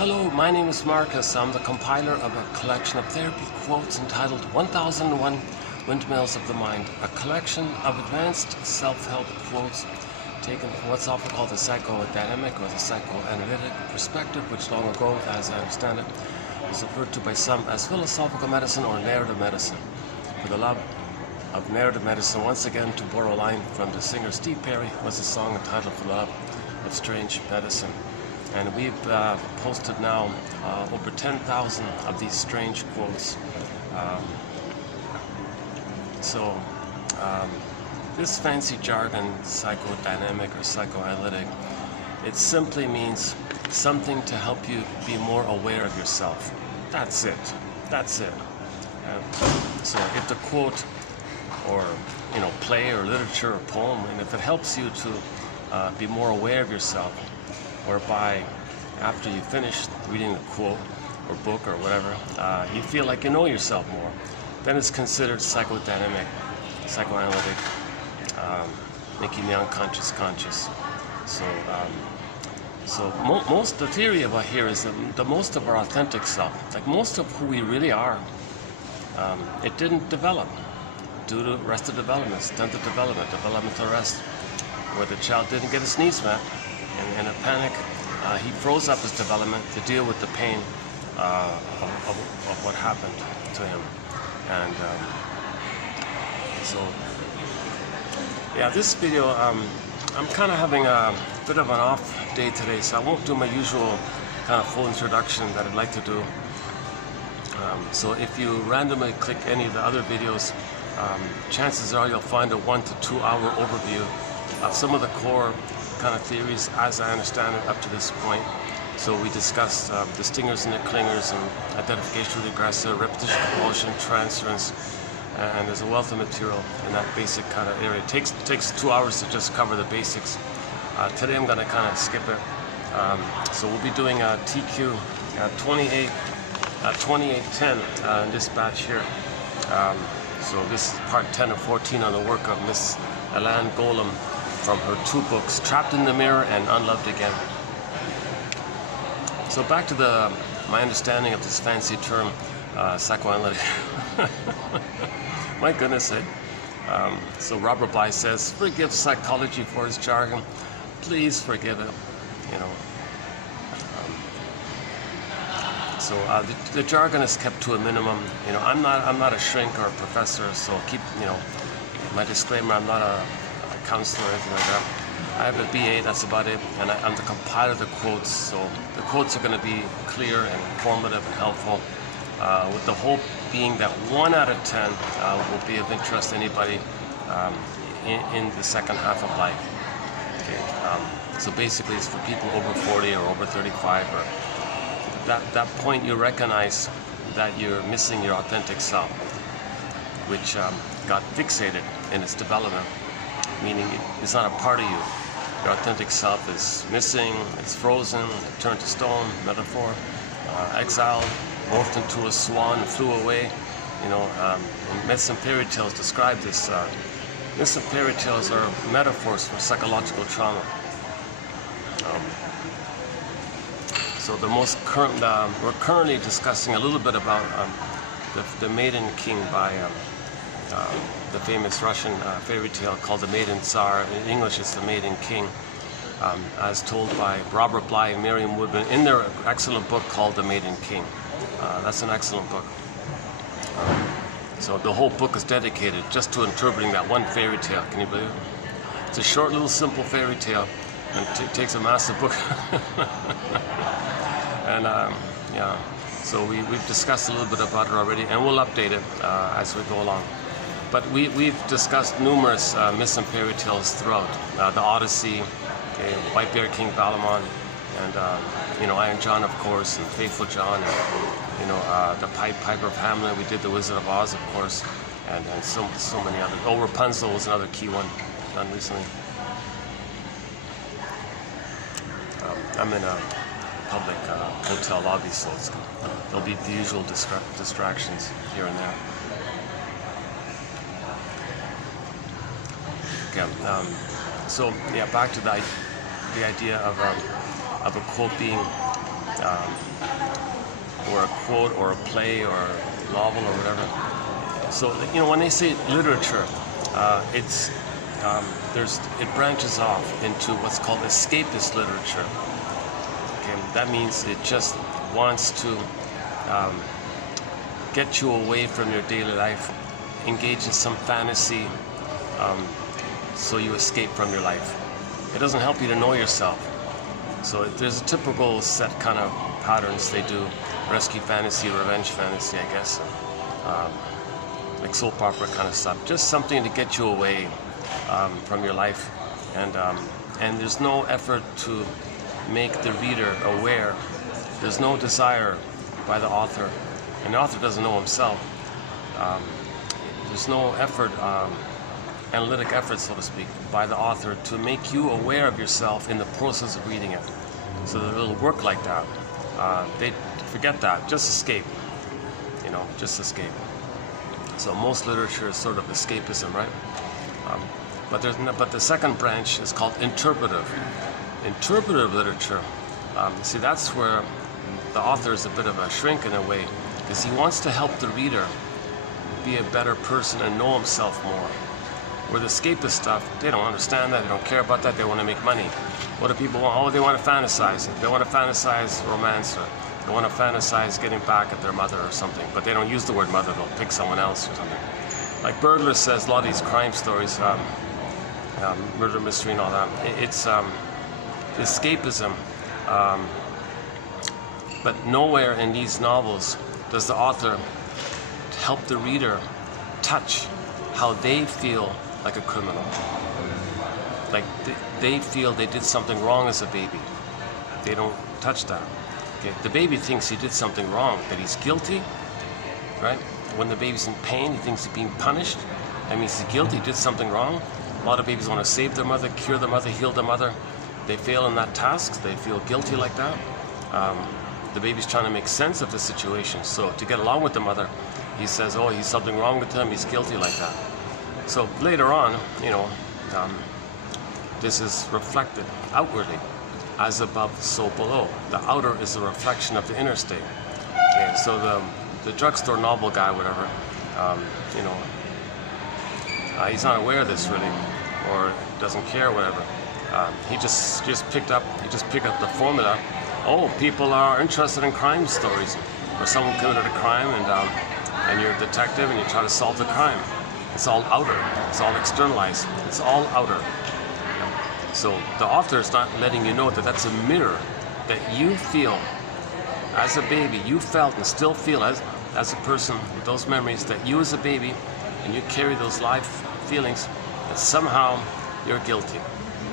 Hello, my name is Marcus. I'm the compiler of a collection of therapy quotes entitled 1001 Windmills of the Mind, a collection of advanced self-help quotes taken from what's often called the psychodynamic or the psychoanalytic perspective, which long ago, as I understand it, was referred to by some as philosophical medicine or narrative medicine. For the love of narrative medicine, once again, to borrow a line from the singer Steve Perry, was a song entitled For the Love of Strange Medicine. And we've posted now over 10,000 of these strange quotes. This fancy jargon, psychodynamic or psychoanalytic, it simply means something to help you be more aware of yourself. That's it. That's it. So if the quote or play or literature or poem, and if it helps you to be more aware of yourself, whereby after you finish reading the quote or book or whatever, you feel like you know yourself more, then it's considered psychodynamic, psychoanalytic, making the unconscious conscious. Most the theory about here is that the most of our authentic self, like most of who we really are, it didn't develop due to arrested development, stunted development, developmental arrest, where the child didn't get his needs met. In a panic, he froze up his development to deal with the pain of what happened to him. And this video, I'm kind of having a bit of an off day today, so I won't do my usual kind of full introduction that I'd like to do. So if you randomly click any of the other videos, chances are you'll find a 1 to 2 hour overview of some of the core kind of theories as I understand it up to this point. So we discussed the stingers and the clingers and identification with the aggressor, repetition, compulsion, transference, and there's a wealth of material in that basic kind of area. It takes 2 hours to just cover the basics. Today I'm going to kind of skip it. So we'll be doing a TQ 2810 in this batch here. So this is part 10 of 14 on the work of Miss Elan Golem, from her 2 books, Trapped in the Mirror and Unloved Again. So back to my understanding of this fancy term, psychoanalytic. My goodness, so Robert Bly says, forgive psychology for its jargon. Please forgive it, the jargon is kept to a minimum. I'm not a shrink or a professor, so keep, my disclaimer, I'm not a counselor or anything like that. I have a BA, that's about it, and I'm the compiler of the quotes, so the quotes are going to be clear and informative and helpful, with the hope being that 1 out of 10 will be of interest to anybody in the second half of life. Okay, so basically it's for people over 40 or over 35, or that point you recognize that you're missing your authentic self, which got fixated in its development, meaning it's not a part of you. Your authentic self is missing, it's frozen, it turned to stone, metaphor, exiled, morphed into a swan, flew away. And myths and fairy tales describe this. Myths and fairy tales are metaphors for psychological trauma. So the most current, we're currently discussing a little bit about the Maiden King by the famous Russian fairy tale called The Maiden Tsar. In English, it's The Maiden King, as told by Robert Bly and Merriam Woodman in their excellent book called The Maiden King. That's an excellent book. So the whole book is dedicated just to interpreting that one fairy tale. Can you believe it? It's a short, little, simple fairy tale, and it takes a massive book. And so we've discussed a little bit about it already, and we'll update it as we go along. But we've discussed numerous myths and fairy tales throughout. The Odyssey, okay, White Bear King Balamon, and Iron John, of course, and Faithful John, and the Piper of Hamelin. We did the Wizard of Oz, of course, and so many others. Oh, Rapunzel was another key one done recently. I'm in a public hotel lobby, so there'll be the usual distractions here and there. Okay, so yeah, back to the idea of a quote being or a quote or a play or a novel or whatever. So when they say literature, it branches off into what's called escapist literature. Okay, that means it just wants to get you away from your daily life, engage in some fantasy, so you escape from your life. It doesn't help you to know yourself. So there's a typical set kind of patterns they do: rescue fantasy, revenge fantasy, I guess, like soap opera kind of stuff. Just something to get you away from your life, and there's no effort to make the reader aware. There's no desire by the author, and the author doesn't know himself. There's no effort, analytic effort, so to speak, by the author to make you aware of yourself in the process of reading it. So that it'll work like that. They forget that. Just escape. Just escape. So most literature is sort of escapism, right? But the second branch is called interpretive. Interpretive literature. See, that's where the author is a bit of a shrink in a way, because he wants to help the reader be a better person and know himself more. Where the escapist stuff, they don't understand that, they don't care about that, they want to make money. What do people want? Oh, they want to fantasize it. They want to fantasize romance, or they want to fantasize getting back at their mother or something, but they don't use the word mother, they'll pick someone else or something. Like Burglar says, a lot of these crime stories, murder mystery and all that, it's escapism. But nowhere in these novels does the author help the reader touch how they feel like a criminal. Like they feel they did something wrong as a baby. They don't touch that. Okay? The baby thinks he did something wrong, that he's guilty, right? When the baby's in pain, he thinks he's being punished. That means he's guilty, he did something wrong. A lot of babies want to save their mother, cure their mother, heal their mother. They fail in that task, they feel guilty like that. The baby's trying to make sense of the situation. So to get along with the mother, he says, oh, he's something wrong with him, he's guilty like that. So later on, this is reflected outwardly, as above, so below. The outer is a reflection of the inner state. Okay, so the drugstore novel guy, whatever, he's not aware of this really, or doesn't care, whatever. He just picked up the formula. Oh, people are interested in crime stories, where someone committed a crime and you're a detective and you try to solve the crime. It's all outer. It's all externalized. It's all outer. So the author is not letting you know that that's a mirror that you feel as a baby. You felt and still feel as a person with those memories, that you as a baby, and you carry those life feelings, that somehow you're guilty.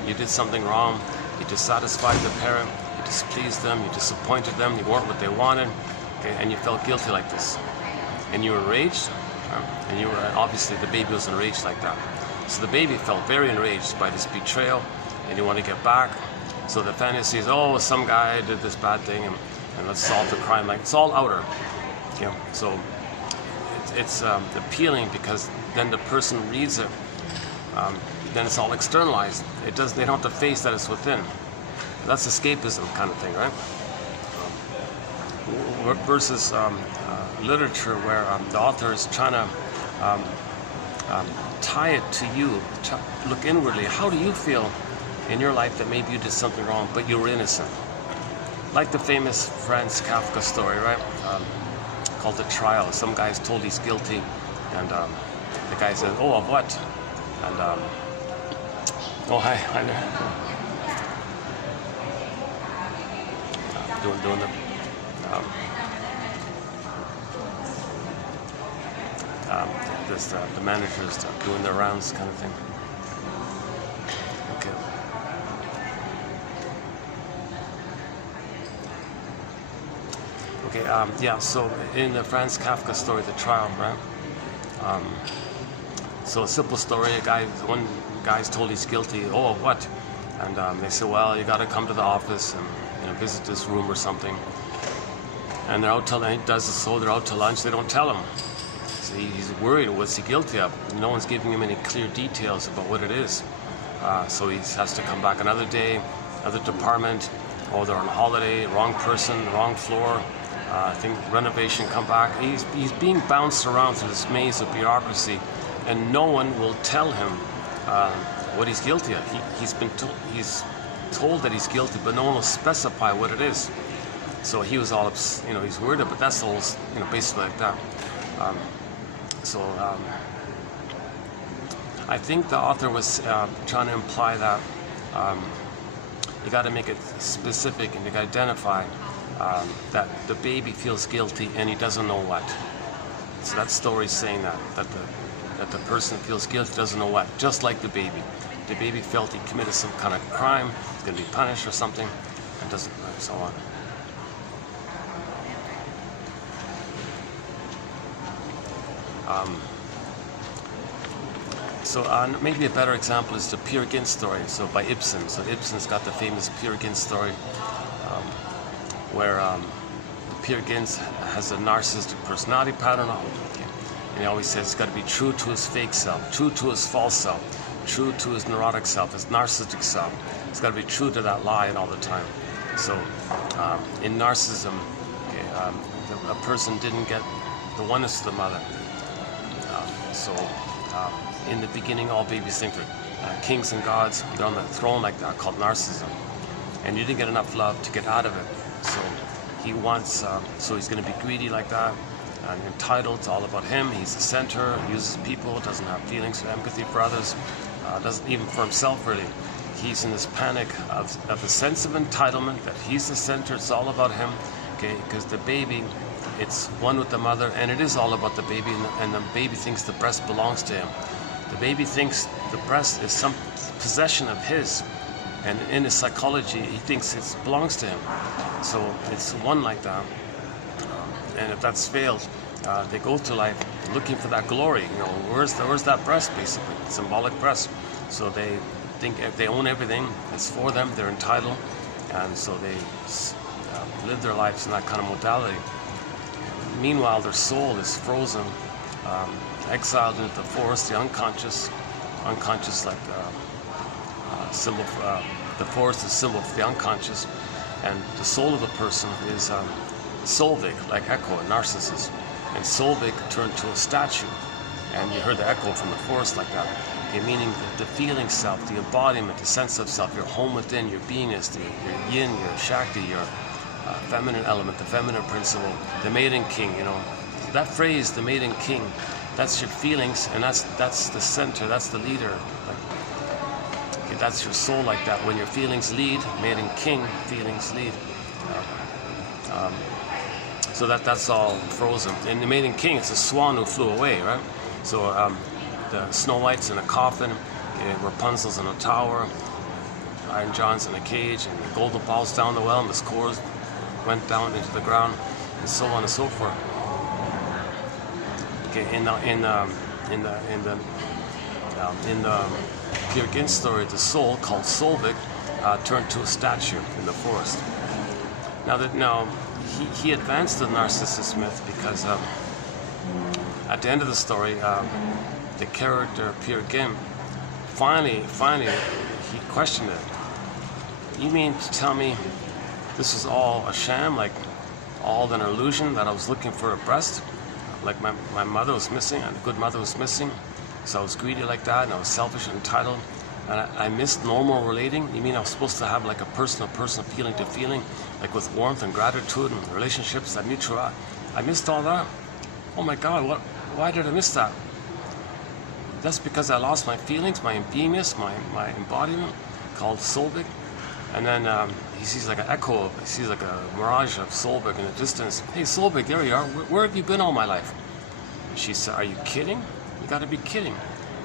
You did something wrong. You dissatisfied the parent. You displeased them. You disappointed them. You weren't what they wanted. Okay, and you felt guilty like this. And you were enraged. And you were, obviously the baby was enraged like that. So the baby felt very enraged by this betrayal, and you want to get back. So the fantasy is, oh, some guy did this bad thing, and let's solve the crime. Like, it's all outer. So it's appealing, because then the person reads it, then it's all externalized. They don't have to face that it's within. That's escapism kind of thing, right? Versus literature where the author is trying to tie it to you, look inwardly. How do you feel in your life that maybe you did something wrong, but you were innocent? Like the famous Franz Kafka story, right? Called The Trial. Some guy's told he's guilty, and the guy says, oh, of what? And, oh, hi there. Doing the managers doing their rounds kind of thing. Okay, so in the Franz Kafka story, The Trial, right? So a simple story, one guy's told he's guilty, oh, of what? And they say, well, you gotta come to the office and visit this room or something. And they're out till, and he does this, so they're out to lunch, they don't tell him. So he's worried, what's he guilty of? No one's giving him any clear details about what it is. So he has to come back another day, another department, oh, they're on holiday, wrong person, wrong floor, I think renovation, come back. He's being bounced around through this maze of bureaucracy, and no one will tell him what he's guilty of. He's told that he's guilty, but no one will specify what it is. So he was all, he's worried about, but that's all, basically like that. I think the author was trying to imply that you got to make it specific, and you got to identify that the baby feels guilty and he doesn't know what. So that story's saying that the person feels guilty, doesn't know what. Just like the baby. The baby felt he committed some kind of crime, he's going to be punished or something, and doesn't, and so on. Maybe a better example is the Peer Gynt story, so by Ibsen. So Ibsen's got the famous Peer Gynt story, where Peer Gynt has a narcissistic personality pattern, and he always says he's got to be true to his fake self, true to his false self, true to his neurotic self, his narcissistic self. He's got to be true to that lie all the time. So in narcissism, a person didn't get the oneness of the mother. In the beginning, all babies think they're kings and gods. They're on the throne like that, called narcissism. And you didn't get enough love to get out of it. So he wants, so he's going to be greedy like that, and entitled. It's all about him. He's the center, uses people, doesn't have feelings or empathy for others, doesn't even for himself really. He's in this panic of a sense of entitlement, that he's the center, it's all about him, okay, because the baby, it's one with the mother, and it is all about the baby, and the baby thinks the breast belongs to him. The baby thinks the breast is some possession of his, and in his psychology, he thinks it belongs to him. So it's one like that, and if that's failed, they go through life looking for that glory. Where's that breast, basically, symbolic breast. So they think if they own everything, it's for them, they're entitled, and so they live their lives in that kind of modality. Meanwhile, their soul is frozen, exiled into the forest, the unconscious like symbol. The forest is symbol for the unconscious, and the soul of the person is Solvik, like echo, a narcissist. And Solvik turned to a statue, and you heard the echo from the forest like that. Okay, meaning the feeling self, the embodiment, the sense of self, your home within, your beingness, your yin, your shakti, your feminine element, the feminine principle, the maiden king. That phrase, the maiden king, that's your feelings, and that's the center, that's the leader. Okay, that's your soul like that. When your feelings lead, maiden king, feelings lead. So that's all frozen. In the maiden king, it's a swan who flew away, right? So the Snow White's in a coffin, Rapunzel's in a tower, Iron John's in a cage, and the golden ball's down the well, and the scores went down into the ground, and so on and so forth. Okay, in the Peer Gynt story, the soul called Solvik turned to a statue in the forest. Now he advanced the narcissist myth because at the end of the story, the character Peer Gynt finally he questioned it. You mean to tell me this is all a sham, like all an illusion, that I was looking for a breast? Like my mother was missing, and a good mother was missing, so I was greedy like that, and I was selfish and entitled, and I missed normal relating? You mean I was supposed to have like a person-to-person, feeling, like with warmth and gratitude and relationships, that mutual? I missed all that? Oh my God, why did I miss that? That's because I lost my feelings, my beingness, my embodiment, called Solvik. And then he sees like an echo, he sees like a mirage of Solvik in the distance. Hey Solvik, there you are. Where have you been all my life? She said, are you kidding? You gotta be kidding.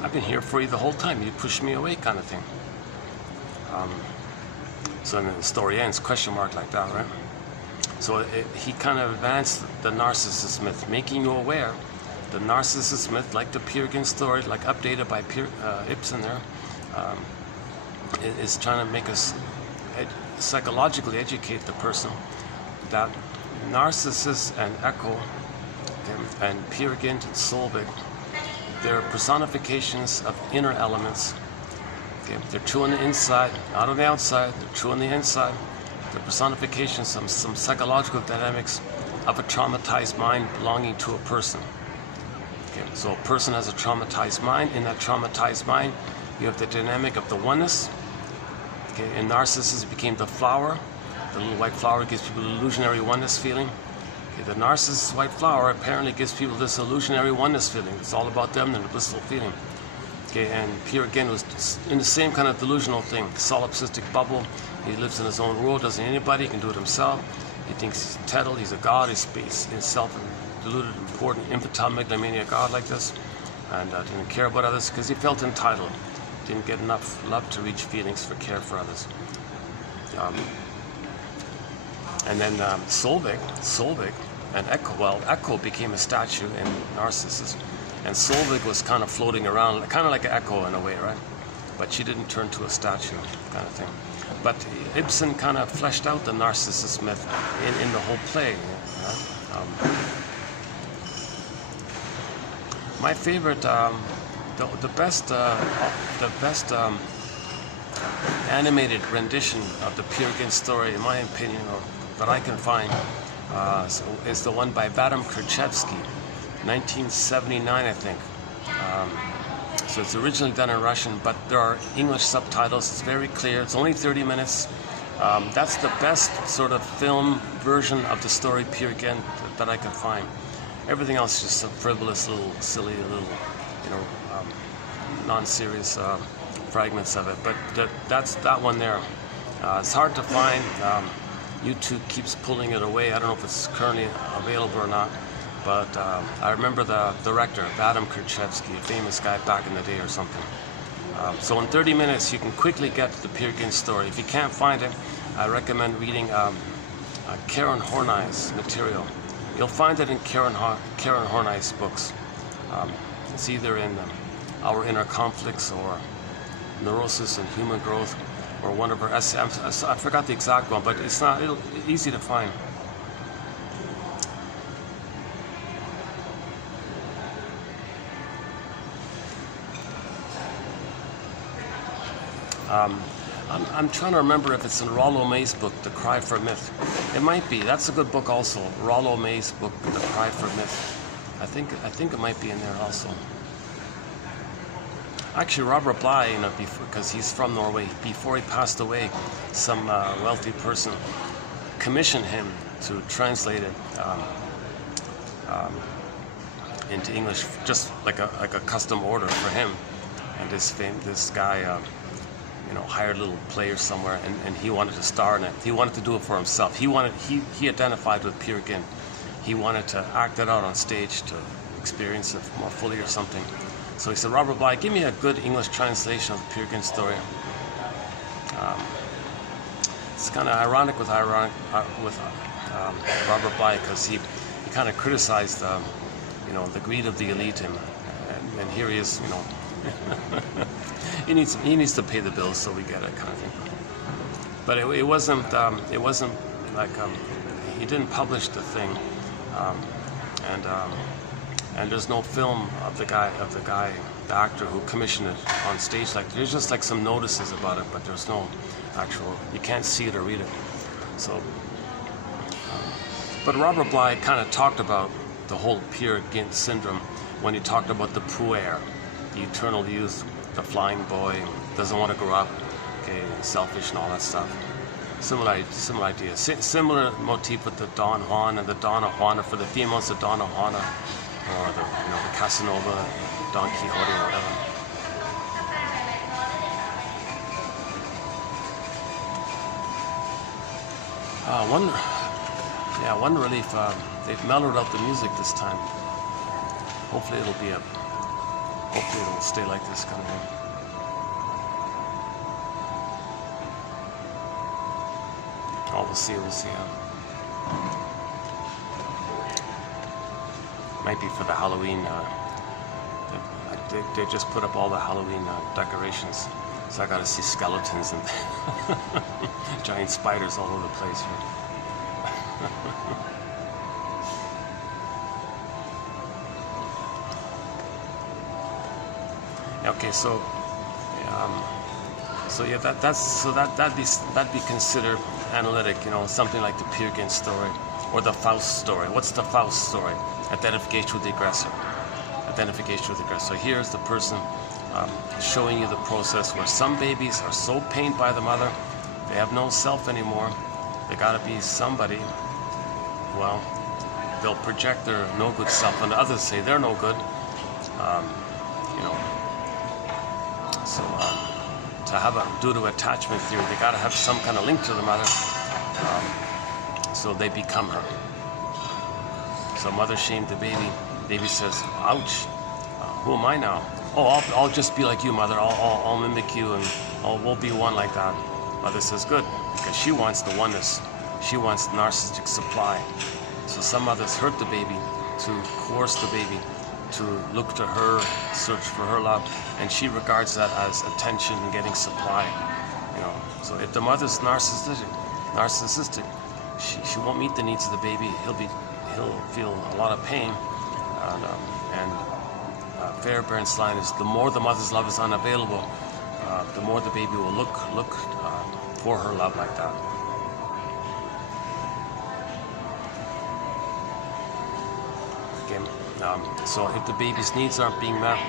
I've been here for you the whole time. You pushed me away, kind of thing. So then the story ends, question mark like that, right? So he kind of advanced the narcissist myth, making you aware. The narcissist myth, like the Peer Gynt story, like updated by Ibsen there, is trying to make us psychologically educate the person that narcissists and echo and Peer Gynt and Solvik, they're personifications of inner elements. Okay, they're true on the inside, not on the outside. They're true on the inside. the personification, some psychological dynamics of a traumatized mind belonging to a person. Okay, so a person has a traumatized mind. In that traumatized mind, you have the dynamic of the oneness. Okay, in narcissism, it became the flower. The little white flower gives people an illusionary oneness feeling. Okay, the narcissist's white flower apparently gives people this illusionary oneness feeling. It's all about them and the blissful feeling. Okay, and Pierre again was in the same kind of delusional thing, solipsistic bubble. He lives in his own world, doesn't need anybody, he can do it himself. He thinks he's entitled, he's a god, he's self-deluded, important, infantile, megalomaniac god like this, and didn't care about others because he felt entitled. Didn't get enough love to reach feelings for care for others. And then Solveig, and Echo became a statue in Narcissus. And Solveig was kind of floating around, kind of like an Echo in a way, right? But she didn't turn to a statue, kind of thing. But Ibsen kind of fleshed out the Narcissus myth in the whole play. You know? My favorite, the best animated rendition of the Peer Gynt story, in my opinion, or that I can find, is the one by Vadim Krzyzewski, 1979, I think. So it's originally done in Russian, but there are English subtitles. It's very clear. It's only 30 minutes. That's the best sort of film version of the story Peer Gynt that I could find. Everything else is just some frivolous little, silly little, you know, non-serious fragments of it. But that's that one there. It's hard to find. YouTube keeps pulling it away. I don't know if it's currently available or not. But I remember the director, Vadim Krzyzewski, a famous guy back in the day or something. So in 30 minutes, you can quickly get to the Peer Gynt story. If you can't find it, I recommend reading Karen Horney's material. You'll find it in Karen Horney's books. It's either in Our Inner Conflicts or Neurosis and Human Growth, or one of her essays. I forgot the exact one, but it's easy to find. I'm trying to remember if it's in Rollo May's book, The Cry for Myth. It might be. That's a good book also. Rollo May's book, The Cry for Myth. I think it might be in there also. Actually, Robert Bly, you know, because he's from Norway, before he passed away, some wealthy person commissioned him to translate it into English, just like a custom order for him. And this guy. You know, hired a little player somewhere, and he wanted to star in it. He wanted to do it for himself. He identified with Peer Gynt. He wanted to act it out on stage to experience it more fully or something. So he said, Robert Bly, give me a good English translation of the Peer Gynt story. It's kind of ironic with Robert Bly, because he kind of criticized you know, the greed of the elite, and here he is, you know. he needs to pay the bills, so we get it, kind of thing. But it wasn't like he didn't publish the thing, and there's no film of the actor who commissioned it on stage. Like, there's just like some notices about it, but there's no actual. You can't see it or read it. So, but Robert Bly kind of talked about the whole Peer Gynt syndrome when he talked about the puer, the eternal youth, the flying boy, doesn't want to grow up, okay, selfish and all that stuff. Similar idea. Similar motif with the Don Juan and the Donna Juana. For the females, the Donna Juana, or the Casanova, Don Quixote, or whatever. One relief. They've mellowed out the music this time. Hopefully it'll stay like this kind of thing. Oh, we'll see. Might be for the Halloween. They just put up all the Halloween decorations, so I gotta see skeletons and giant spiders all over the place here. Okay, that'd be considered analytic, something like the Peer Gynt story or the Faust story. What's the Faust story? Identification with the aggressor. Identification with the aggressor. So here's the person showing you the process where some babies are so pained by the mother, they have no self anymore. They got to be somebody. Well, they'll project their no good self and others say they're no good. To have due to attachment theory, they got to have some kind of link to the mother, so they become her. So mother shamed the baby. Baby says, "Ouch! Who am I now? Oh, I'll just be like you, mother. I'll mimic you, and we'll be one like that." Mother says, "Good," because she wants the oneness. She wants narcissistic supply. So some mothers hurt the baby to coerce the baby to look to her, search for her love, and she regards that as attention and getting supply. So if the mother's narcissistic, she won't meet the needs of the baby. He'll feel a lot of pain, and Fairbairn's line is, the more the mother's love is unavailable, the more the baby will look for her love like that. So if the baby's needs aren't being met,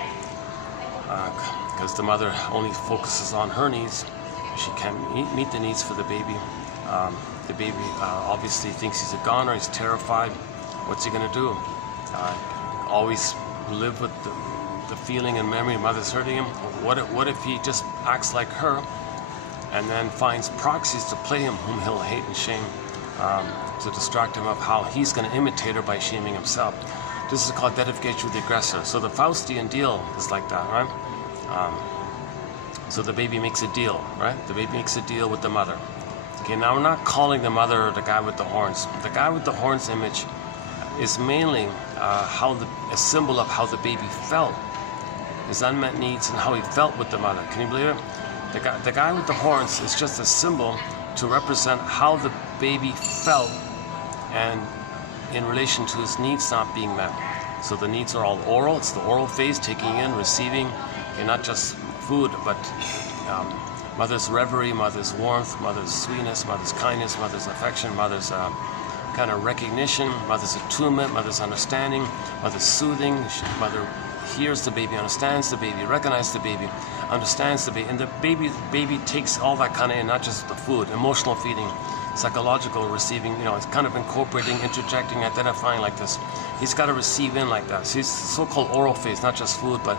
because the mother only focuses on her needs, she can't meet the needs for the baby. The baby obviously thinks he's a goner, he's terrified. What's he going to do? Always live with the feeling and memory mother's hurting him? What if he just acts like her and then finds proxies to play him whom he'll hate and shame, to distract him of how he's going to imitate her by shaming himself? This is called identification with the aggressor. So the Faustian deal is like that, right? So the baby makes a deal, right? The baby makes a deal with the mother. Okay, now we're not calling the mother the guy with the horns. The guy with the horns image is mainly a symbol of how the baby felt, his unmet needs, and how he felt with the mother. Can you believe it? The guy with the horns is just a symbol to represent how the baby felt and in relation to his needs not being met. So the needs are all oral. It's the oral phase, taking in, receiving, and not just food, but mother's reverie, mother's warmth, mother's sweetness, mother's kindness, mother's affection, mother's kind of recognition, mother's attunement, mother's understanding, mother's soothing. Mother hears the baby, understands the baby, recognizes the baby, understands the baby, and the baby takes all that kind of in, not just the food, emotional feeding, psychological receiving, it's kind of incorporating, interjecting, identifying like this. He's got to receive in like that. So it's so-called oral phase, not just food, but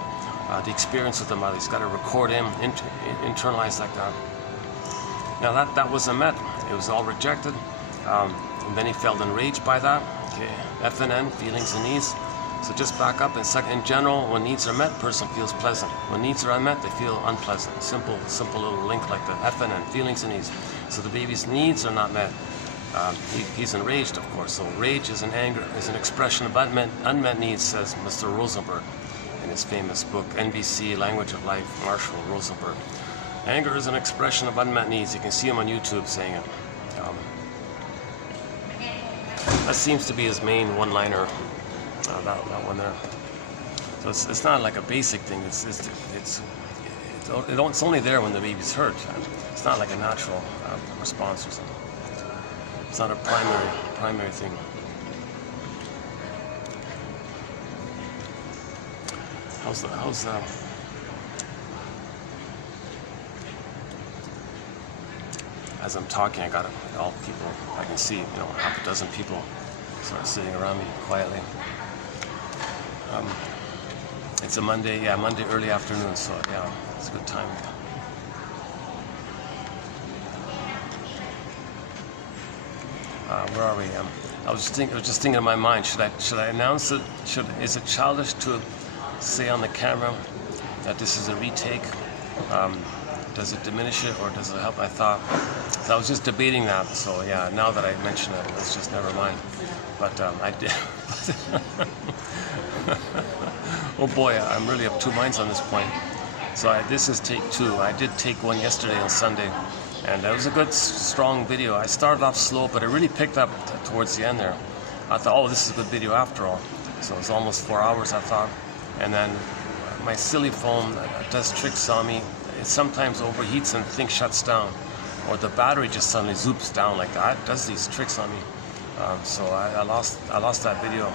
the experience of the mother. He's got to record in, internalize like that. Now that wasn't met. It was all rejected. And then he felt enraged by that. Okay, FNN, feelings and needs. So just back up in general, when needs are met, person feels pleasant. When needs are unmet, they feel unpleasant. Simple little link like that. FNN, feelings and needs. So the baby's needs are not met. He's enraged, of course. So rage is an expression of unmet needs, says Mr. Rosenberg in his famous book, NBC, Language of Life, Marshall Rosenberg. Anger is an expression of unmet needs. You can see him on YouTube saying it. That seems to be his main one-liner. That one there. So it's not like a basic thing. It's only there when the baby's hurt. It's not like a natural response or something. It's not a primary thing. As I'm talking, I got all people I can see. Half a dozen people sort of sitting around me quietly. It's a Monday early afternoon, so yeah, it's a good time. Where are we? I was just thinking in my mind, should I announce it? Is it childish to say on the camera that this is a retake? Does it diminish it or does it help? I thought. So I was just debating that. So yeah, now that I mention it, let's just never mind. But I did. Oh boy, I'm really of two minds on this point. So this is take 2. I did take 1 yesterday on Sunday, and it was a good, strong video. I started off slow, but it really picked up towards the end there. I thought, oh, this is a good video after all. So it was almost 4 hours, I thought. And then my silly phone does tricks on me. It sometimes overheats and things shuts down. or the battery just suddenly zoops down like that. It does these tricks on me. So I lost that video.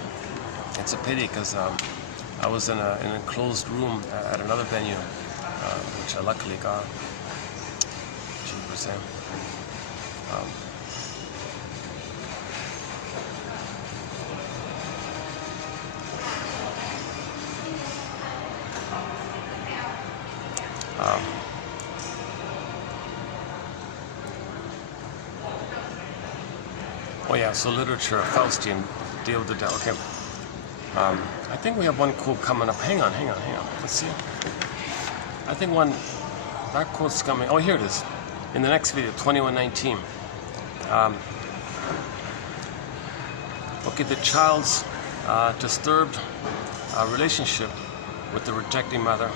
It's a pity because I was in an enclosed room at another venue, which I luckily got. Jeepers, oh yeah, so literature, Faustian, deal with the devil. Okay. I think we have one quote coming up. Hang on. Let's see. I think that quote's coming. Oh, here it is. In the next video, 2119. Okay, the child's disturbed relationship with the rejecting mother.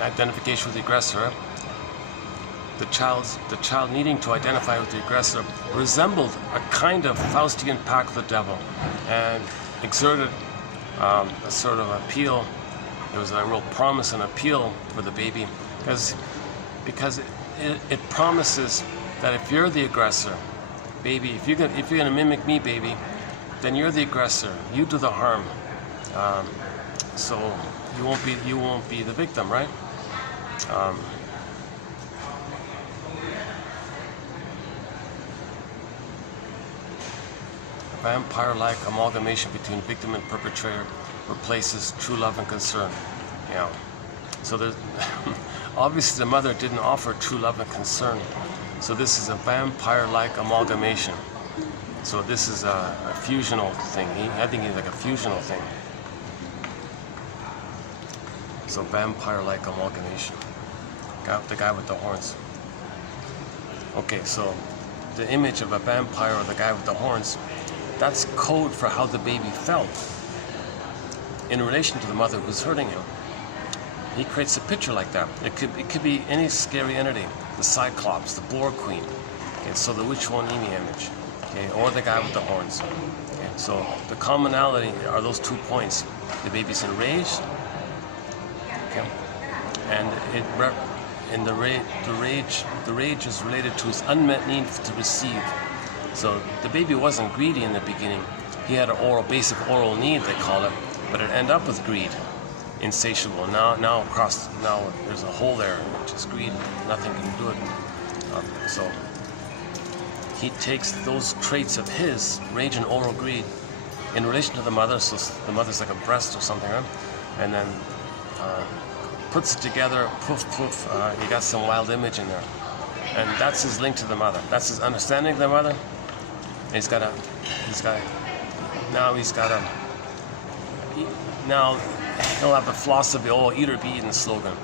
Identification with the aggressor. The child needing to identify with the aggressor resembled a kind of Faustian pact with the devil, and exerted a sort of appeal. There was a real promise and appeal for the baby, because it promises that if you're the aggressor, baby, if you're gonna mimic me, baby, then you're the aggressor. You do the harm, so you won't be the victim, right? Vampire-like amalgamation between victim and perpetrator replaces true love and concern. Yeah. So there's obviously the mother didn't offer true love and concern. So this is a vampire-like amalgamation. So this is a fusional thing. I think he's like a fusional thing. So vampire-like amalgamation. The guy with the horns. Okay, so the image of a vampire or the guy with the horns, that's code for how the baby felt in relation to the mother who's hurting him. He creates a picture like that. It could be any scary entity, the Cyclops, the Boar Queen. Okay, so the Witch Wonimi image, okay, or the guy with the horns. Okay, so the commonality are those 2 points. The baby's enraged, okay, and the rage is related to his unmet need to receive. So the baby wasn't greedy in the beginning. He had an basic oral need, they call it, but it ended up with greed, insatiable. Now there's a hole there, which is greed. Nothing can do it. So he takes those traits of his, rage and oral greed, in relation to the mother. So the mother's like a breast or something, right? And then puts it together. Poof, poof. You got some wild image in there, and that's his link to the mother. That's his understanding of the mother. Now he'll have the philosophy, eat or be eaten slogan.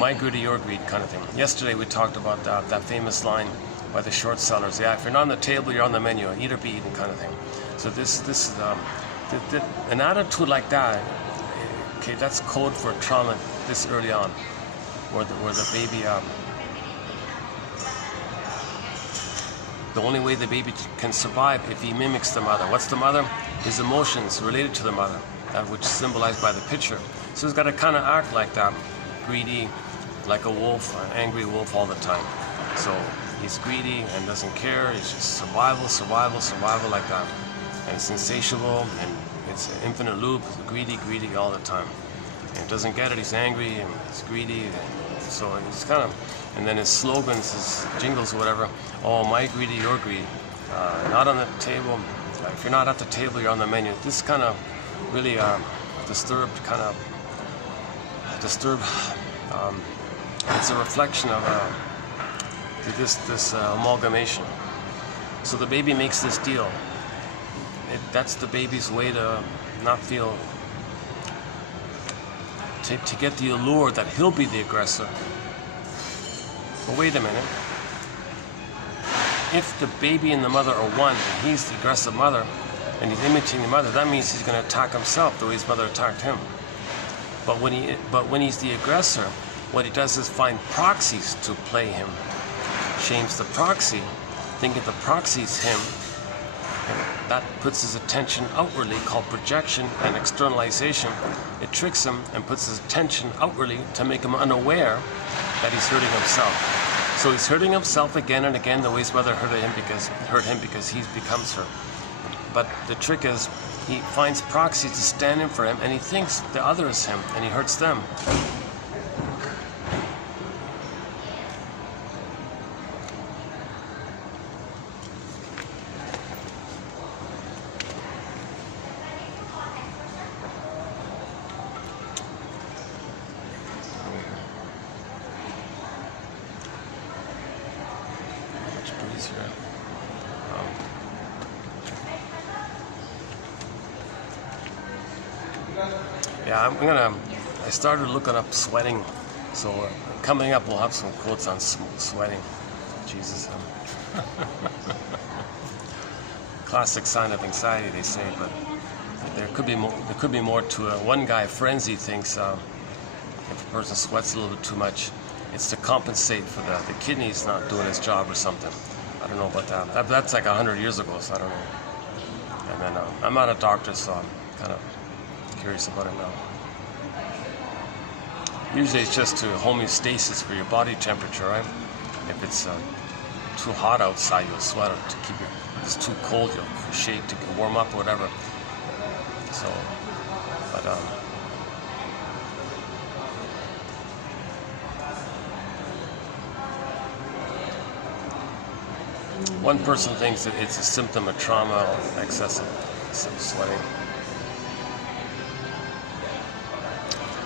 My greed or your greed kind of thing. Yesterday we talked about that famous line by the short sellers. Yeah, if you're not on the table, you're on the menu. Eat or be eaten kind of thing. So this is an attitude like that. Okay, that's code for trauma this early on, where the baby. The only way the baby can survive if he mimics the mother. What's the mother? His emotions related to the mother, which is symbolized by the picture. So he's got to kind of act like that, greedy, like a wolf, an angry wolf all the time. So he's greedy and doesn't care. It's just survival like that. And it's insatiable, and it's an infinite loop. Greedy all the time. And he doesn't get it. He's angry and he's greedy. So he's kind of. And then his slogans, his jingles or whatever, my greedy, your greed. Not on the table. If you're not at the table, you're on the menu. This kind of really disturbed. It's a reflection of this amalgamation. So the baby makes this deal. That's the baby's way to not feel, to get the allure that he'll be the aggressor. But wait a minute. If the baby and the mother are one, and he's the aggressive mother, and he's imitating the mother, that means he's going to attack himself the way his mother attacked him. But when he's the aggressor, what he does is find proxies to play him. Shames the proxy, thinking the proxy's him, and that puts his attention outwardly, called projection and externalization. It tricks him and puts his attention outwardly to make him unaware that he's hurting himself. So he's hurting himself again and again the way his mother hurt him because he becomes her. But the trick is, he finds proxies to stand in for him, and he thinks the other is him, and he hurts them. Yeah, I started looking up sweating, so coming up we'll have some quotes on sweating. Jesus. Classic sign of anxiety, they say, but there could be more to it. One guy, Frenzy, thinks if a person sweats a little bit too much, it's to compensate for the kidneys not doing its job or something. I don't know about that. That's like 100 years ago, so I don't know. And then I'm not a doctor, so I'm kind of curious about it now. Usually it's just to homeostasis for your body temperature, right? If it's too hot outside, you'll sweat. To keep it, if it's too cold, you'll shake to warm up or whatever. So, but one person thinks that it's a symptom of trauma or excessive sweating.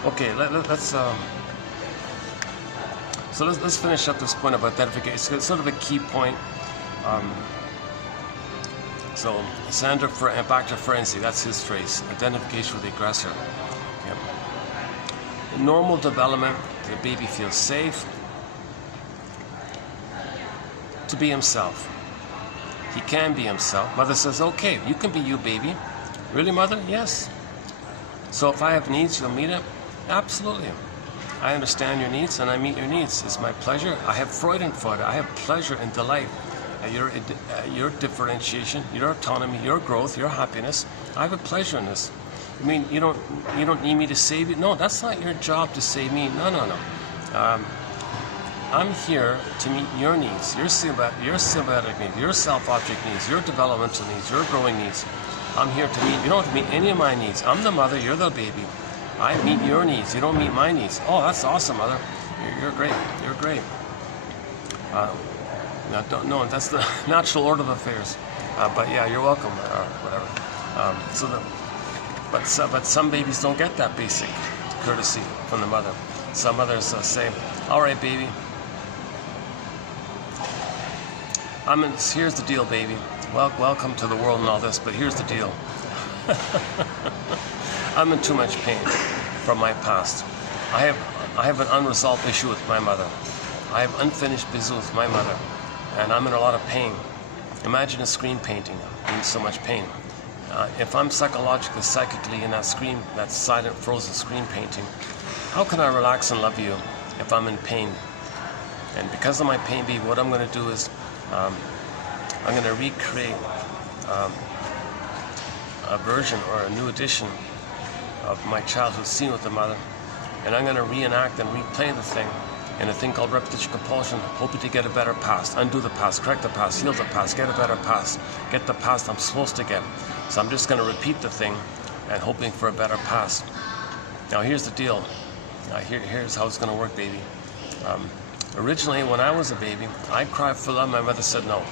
Okay, let's finish up this point of identification. It's sort of a key point. So Sandra, back to Frenzy, that's his phrase, identification with the aggressor. Yep. In normal development, the baby feels safe to be himself. He can be himself. Mother says, okay, you can be you, baby. Really, mother? Yes. So if I have needs, you'll meet it? Absolutely. I understand your needs and I meet your needs. It's my pleasure. I have Freudenfreude. I have pleasure and delight at your differentiation, your autonomy, your growth, your happiness. I have a pleasure in this. I mean, you don't need me to save you. No, that's not your job to save me. No. I'm here to meet your needs, your symbiotic needs, your self-object needs, your developmental needs, your growing needs. I'm here to meet. You don't have to meet any of my needs. I'm the mother. You're the baby. I meet your needs. You don't meet my needs. Oh, that's awesome, mother. You're great. You're great. No, that's the natural order of affairs. But yeah, you're welcome, or whatever. But some babies don't get that basic courtesy from the mother. Some mothers say, "All right, baby. Here's the deal, baby. Well, welcome to the world and all this, but here's the deal. I'm in too much pain from my past. I have an unresolved issue with my mother. I have unfinished business with my mother, and I'm in a lot of pain. Imagine a screen painting in so much pain. If I'm psychically in that silent, frozen screen painting, how can I relax and love you if I'm in pain? And because of my pain, baby, what I'm going to do is I'm going to recreate a version or a new edition of my childhood scene with the mother, and I'm going to reenact and replay the thing in a thing called repetition compulsion, hoping to get a better past, undo the past, correct the past, heal the past, get a better past, get the past I'm supposed to get. So I'm just going to repeat the thing and hoping for a better past. Now here's the deal. Here's how it's going to work, baby. Originally, when I was a baby, I'd cry for love. My mother said no.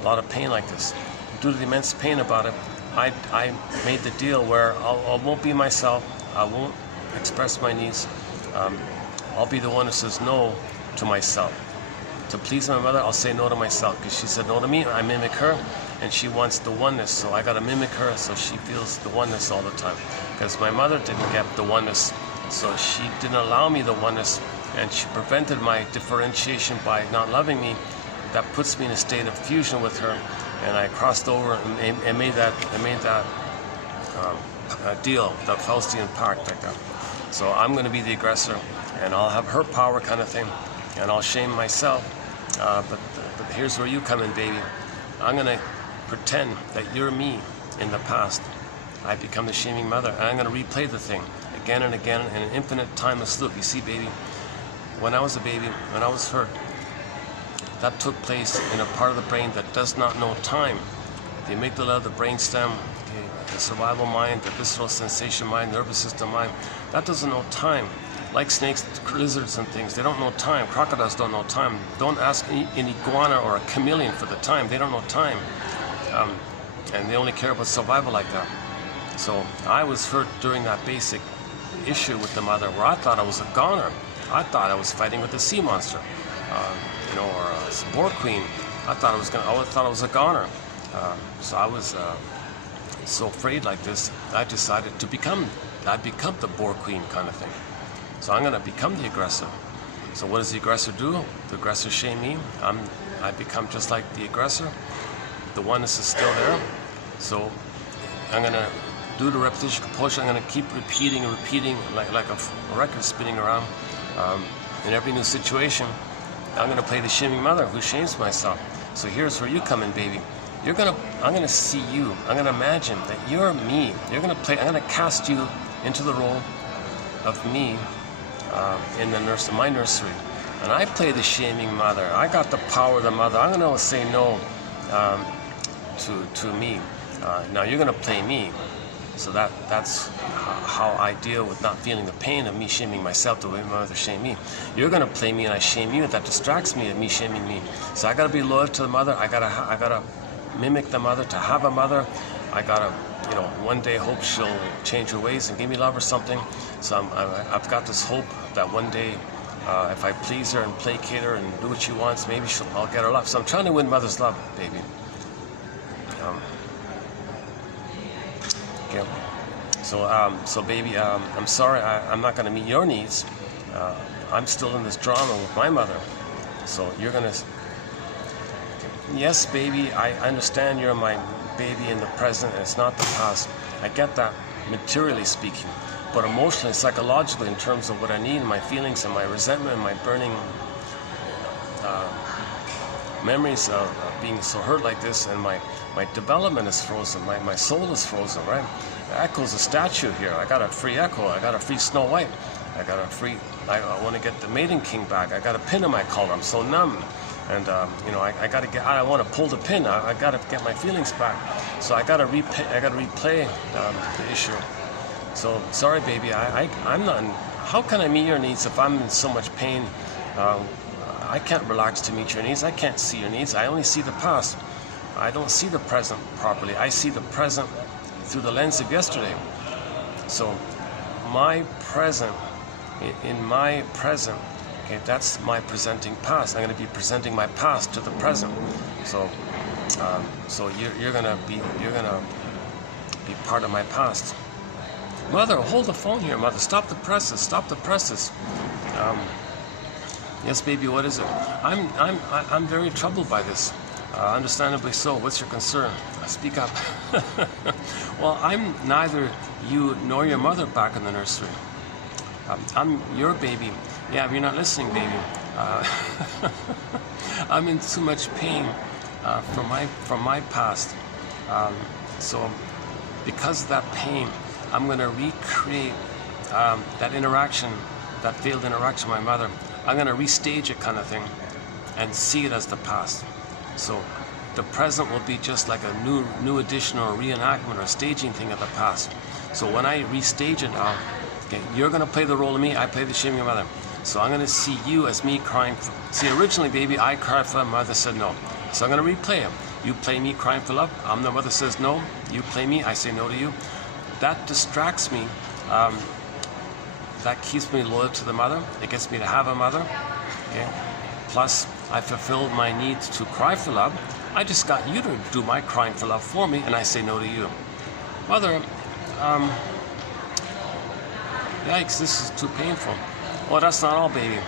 A lot of pain like this. Due to the immense pain about it, I made the deal where I won't be myself. I won't express my needs. I'll be the one who says no to myself. To please my mother, I'll say no to myself, because she said no to me. I mimic her, and she wants the oneness, so I got to mimic her so she feels the oneness all the time. Because my mother didn't get the oneness, so she didn't allow me the oneness, and she prevented my differentiation by not loving me. That puts me in a state of fusion with her, and I crossed over and made that deal, that Faustian pact like that. So I'm going to be the aggressor, and I'll have her power kind of thing, and I'll shame myself. But here's where you come in, baby. I'm going to pretend that you're me in the past. I become the shaming mother, and I'm going to replay the thing again and again in an infinite timeless loop. You see, baby, when I was a baby, when I was hurt, that took place in a part of the brain that does not know time. The amygdala, the brainstem, okay, the survival mind, the visceral sensation mind, nervous system mind, that doesn't know time. Like snakes, lizards and things, they don't know time. Crocodiles don't know time. Don't ask an iguana or a chameleon for the time. They don't know time. And they only care about survival like that. So I was hurt during that basic issue with the mother, where I thought I was a goner. I thought I was fighting with a sea monster, or a boar queen. I thought I was a goner. So I was so afraid like this. I decided to become the boar queen kind of thing. So I'm going to become the aggressor. So what does the aggressor do? The aggressor shame me. I become just like the aggressor. The oneness is still there. So I'm going to do the repetition compulsion. I'm going to keep repeating and repeating like a record spinning around. In every new situation, I'm going to play the shaming mother who shames myself. So here's where you come in, baby. I'm going to see you. I'm going to imagine that you're me. I'm going to cast you into the role of me in my nursery. And I play the shaming mother. I got the power of the mother. I'm going to say no to me. Now you're going to play me. So that's how I deal with not feeling the pain of me shaming myself the way my mother shamed me. You're going to play me and I shame you. That distracts me of me shaming me. So I got to be loyal to the mother. I gotta mimic the mother to have a mother. I gotta, one day hope she'll change her ways and give me love or something. So I've got this hope that one day, if I please her and placate her and do what she wants, maybe I'll get her love. So I'm trying to win mother's love, baby. Okay. So baby, I'm sorry, I'm not going to meet your needs. I'm still in this drama with my mother. So you're going to... Yes, baby, I understand you're my baby in the present and it's not the past. I get that, materially speaking. But emotionally, psychologically, in terms of what I need, my feelings and my resentment and my burning memories of being so hurt like this, and my development is frozen, my soul is frozen, right? Echo's a statue here. I got a free Echo, I got a free Snow White, I want to get the Maiden King back. I got a pin in my collar, I'm so numb. And I want to pull the pin. I got to get my feelings back. So I got to replay the issue. So sorry, baby. I'm not. How can I meet your needs if I'm in so much pain? I can't relax to meet your needs. I can't see your needs. I only see the past. I don't see the present properly. I see the present through the lens of yesterday. So my present, in my present. Okay, that's my presenting past. I'm going to be presenting my past to the present. So, you're gonna be part of my past. Mother, hold the phone here, mother. Stop the presses. Stop the presses. Yes, baby. What is it? I'm very troubled by this. Understandably so. What's your concern? Speak up. Well, I'm neither you nor your mother back in the nursery. I'm your baby. Yeah, but you're not listening, baby. I'm in too much pain from my past. So because of that pain, I'm going to recreate that interaction, that failed interaction with my mother. I'm going to restage it kind of thing and see it as the past. So the present will be just like a new edition or a reenactment or a staging thing of the past. So when I restage it now, okay, you're going to play the role of me, I play the shaming mother. So I'm going to see you as me crying for... See, originally, baby, I cried for love, mother said no. So I'm going to replay it. You play me crying for love, the mother says no. You play me, I say no to you. That distracts me. That keeps me loyal to the mother. It gets me to have a mother. Okay? Plus, I fulfilled my needs to cry for love. I just got you to do my crying for love for me, and I say no to you. Mother, yikes, this is too painful. Well, that's not all, baby.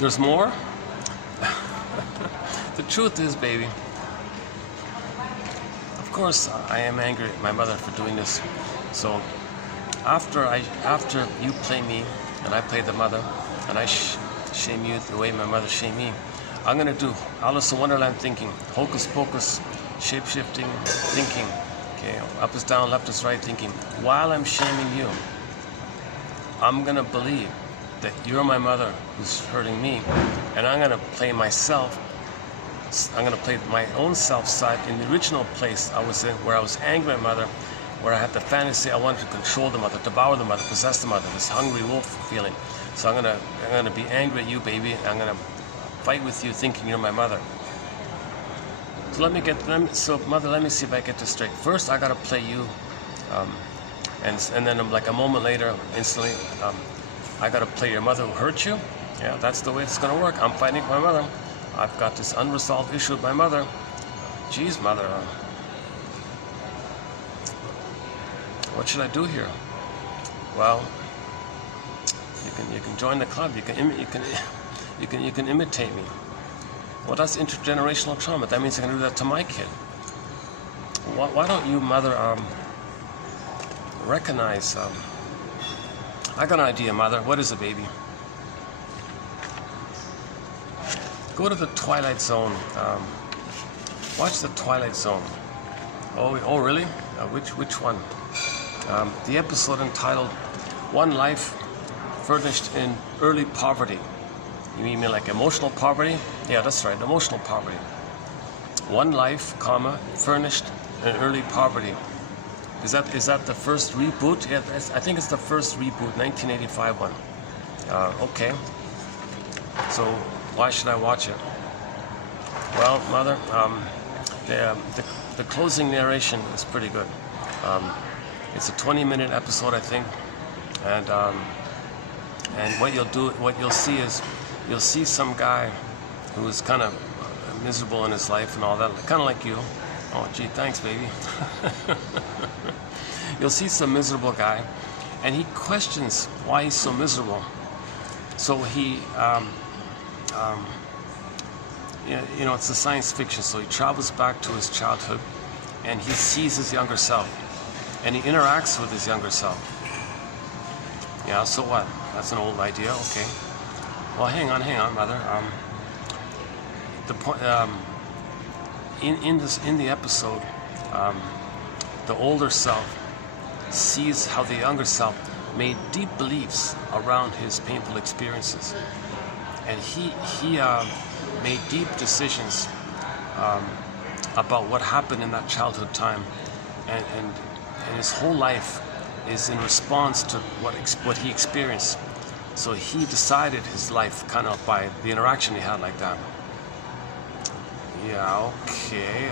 There's more. The truth is, baby, of course I am angry at my mother for doing this. So after you play me and I play the mother and I shame you the way my mother shamed me, I'm going to do Alice in Wonderland thinking, hocus pocus, shape-shifting thinking, okay, up is down, left is right thinking. While I'm shaming you, I'm going to believe that you're my mother who's hurting me, and I'm gonna play myself. I'm gonna play my own self side in the original place I was in, where I was angry at my mother, where I had the fantasy I wanted to control the mother, devour the mother, possess the mother, this hungry wolf feeling. So I'm gonna be angry at you, baby. I'm gonna fight with you, thinking you're my mother. So mother, let me see if I get this straight. First, I gotta play you, and then I'm like a moment later, instantly, I gotta play your mother who hurt you. Yeah, that's the way it's gonna work. I'm fighting my mother. I've got this unresolved issue with my mother. Geez, mother, what should I do here? Well, you can join the club. You can imitate me. Well, that's intergenerational trauma. That means I can do that to my kid. Why don't you, mother, recognize? I got an idea, mother. What is it, baby? Go to the Twilight Zone. Watch the Twilight Zone. Oh, really? Which one? The episode entitled "One Life Furnished in Early Poverty." You mean like emotional poverty? Yeah, that's right, emotional poverty. One life, furnished in early poverty. Is that the first reboot? Yeah, I think it's the first reboot, 1985 one. Okay. So why should I watch it? Well, mother, the closing narration is pretty good. It's a 20-minute episode, I think, and what you'll see is you'll see some guy who is kind of miserable in his life and all that, kind of like you. Oh, gee, thanks, baby. You'll see some miserable guy, and he questions why he's so miserable. So he, it's a science fiction. So he travels back to his childhood, and he sees his younger self, and he interacts with his younger self. Yeah. So what? That's an old idea. Okay. Well, hang on, mother. The point in the episode, the older self sees how the younger self made deep beliefs around his painful experiences, and he made deep decisions about what happened in that childhood time, and his whole life is in response to what he experienced. So he decided his life kind of by the interaction he had like that. Yeah, okay.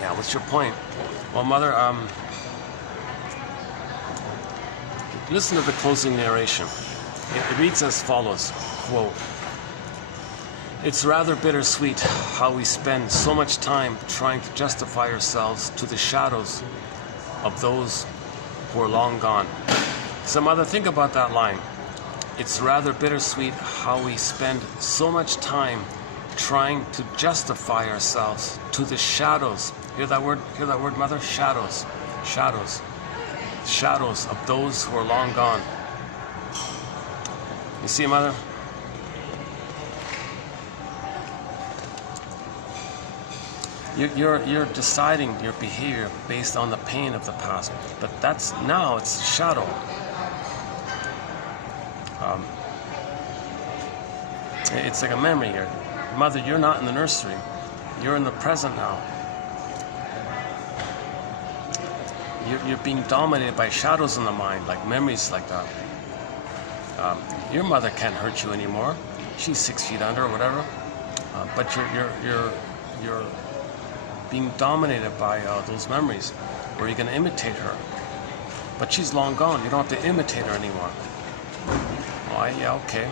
Yeah, what's your point? Well, mother, listen to the closing narration. It reads as follows, quote, "It's rather bittersweet how we spend so much time trying to justify ourselves to the shadows of those who are long gone." So, mother, think about that line. It's rather bittersweet how we spend so much time trying to justify ourselves to the shadows. Hear that word, mother? Shadows. Shadows. Shadows of those who are long gone. You see, mother? You're deciding your behavior based on the pain of the past, but now it's a shadow. It's like a memory here. Mother, you're not in the nursery. You're in the present now. You're being dominated by shadows in the mind, like memories like that. Your mother can't hurt you anymore. She's 6 feet under or whatever. But you're being dominated by those memories, where you're going to imitate her. But she's long gone. You don't have to imitate her anymore. Why? Yeah, okay.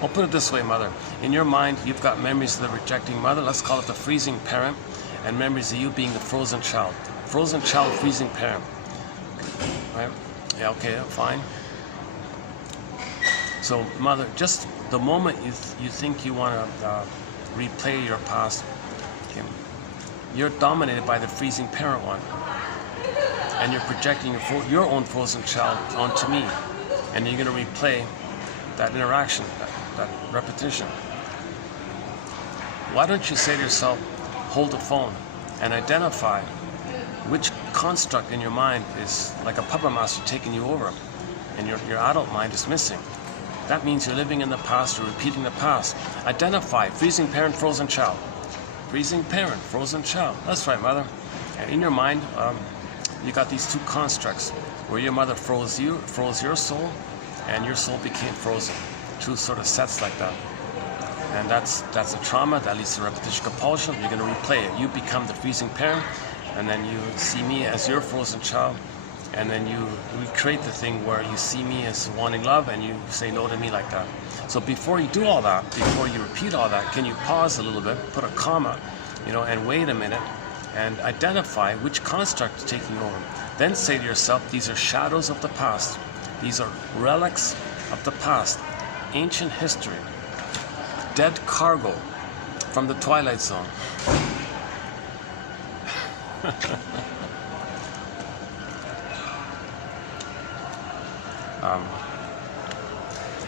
I'll put it this way, mother. In your mind, you've got memories of the rejecting mother. Let's call it the freezing parent, and memories of you being the frozen child. Frozen child, freezing parent. Right? Yeah, okay, fine. So, mother, just the moment you think you want to replay your past, okay, you're dominated by the freezing parent one, and you're projecting your own frozen child onto me, and you're going to replay that interaction, that repetition. Why don't you say to yourself, hold the phone and identify which construct in your mind is like a puppet master taking you over, and your adult mind is missing. That means you're living in the past or repeating the past. Identify freezing parent, frozen child. Freezing parent, frozen child. That's right, mother. And in your mind, you got these two constructs where your mother froze your soul, and your soul became frozen. Two sort of sets like that. And that's a trauma that leads to repetition compulsion. You're going to replay it. You become the freezing parent, and then you see me as your frozen child, and then you recreate the thing where you see me as wanting love and you say no to me like that. So before you do all that, before you repeat all that, can you pause a little bit, put a comma, and wait a minute and identify which construct is taking over. Then say to yourself, these are shadows of the past. These are relics of the past, ancient history, dead cargo from the Twilight Zone.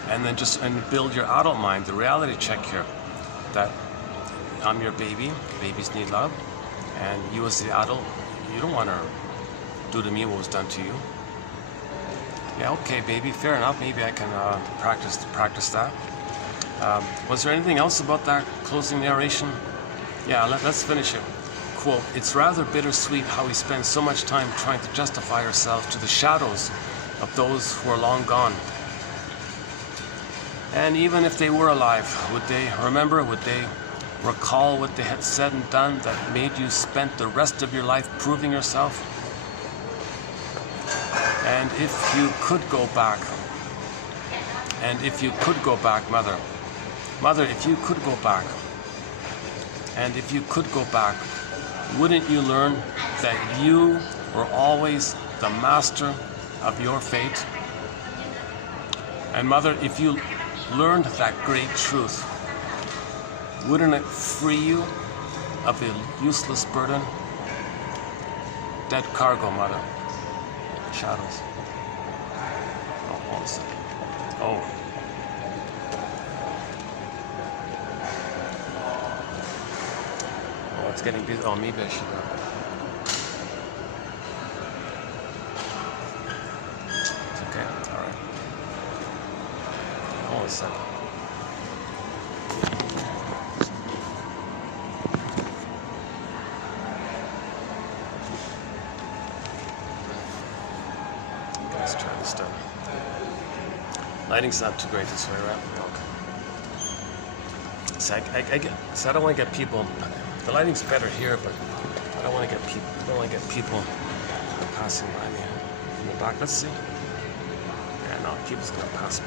And then just build your adult mind, the reality check here, that I'm your baby, babies need love, and you as the adult, you don't want to do to me what was done to you. Yeah, okay, baby, fair enough, maybe I can practice that. Was there anything else about that closing narration? Yeah, let's finish it. Quote, it's rather bittersweet how we spend so much time trying to justify ourselves to the shadows of those who are long gone. And even if they were alive, would they recall what they had said and done that made you spend the rest of your life proving yourself? And if you could go back, mother, if you could go back, and if you could go back, wouldn't you learn that you were always the master of your fate? And mother, if you learned that great truth, wouldn't it free you of the useless burden? Dead cargo, mother. Shadows. Oh, hold on a second. Oh. Oh, it's getting busy. Oh, maybe I should. It's okay. All right. Hold on a second. Let's try this stuff. Lighting's not too great this way, right? Okay. So I don't want to get people. The lighting's better here, but I don't want to get people. I don't want to get people passing by me in the back. Let's see. Yeah, no, people's gonna pass by.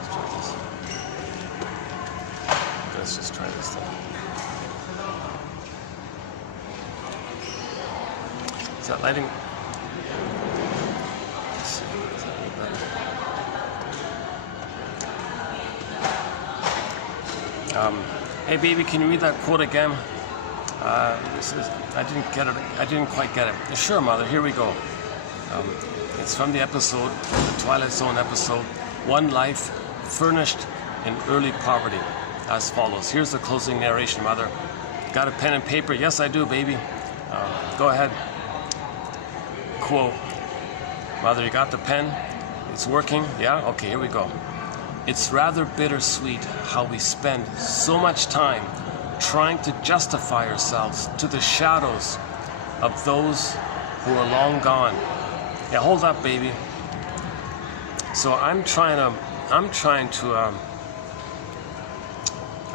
Let's try this. Let's just try this thing. Is that lighting? Let's see. Is that any better? Hey baby, can you read that quote again? This is, I didn't get it. I didn't quite get it. Sure, mother. Here we go. It's from the episode, the Twilight Zone episode, One Life Furnished in Early Poverty, as follows. Here's the closing narration, mother. Got a pen and paper? Yes, I do, baby. Go ahead. Quote. Mother, you got the pen? It's working? Yeah? Okay, here we go. It's rather bittersweet how we spend so much time trying to justify ourselves to the shadows of those who are long gone. Yeah, hold up, baby. So I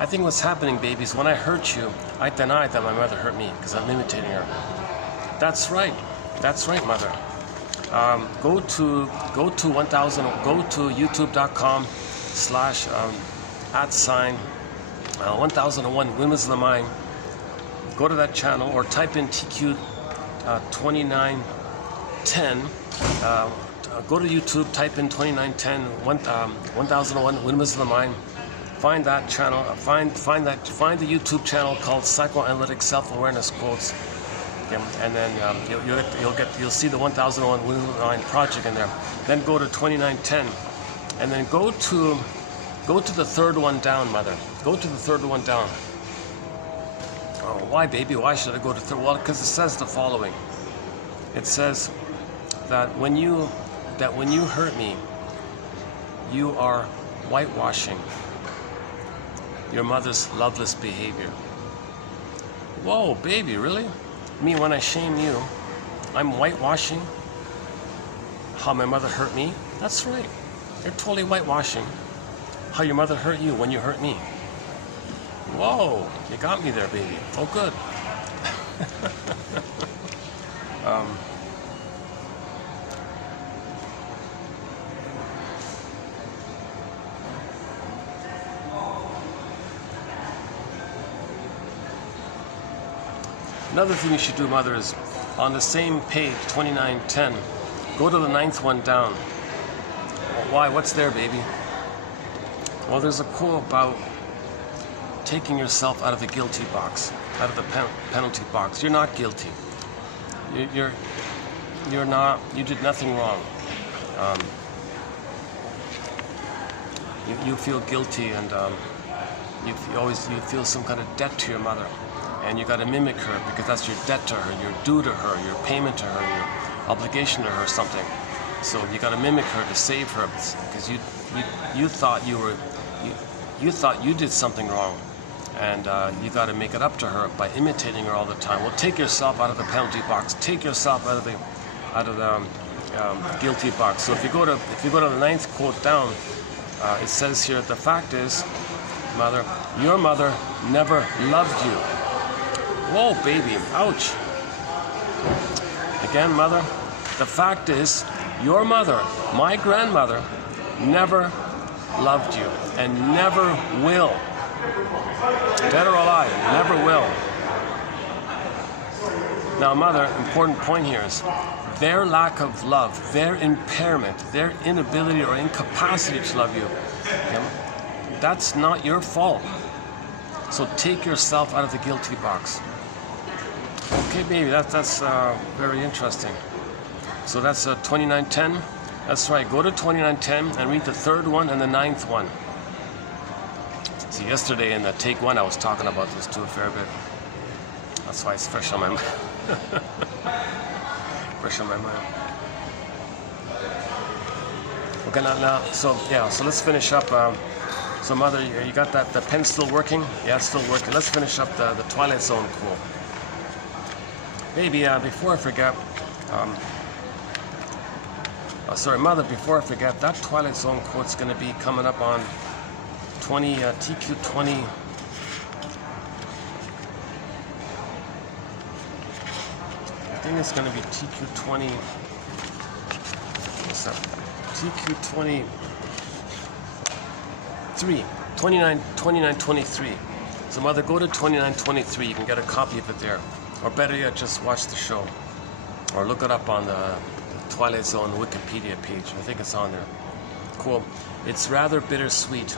think what's happening, baby, is when I hurt you, I denied that my mother hurt me because I'm imitating her. That's right, mother. Go to youtube.com/@1001 Windmills of the Mind. Go to that channel or type in TQ 2910. Go to YouTube, type in 2910 1001 Windmills of the Mind. Find that channel. Find the YouTube channel called Psychoanalytic Self-Awareness Quotes. And then you'll see the 1001 Windmills of the Mind project in there. Then go to 2910, and then go to the third one down, mother. Go to the third one down. Why, baby? Why should I go to third? Well, because it says the following. It says that when you hurt me, you are whitewashing your mother's loveless behavior. Whoa, baby, really? Me, when I shame you, I'm whitewashing how my mother hurt me? That's right. You're totally whitewashing how your mother hurt you when you hurt me. Whoa, you got me there, baby. Oh, good. Another thing you should do, mother, is on the same page, 2910, go to the 9th one down. Why? What's there, baby? Well, there's a quote about taking yourself out of the guilty box, out of the penalty box. You're not guilty. You're not. You did nothing wrong. You feel guilty, and you feel some kind of debt to your mother. And you got to mimic her because that's your debt to her, your due to her, your payment to her, your obligation to her, something. So you got to mimic her to save her because you thought you thought you did something wrong, and you got to make it up to her by imitating her all the time. Well, take yourself out of the penalty box. Take yourself out of the guilty box. So if you go to the 9th quote down, it says here, the fact is, mother, your mother never loved you. Whoa, baby, ouch. Again, mother, the fact is, your mother, my grandmother, never loved you and never will. Dead or alive, never will. Now, mother, important point here is their lack of love, their impairment, their inability or incapacity to love you, okay, that's not your fault. So take yourself out of the guilty box. Okay, baby, that's very interesting. So that's 2910. That's right. Go to 2910 and read the 3rd one and the 9th one. See, yesterday in the take 1, I was talking about this too a fair bit. That's why it's fresh on my mind. Fresh on my mind. Okay, now, so let's finish up. So, mother, you got the pen still working? Yeah, it's still working. Let's finish up the Twilight Zone quote. Baby, before I forget, sorry, mother, before I forget, that Twilight Zone quote's going to be coming up on TQ20. I think it's going to be TQ20. What's that? TQ23. 2923. So, mother, go to 2923. You can get a copy of it there. Or better yet, just watch the show. Or look it up on the Twilight Zone Wikipedia page. I think it's on there. Cool. It's rather bittersweet.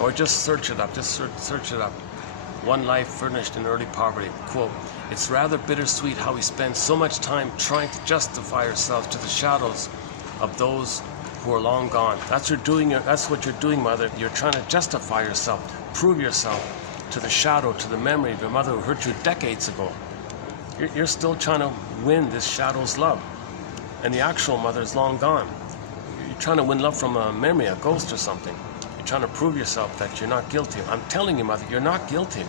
Or just search it up. Just search it up. One life furnished in early poverty. Quote, it's rather bittersweet how we spend so much time trying to justify ourselves to the shadows of those who are long gone. That's what you're doing, mother. You're trying to justify yourself, prove yourself to the shadow, to the memory of your mother who hurt you decades ago. You're still trying to win this shadow's love. And the actual mother is long gone. You're trying to win love from a memory, a ghost or something. You're trying to prove yourself that you're not guilty. I'm telling you, mother, you're not guilty.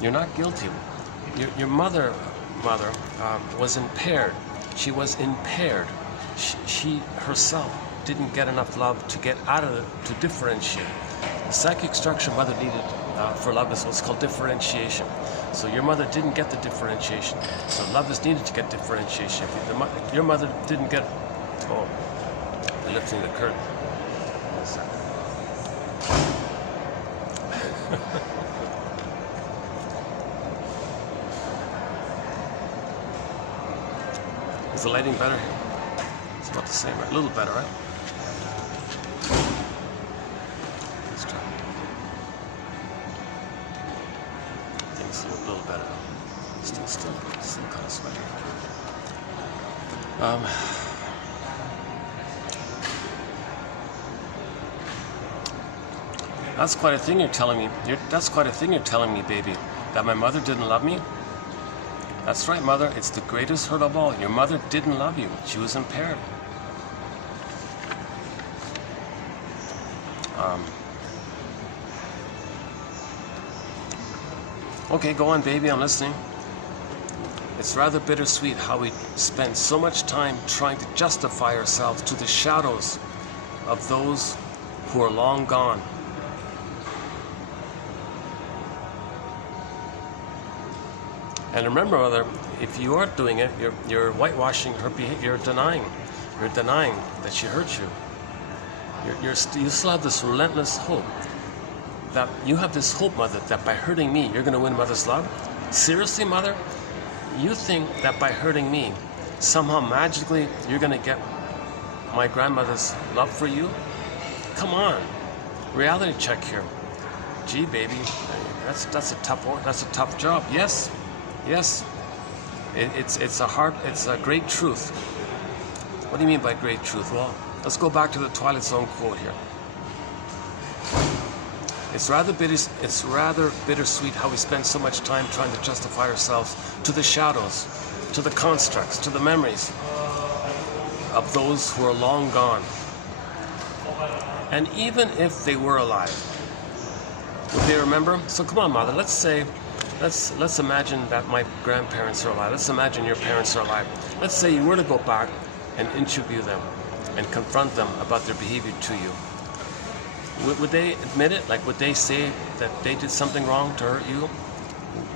You're not guilty. Your mother was impaired. She was impaired. She herself didn't get enough love to get out of it, to differentiate. The psychic structure mother needed for love is what's called differentiation. So your mother didn't get the differentiation. So love is needed to get differentiation. Your mother didn't get... Oh, lifting the curtain. Is the lighting better? It's about the same, right? A little better, right? Let's try. I think it's a little better. Still kind of sweaty. That's quite a thing you're telling me. That's quite a thing you're telling me, baby. that my mother didn't love me? That's right, mother. It's the greatest hurt of all. Your mother didn't love you. She was impaired. Okay, go on, baby. I'm listening. It's rather bittersweet how we spend so much time trying to justify ourselves to the shadows of those who are long gone. And remember, mother, if you aren't doing it, you're whitewashing her behavior. You're denying that she hurt you. You still have this relentless hope. That you have this hope, mother, that by hurting me, you're going to win mother's love? Seriously, mother? You think that by hurting me, somehow magically you're going to get my grandmother's love for you? Come on. Reality check here. Gee, baby, that's a tough job. Yes. It's a great truth. What do you mean by great truth? Well, let's go back to the Twilight Zone quote here. It's rather bittersweet how we spend so much time trying to justify ourselves to the shadows, to the constructs, to the memories of those who are long gone. And even if they were alive, would they remember? So come on, mother, let's imagine that my grandparents are alive. Let's imagine your parents are alive. Let's say you were to go back and interview them and confront them about their behavior to you. Would they admit it? Like, would they say that they did something wrong to hurt you?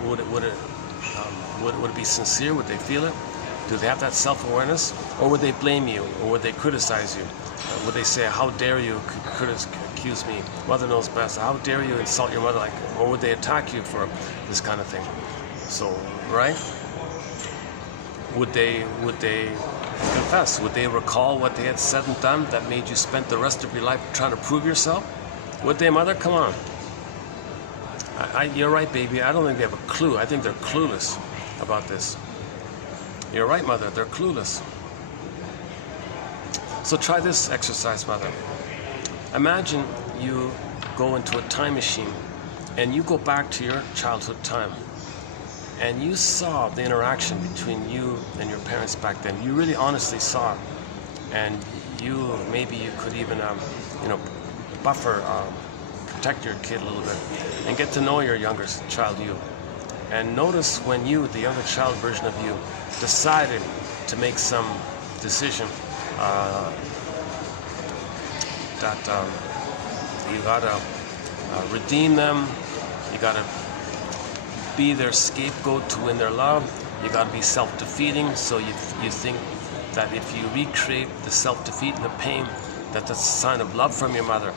Would it be sincere? Would they feel it? Do they have that self-awareness? Or would they blame you? Or would they criticize you? Would they say, how dare you accuse me? Mother knows best. How dare you insult your mother? Or would they attack you for this kind of thing? So, right? Would they confess? Would they recall what they had said and done that made you spend the rest of your life trying to prove yourself? Would they, mother? Come on. You're right, baby. I don't think they have a clue. I think they're clueless about this. You're right, mother. They're clueless. So try this exercise, mother. Imagine you go into a time machine and you go back to your childhood time. And you saw the interaction between you and your parents back then. You really honestly saw it. And maybe you could even, buffer, protect your kid a little bit and get to know your younger child you. And notice when you, the younger child version of you, decided to make some decision that you gotta redeem them, you gotta be their scapegoat to win their love. You got to be self-defeating, so you think that if you recreate the self-defeat and the pain, that's a sign of love from your mother.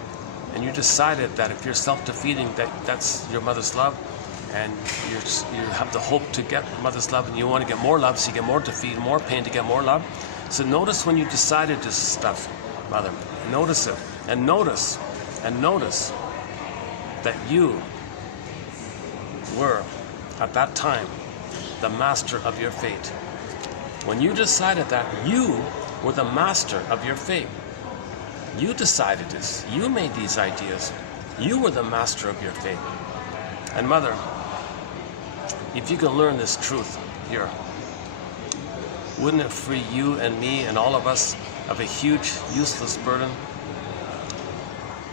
And you decided that if you're self-defeating, that's your mother's love, and you have the hope to get mother's love, and you want to get more love, so you get more defeat, more pain to get more love. So notice when you decided this stuff, mother. Notice it, and notice that you were at that time the master of your fate. When you decided that, you were the master of your fate. You decided this. You made these ideas. You were the master of your fate. And mother, if you can learn this truth here, wouldn't it free you and me and all of us of a huge, useless burden?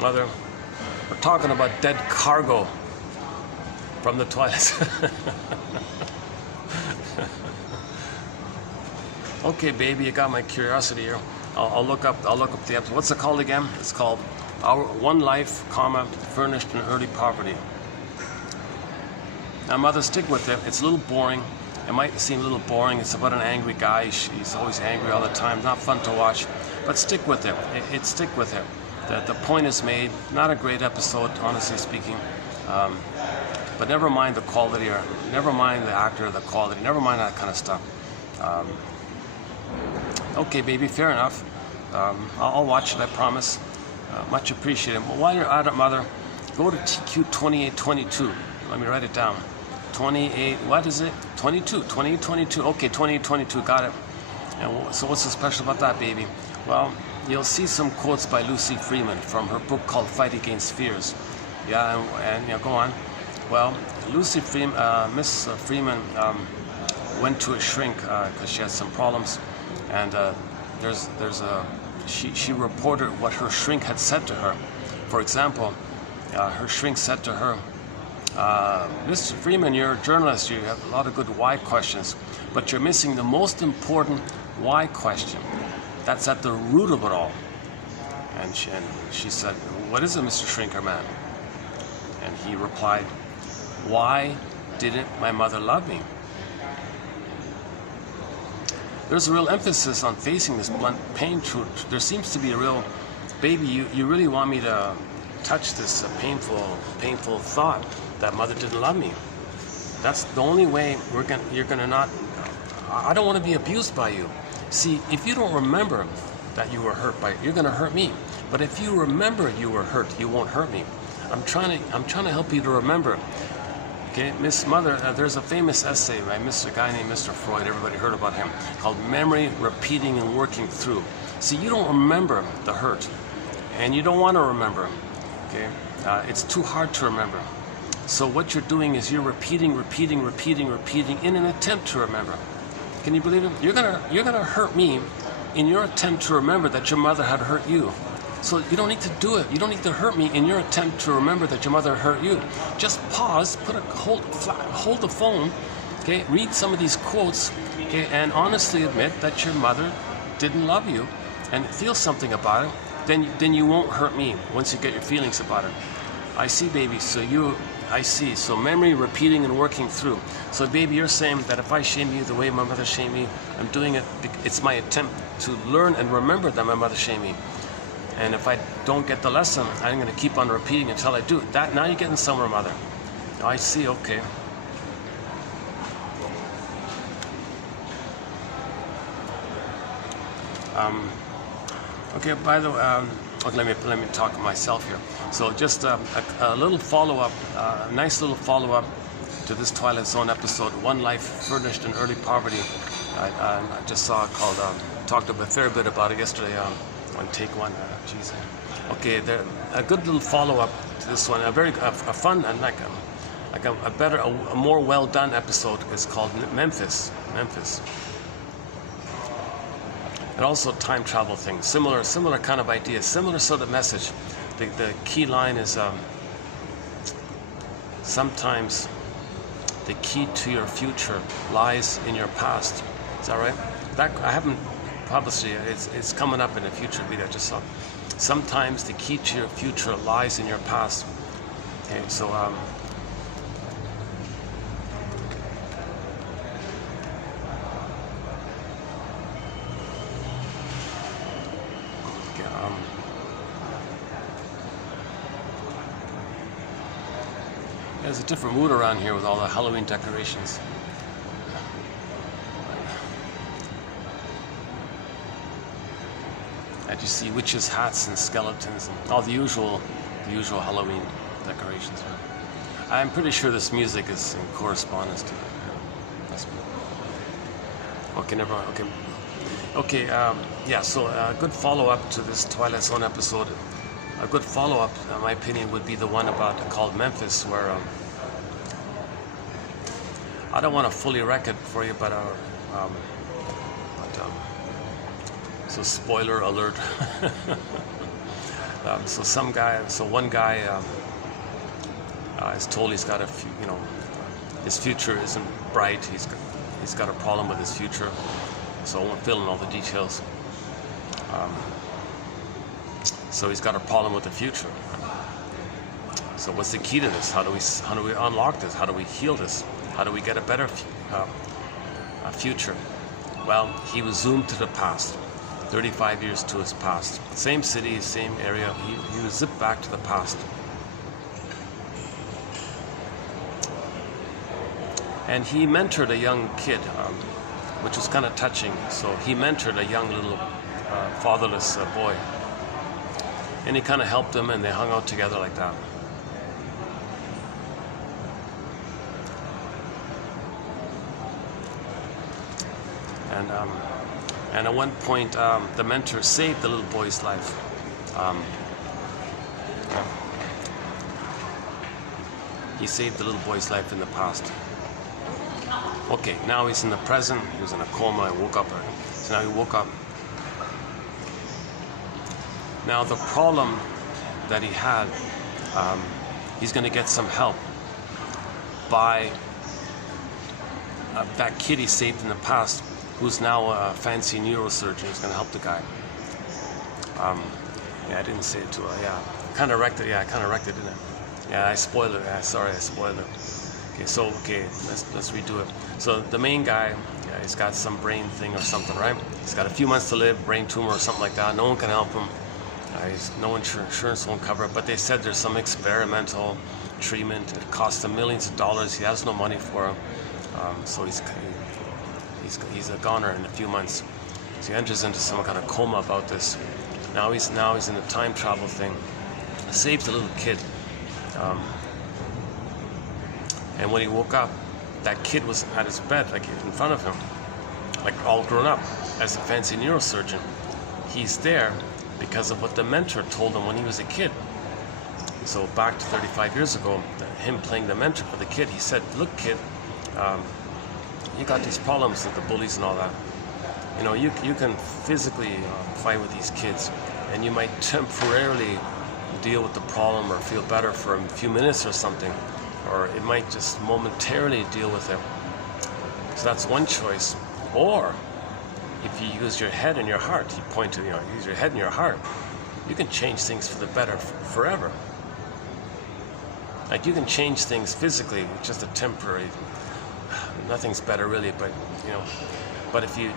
Mother, we're talking about dead cargo from the Twilight. Okay, baby, you got my curiosity here. I'll look up the episode. What's it called again? It's called Our One Life, Furnished in Early Poverty. Now, mother, stick with it. It's a little boring. It might seem a little boring. It's about an angry guy. He's always angry all the time. Not fun to watch. But stick with it. Stick with it. The point is made. Not a great episode, honestly speaking. But never mind the quality, or never mind the actor, the quality, never mind that kind of stuff. Okay, baby, fair enough. I'll watch it, I promise. Much appreciated. But while you're at it, mother, go to TQ 2822. Let me write it down. 28, what is it? 22, 2822. Okay, 2822, got it. And so what's so special about that, baby? Well, you'll see some quotes by Lucy Freeman from her book called Fight Against Fears. Yeah, and go on. Well, Miss Freeman went to a shrink because she had some problems, and she reported what her shrink had said to her. For example, her shrink said to her, Mr. Freeman, you're a journalist, you have a lot of good why questions, but you're missing the most important why question. That's at the root of it all. And she said, what is it, Mr. Shrinkerman? And he replied, why didn't my mother love me? There's a real emphasis on facing this blunt pain truth. There seems to be a real, baby, you really want me to touch this painful thought that mother didn't love me. That's the only way you're gonna not, I don't want to be abused by you. See, if you don't remember that you were hurt by, you're gonna hurt me. But if you remember you were hurt, you won't hurt me. I'm trying to help you to remember. Okay, Miss Mother, there's a famous essay by a guy named Mr. Freud, everybody heard about him, called Memory, Repeating, and Working Through. See, you don't remember the hurt, and you don't want to remember, okay? It's too hard to remember. So what you're doing is you're repeating in an attempt to remember. Can you believe it? You're gonna hurt me in your attempt to remember that your mother had hurt you. So you don't need to do it. You don't need to hurt me in your attempt to remember that your mother hurt you. Just pause, hold the phone, okay, read some of these quotes, okay, and honestly admit that your mother didn't love you and feel something about it. Then you won't hurt me once you get your feelings about it. I see, baby, I see. So memory, repeating, and working through. So baby, you're saying that if I shame you the way my mother shamed me, I'm doing it, it's my attempt to learn and remember that my mother shamed me. And if I don't get the lesson, I'm going to keep on repeating until I do. That, now you're getting somewhere, mother. I see, okay. Okay, by the way, okay, let me talk to myself here. So just a little follow-up, a nice little follow-up to this Twilight Zone episode, One Life Furnished in Early Poverty. I just saw it called, talked a fair bit about it yesterday on Take One. Geez. Okay, a good little follow-up to this one, a fun and like a more well-done episode is called Memphis. And also time travel thing, similar kind of idea, similar sort of message. The key line is sometimes the key to your future lies in your past. Is that right? That I haven't published it. It's coming up in a future video I just saw. Sometimes the key to your future lies in your past. Okay, so there's a different mood around here with all the Halloween decorations. And you see witches' hats and skeletons and all the usual Halloween decorations. I'm pretty sure this music is in correspondence to it. Okay, never mind. Okay, yeah. So a good follow-up to this Twilight Zone episode. A good follow-up, in my opinion, would be the one called Memphis, where I don't want to fully wreck it for you, but so spoiler alert. So one guy is told he's got his future isn't bright. He's got a problem with his future. So I won't fill in all the details. So he's got a problem with the future. So what's the key to this? How do we unlock this? How do we heal this? How do we get a better future? Well, he was zoomed to the past, 35 years to his past. Same city, same area. He was zipped back to the past. And he mentored a young kid, which was kind of touching. So he mentored a young little fatherless boy. And he kind of helped him, and they hung out together like that. And at one point, the mentor saved the little boy's life. He saved the little boy's life in the past. Okay, now he's in the present. He was in a coma. He woke up. So now he woke up. Now the problem that he had, he's going to get some help by that kid he saved in the past, who's now a fancy neurosurgeon. He's going to help the guy. Yeah, I didn't say it too well. Yeah, kind of wrecked it. Yeah, I kind of wrecked it, didn't I? Yeah, I spoiled it. Yeah, sorry, I spoiled it. Okay, let's redo it. So the main guy, yeah, he's got some brain thing or something, right? He's got a few months to live, brain tumor or something like that. No one can help him. No insurance won't cover it. But they said there's some experimental treatment. It costs him millions of dollars. He has no money for it. So he's a goner in a few months. So he enters into some kind of coma about this. Now he's in the time travel thing. Saves a little kid. And when he woke up, that kid was at his bed, like in front of him, like all grown up, as a fancy neurosurgeon. He's there because of what the mentor told him when he was a kid. So back to 35 years ago, him playing the mentor for the kid, he said, "Look, kid, you got these problems with the bullies and all that. You know, you can physically fight with these kids, and you might temporarily deal with the problem or feel better for a few minutes or something, or it might just momentarily deal with it. So that's one choice. Or if you use your head and your heart," he pointed, use your head and your heart, "you can change things for the better forever. Like you can change things physically, just a temporary, nothing's better really, but if you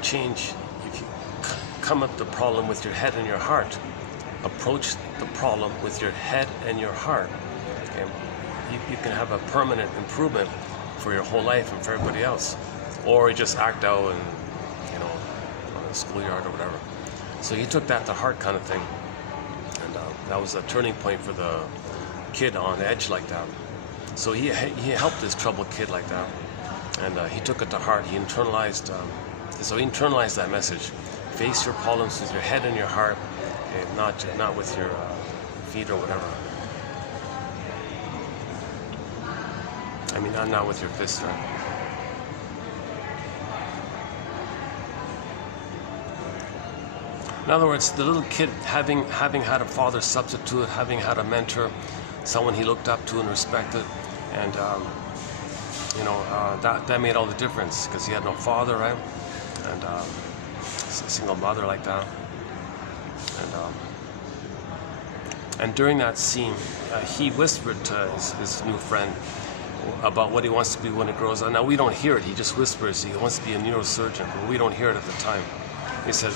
come at the problem with your head and your heart, approach the problem with your head and your heart, okay, you can have a permanent improvement for your whole life and for everybody else. Or you just act out and, on the schoolyard or whatever." So he took that to heart kind of thing. And that was a turning point for the kid on edge like that. So he helped this troubled kid like that. And he took it to heart. He internalized, that message. Face your problems with your head and your heart, okay, not with your feet or whatever. I mean, not with your fists, right? In other words, the little kid, having had a father substitute, having had a mentor, someone he looked up to and respected, and that made all the difference, because he had no father, right? And a single mother like that. And during that scene, he whispered to his new friend about what he wants to be when he grows up. Now we don't hear it. He just whispers he wants to be a neurosurgeon, but we don't hear it at the time. He said,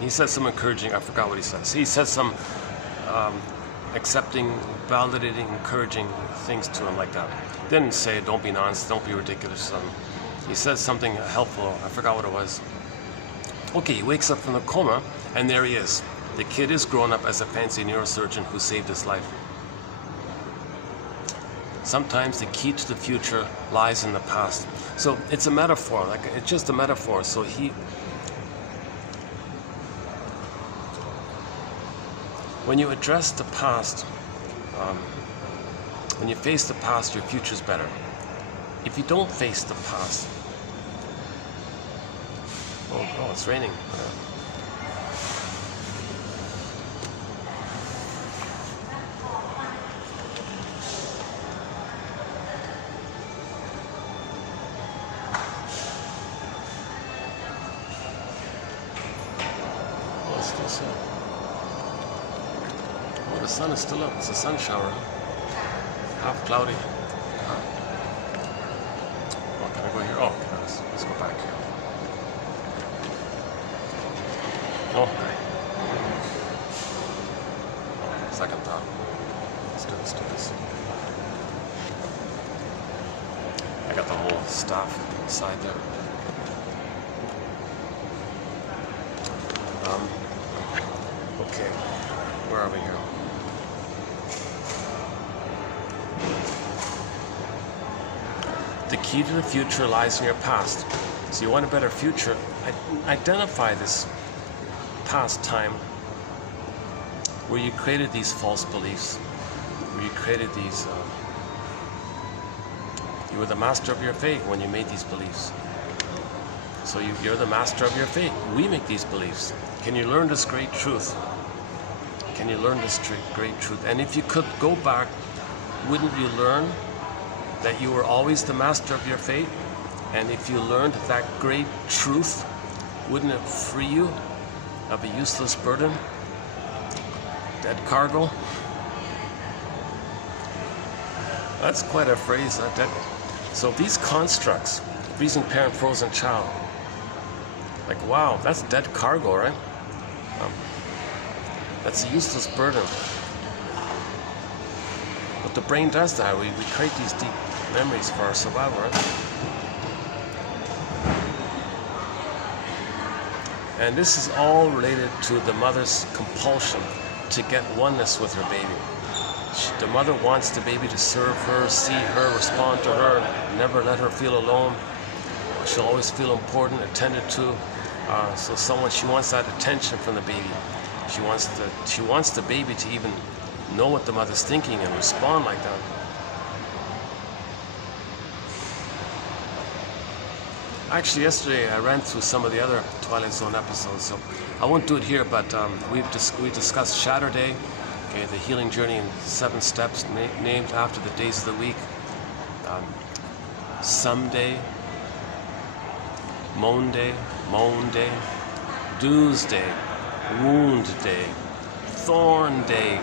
he said some encouraging, I forgot what he said. He said some accepting, validating, encouraging things to him like that. Didn't say, "Don't be nonsense, don't be ridiculous." He said something helpful. I forgot what it was. Okay, he wakes up from the coma, and there he is. The kid is grown up as a fancy neurosurgeon who saved his life. Sometimes the key to the future lies in the past. So it's a metaphor, it's just a metaphor. So when you address the past, when you face the past, your future's better. If you don't face the past, oh, it's raining. The sun is still up. It's a sun shower. Half cloudy. Can I go here? Oh, let's go back here. Oh, second thought. Let's do this. I got the whole staff inside there. Okay, where are we here? The key to the future lies in your past. So you want a better future, identify this past time where you created these false beliefs, where you created these, you were the master of your fate when you made these beliefs. So you're the master of your fate. We make these beliefs. Can you learn this great truth? Can you learn this great truth? And if you could go back, wouldn't you learn that you were always the master of your fate? And if you learned that great truth, wouldn't it free you of a useless burden? Dead cargo? That's quite a phrase, dead. So these constructs, freezing parent, frozen child, like, wow, that's dead cargo, right? That's a useless burden. But the brain does that. We create these deep memories for our survival, right? And this is all related to the mother's compulsion to get oneness with her baby. The mother wants the baby to serve her, see her, respond to her, never let her feel alone. She'll always feel important, attended to. She wants that attention from the baby. She wants the baby to even know what the mother's thinking and respond like that. Actually, yesterday I ran through some of the other Twilight Zone episodes, so I won't do it here, but we discussed Shatter Day, okay, the healing journey in 7 steps, named after the days of the week. Someday, Moan Day, Doomsday, Wound Day, Thorn Day,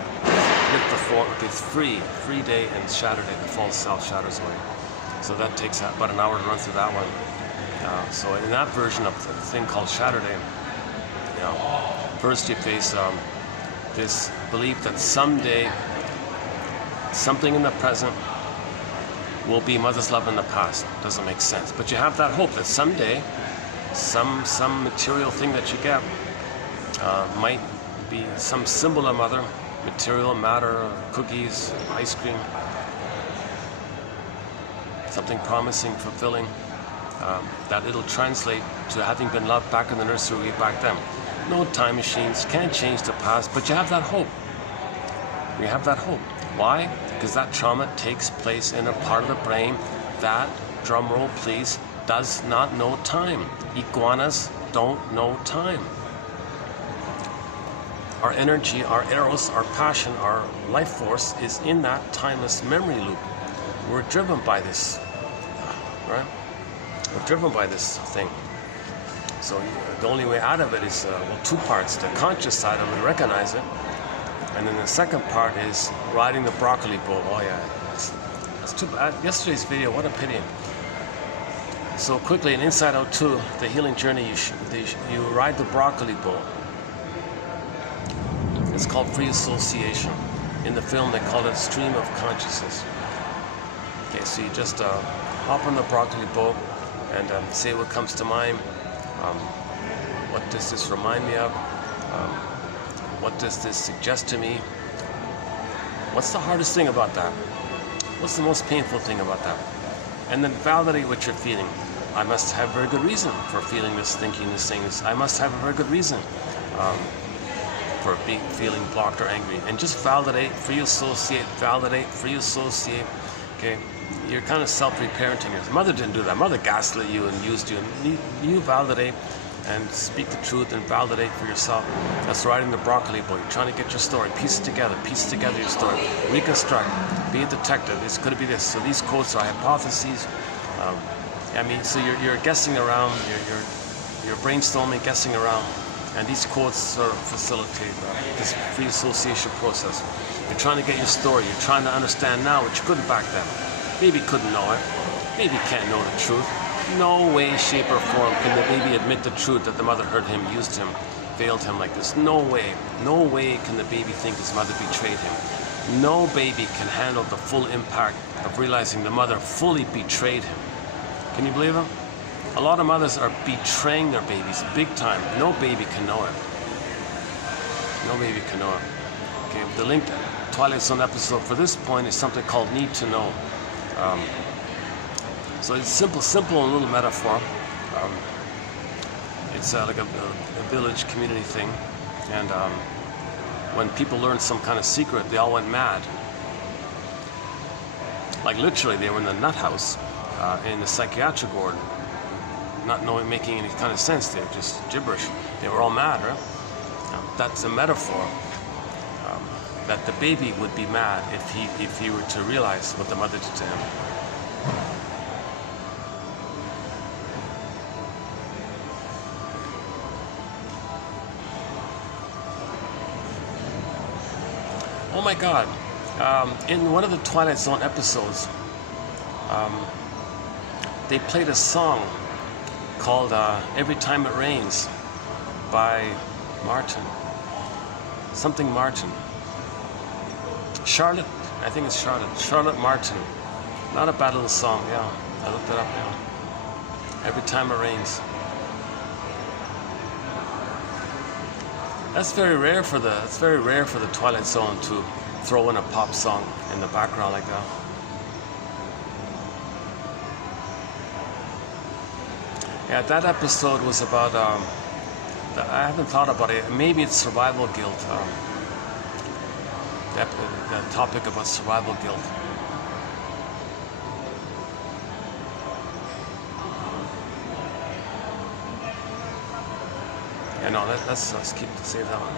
Lift the Thorn, okay, it's free day, and Shatter Day, the false self shatters away. So that takes about an hour to run through that one. So in that version of the thing called Shatter Day, first you face this belief that someday something in the present will be mother's love in the past. Doesn't make sense, but you have that hope that someday some material thing that you get might be some symbol of mother, material, matter, cookies, ice cream, something promising, fulfilling, that it'll translate to having been loved back in the nursery back then. No time machines, can't change the past, but you have that hope. You have that hope. Why? Because that trauma takes place in a part of the brain that, drum roll please, does not know time. Iguanas don't know time. Our energy, our eros, our passion, our life force is in that timeless memory loop. We're driven by this, right? We're driven by this thing. So the only way out of it is, 2 parts. The conscious side of it, recognize it. And then the second part is riding the broccoli boat. Oh yeah, that's too bad. Yesterday's video, what a pity. So quickly, in Inside Out 2, the healing journey, you ride the broccoli boat. It's called free association. In the film, they call it stream of consciousness. Okay, so you just hop on the broccoli boat and say what comes to mind. What does this remind me of? What does this suggest to me? What's the hardest thing about that? What's the most painful thing about that? And then validate what you're feeling. I must have a very good reason for feeling this, thinking this, saying this. I must have a very good reason for feeling blocked or angry. And just validate, free associate, validate, free associate. Okay, you're kind of self-reparenting. Mother didn't do that. Mother gaslit you and used you. And you validate and speak the truth and validate for yourself. That's riding the broccoli boat. You're trying to get your story, piece together your story, reconstruct, be a detective. It's going to be this. So these quotes are hypotheses. So you're guessing around, you're brainstorming, guessing around, and these quotes sort of facilitate this free association process. You're trying to get your story. You're trying to understand now what you couldn't back then. Baby couldn't know it. Baby can't know the truth. No way, shape, or form can the baby admit the truth that the mother hurt him, used him, failed him like this. No way. No way can the baby think his mother betrayed him. No baby can handle the full impact of realizing the mother fully betrayed him. Can you believe it? A lot of mothers are betraying their babies big time. No baby can know it. No baby can know it. Okay, the link to Twilight Zone episode for this point is something called Need to Know. So it's simple and a little metaphor. It's like a village community thing. And when people learned some kind of secret, they all went mad. Like literally, they were in the nut house in the psychiatric ward, not knowing, making any kind of sense. They were just gibberish. They were all mad, right? That's a metaphor. That the baby would be mad if he were to realize what the mother did to him. Oh my God! In one of the Twilight Zone episodes, they played a song called "Every Time It Rains" by Martin. Something Martin. Charlotte, I think it's Charlotte. Charlotte Martin. Not a bad little song, yeah. I looked it up, yeah. Every Time It Rains. That's very rare for the Twilight Zone to throw in a pop song in the background like that. Yeah, that episode was about I haven't thought about it. Maybe it's survival guilt. The topic about survival guilt. Yeah, no, let's keep to save that one.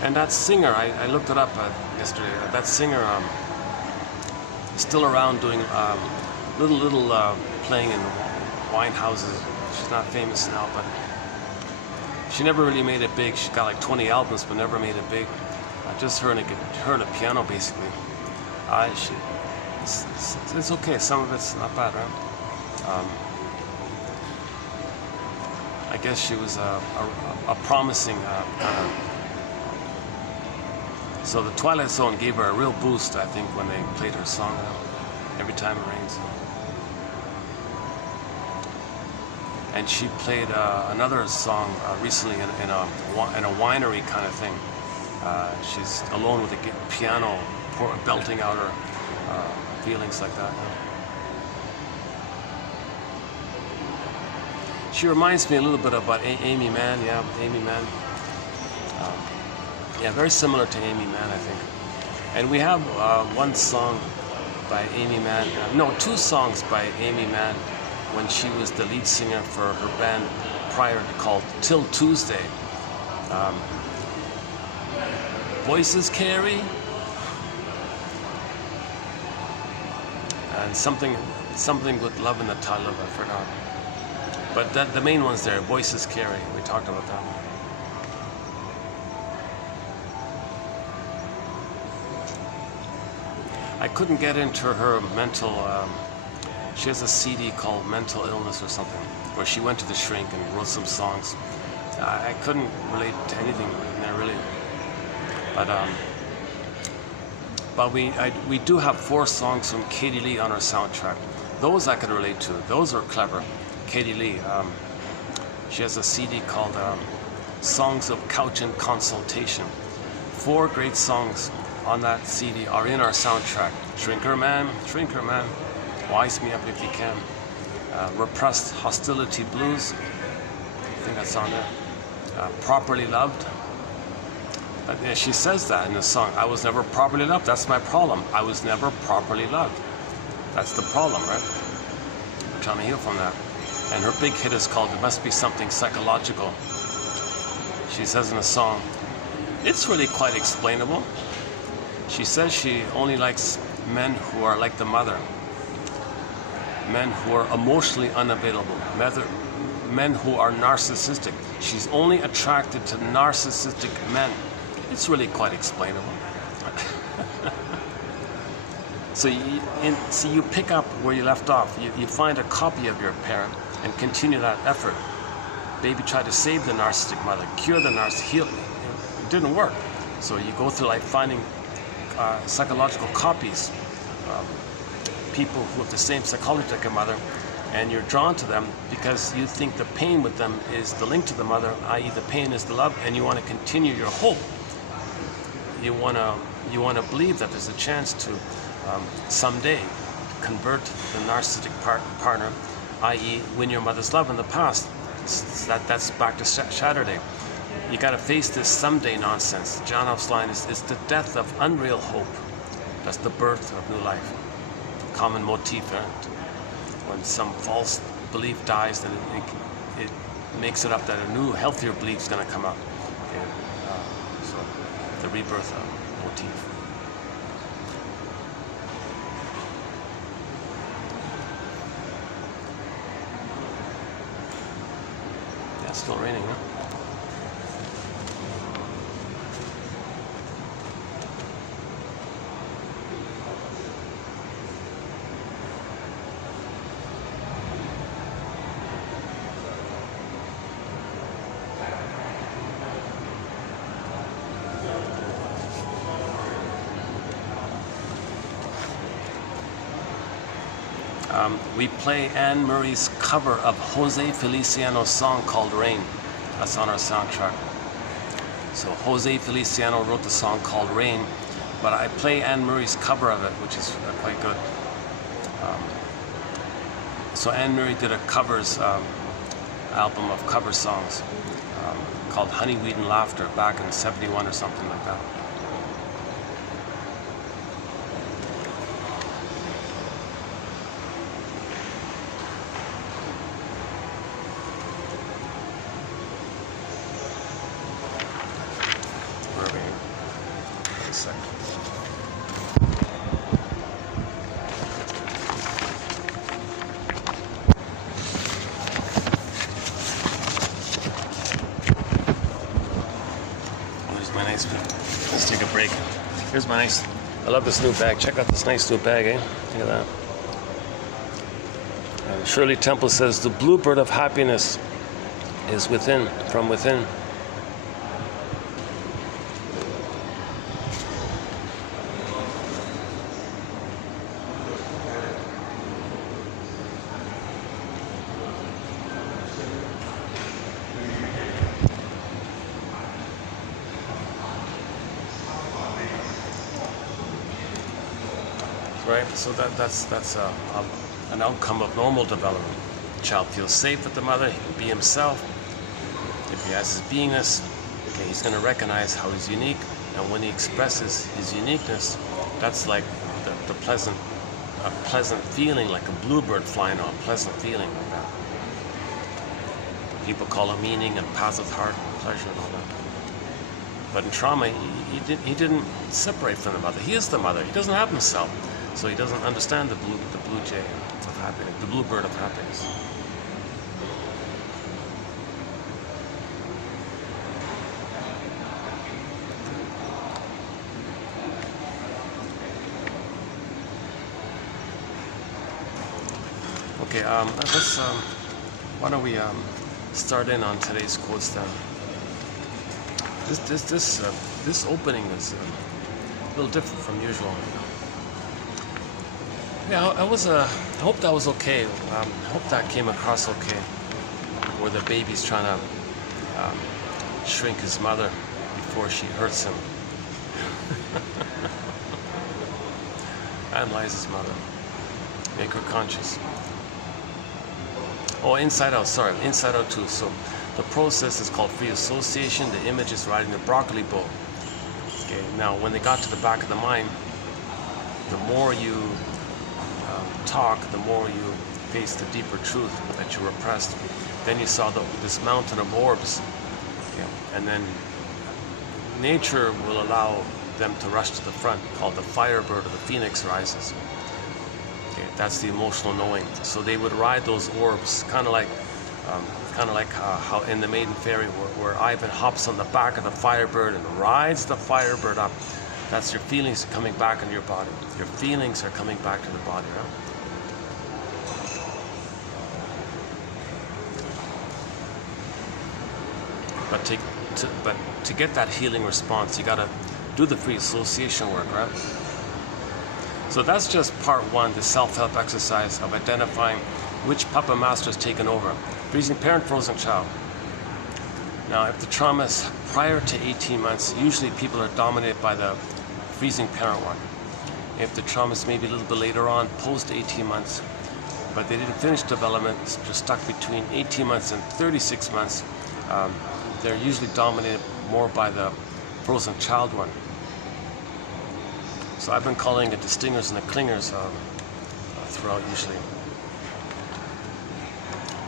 Yeah. And that singer, I looked it up yesterday. That singer is still around doing little playing in wine houses. She's not famous now, but she never really made it big. She got like 20 albums, but never made it big. Just her and a piano, basically. It's okay. Some of it's not bad, right? I guess she was a promising kind of. So the Twilight Zone gave her a real boost, I think, when they played her song "Every Time It Rains." And she played another song recently in a winery kind of thing. She's alone with a piano, belting out her feelings like that. She reminds me a little bit about Amy Mann. Yeah, Amy Mann. Yeah, very similar to Amy Mann, I think. And we have one song by Amy Mann. No, two songs by Amy Mann when she was the lead singer for her band prior, called Till Tuesday. Voices Carry, and something with love in the title of it, I forgot. But the main one's there, Voices Carry. We talked about that. I couldn't get into her mental. She has a CD called Mental Illness or something, where she went to the shrink and wrote some songs. I couldn't relate to anything in there really. But we do have 4 songs from Katie Lee on our soundtrack. Those I could relate to. Those are clever. Katie Lee, she has a CD called Songs of Couch and Consultation. 4 great songs on that CD are in our soundtrack. Shrinker Man, Wise Me Up If You Can. Repressed Hostility Blues, I think that's on there. Properly Loved. Yeah, she says that in the song. I was never properly loved. That's my problem. I was never properly loved. That's the problem, right? I'm trying to heal from that. And her big hit is called It Must Be Something Psychological. She says in the song, it's really quite explainable. She says she only likes men who are like the mother. Men who are emotionally unavailable. Men who are narcissistic. She's only attracted to narcissistic men. It's really quite explainable. So you pick up where you left off. You find a copy of your parent and continue that effort. Baby tried to save the narcissistic mother, cure the narcissistic, heal. It didn't work. So you go through life finding psychological copies, people who have the same psychology like your mother, and you're drawn to them because you think the pain with them is the link to the mother, i.e. the pain is the love, and you want to continue your hope. You want to believe that there's a chance to someday convert the narcissistic partner, i.e. win your mother's love in the past. That's back to Saturday. you got to face this someday nonsense. John Off's line is, it's the death of unreal hope. That's the birth of new life. Common motif. When some false belief dies, then it makes it up that a new, healthier belief is going to come up. Okay? So the rebirth motif. Yeah, it's still raining, huh? We play Anne Murray's cover of Jose Feliciano's song called Rain. That's on our soundtrack. So Jose Feliciano wrote the song called Rain, but I play Anne Murray's cover of it, which is quite good. So Anne Murray did a covers album of cover songs called Honeyweed and Laughter back in '71 or something like that. Let's take a break. Here's my nice, I love this new bag. Check out this nice new bag, eh? Look at that. Shirley Temple says, the bluebird of happiness is within, from within. Right, so that's an outcome of normal development. The child feels safe with the mother. He can be himself. If he has his beingness, okay, he's going to recognize how he's unique. And when he expresses his uniqueness, that's like the pleasant feeling, like a bluebird flying on, pleasant feeling like that. People call it meaning and paths of heart, and pleasure and all that. But in trauma, he didn't separate from the mother. He is the mother. He doesn't have himself. So he doesn't understand the blue jay of happiness, the bluebird of happiness. Okay, let's why don't we start in on today's quotes then. This opening is a little different from usual. Yeah, I hope that was okay. I hope that came across okay. Where the baby's trying to shrink his mother before she hurts him. Analyze his mother. Make her conscious. Oh, inside out, sorry, inside out too. So the process is called free association. The image is riding the broccoli bowl. Okay, now when they got to the back of the mind, the more you talk, the more you face the deeper truth that you repressed. Then you saw this mountain of orbs, okay, and then nature will allow them to rush to the front, called the firebird or the phoenix rises. Okay, that's the emotional knowing. So they would ride those orbs, kind of like how in the Maiden Fairy, where Ivan hops on the back of the firebird and rides the firebird up. That's your feelings coming back into your body. Your feelings are coming back to the body, right? But to get that healing response, you gotta do the free association work, right? So that's just part one, the self-help exercise of identifying which puppet master has taken over. Freezing parent, frozen child. Now, if the trauma is prior to 18 months, usually people are dominated by the freezing parent one. If the trauma is maybe a little bit later on, post 18 months, but they didn't finish development, just stuck between 18 months and 36 months, they're usually dominated more by the frozen child one. So I've been calling it the stingers and the clingers throughout usually.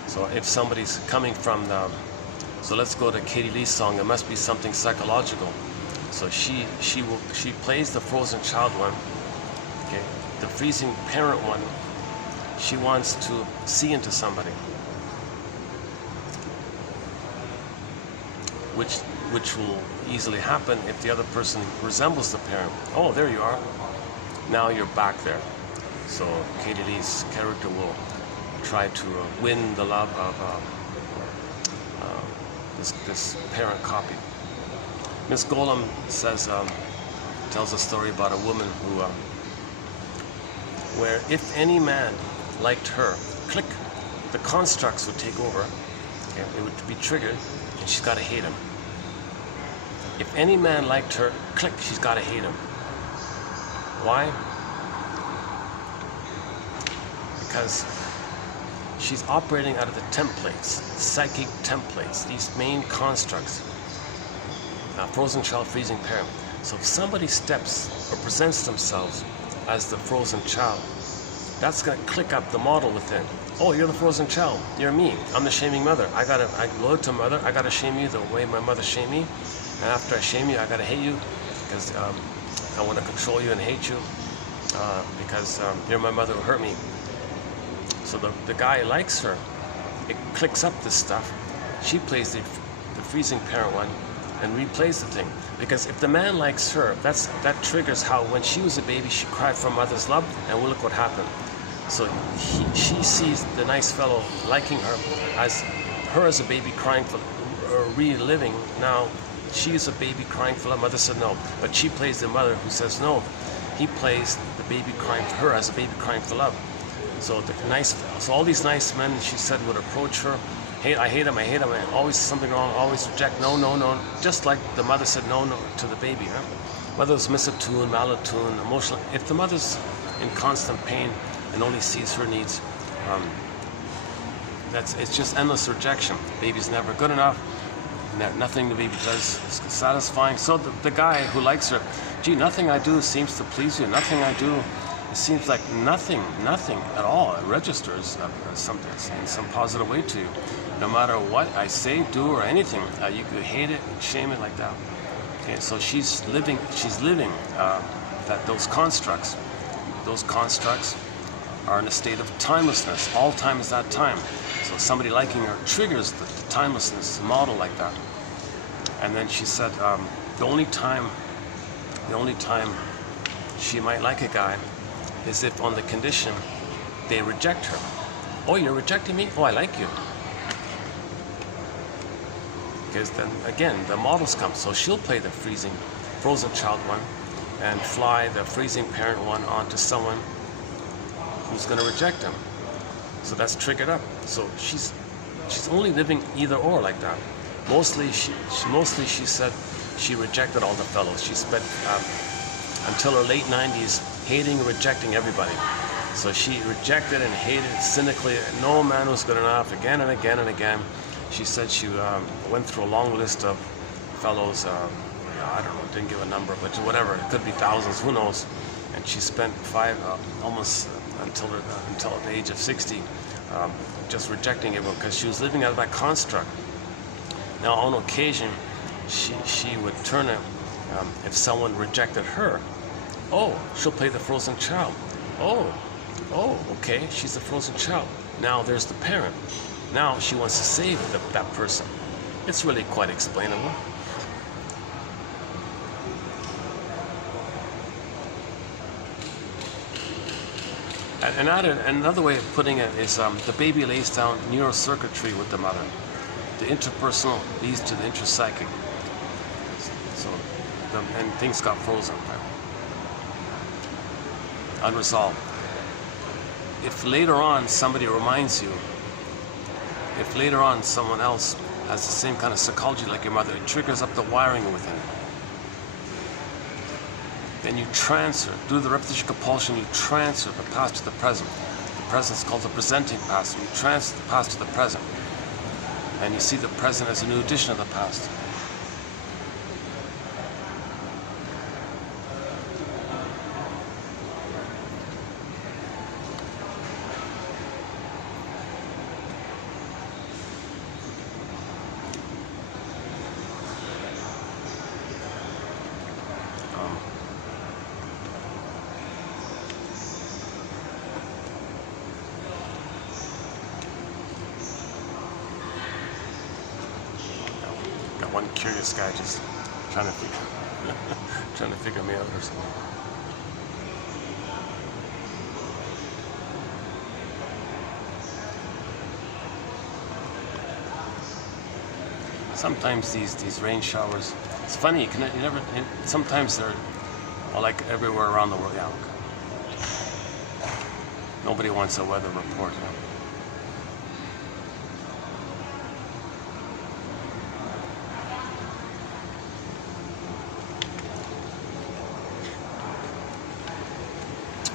So if somebody's coming from the, so let's go to Katie Lee's song, it must be something psychological. So she plays the frozen child one, okay, the freezing parent one. She wants to see into somebody, which will easily happen if the other person resembles the parent. Oh, there you are. Now you're back there. So Katie Lee's character will try to win the love of this parent copy. Miss Golem says, tells a story about a woman who, where if any man liked her, click, the constructs would take over, okay, it would be triggered, and she's got to hate him. If any man liked her, click, she's got to hate him. Why? Because she's operating out of the templates, psychic templates, these main constructs. Frozen child, freezing parent. So if somebody steps or presents themselves as the frozen child, that's going to click up the model within. Oh, you're the frozen child. You're me. I'm the shaming mother. I'm loyal to mother. I gotta shame you the way my mother shamed me. And after I shame you, I gotta hate you because I want to control you and hate you because you're my mother who hurt me. So the guy likes her. It clicks up this stuff. She plays the freezing parent one and replays the thing. Because if the man likes her, that triggers how when she was a baby, she cried for mother's love, and well, look what happened. So she sees the nice fellow liking her as a baby crying for, reliving. Now she's a baby crying for love. Mother said no, but she plays the mother who says no. He plays the baby crying for her as a baby crying for love. So so all these nice men, she said, would approach her. Hey, I hate him. Always something wrong. Always reject. No, no, no. Just like the mother said no, no to the baby. Huh? Whether it's misattuned, malattuned, emotional. If the mother's in constant pain and only sees her needs, it's just endless rejection. Baby's never good enough. Nothing the baby does is satisfying. So the guy who likes her, gee, nothing I do seems to please you. Nothing I do, it seems like nothing at all. It registers something in some positive way to you. No matter what I say, do, or anything, you could hate it, shame it like that. Okay, so she's living those constructs. Those constructs are in a state of timelessness. All time is that time. So somebody liking her triggers the timelessness model like that. And then she said, the only time she might like a guy is if on the condition they reject her. Oh, you're rejecting me? Oh, I like you. Because then again the models come. So she'll play the frozen child one and fly the freezing parent one onto someone who's going to reject him. So that's triggered up. So she's only living either or like that. Mostly she said she rejected all the fellows. She spent until her late 90s hating and rejecting everybody. So she rejected and hated cynically. No man was good enough, again and again and again. She said she went through a long list of fellows, I don't know, didn't give a number, but whatever, it could be thousands, who knows. And she spent almost until the age of 60, just rejecting everyone because she was living out of that construct. Now on occasion, she would turn it, if someone rejected her, oh, she'll play the frozen child. Oh, okay, she's the frozen child. Now there's the parent. Now she wants to save that person. It's really quite explainable. And another way of putting it is the baby lays down neurocircuitry with the mother. The interpersonal leads to the intrapsychic. So, and things got frozen, unresolved. If later on somebody reminds you, if later on someone else has the same kind of psychology like your mother, it triggers up the wiring within. Then you transfer, through the repetition compulsion, you transfer the past to the present. The present is called the presenting past. You transfer the past to the present. and you see the present as a new addition of the past. One curious guy just trying to figure me out or something. Sometimes these rain showers, it's funny, you never, sometimes they're, well, like everywhere around the world. Yeah, nobody wants a weather report. You know?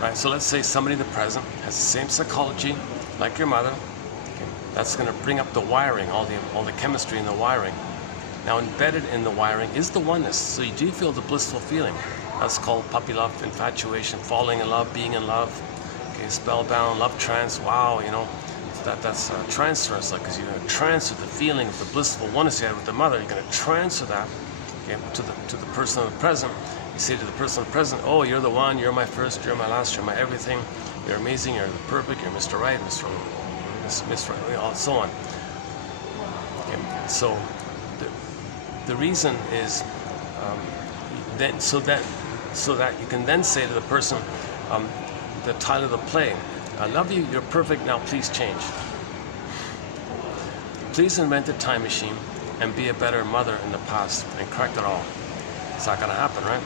Right, so let's say somebody in the present has the same psychology like your mother. Okay, that's going to bring up the wiring, all the chemistry in the wiring. Now embedded in the wiring is the oneness. So you do feel the blissful feeling. That's called puppy love, infatuation, falling in love, being in love. Okay, spellbound, love trance. Wow, you know, that's transference, like, because you're going to transfer the feeling of the blissful oneness you had with the mother. You're going to transfer that, okay, to the person of the present. You say to the person present, oh, you're the one, you're my first, you're my last, you're my everything, you're amazing, you're the perfect, you're Mr. Right, Mr. Right, so on. Okay. So the reason is so that you can then say to the person, the title of the play, I love you, you're perfect, now please change. Please invent a time machine and be a better mother in the past and correct it all. It's not going to happen, right?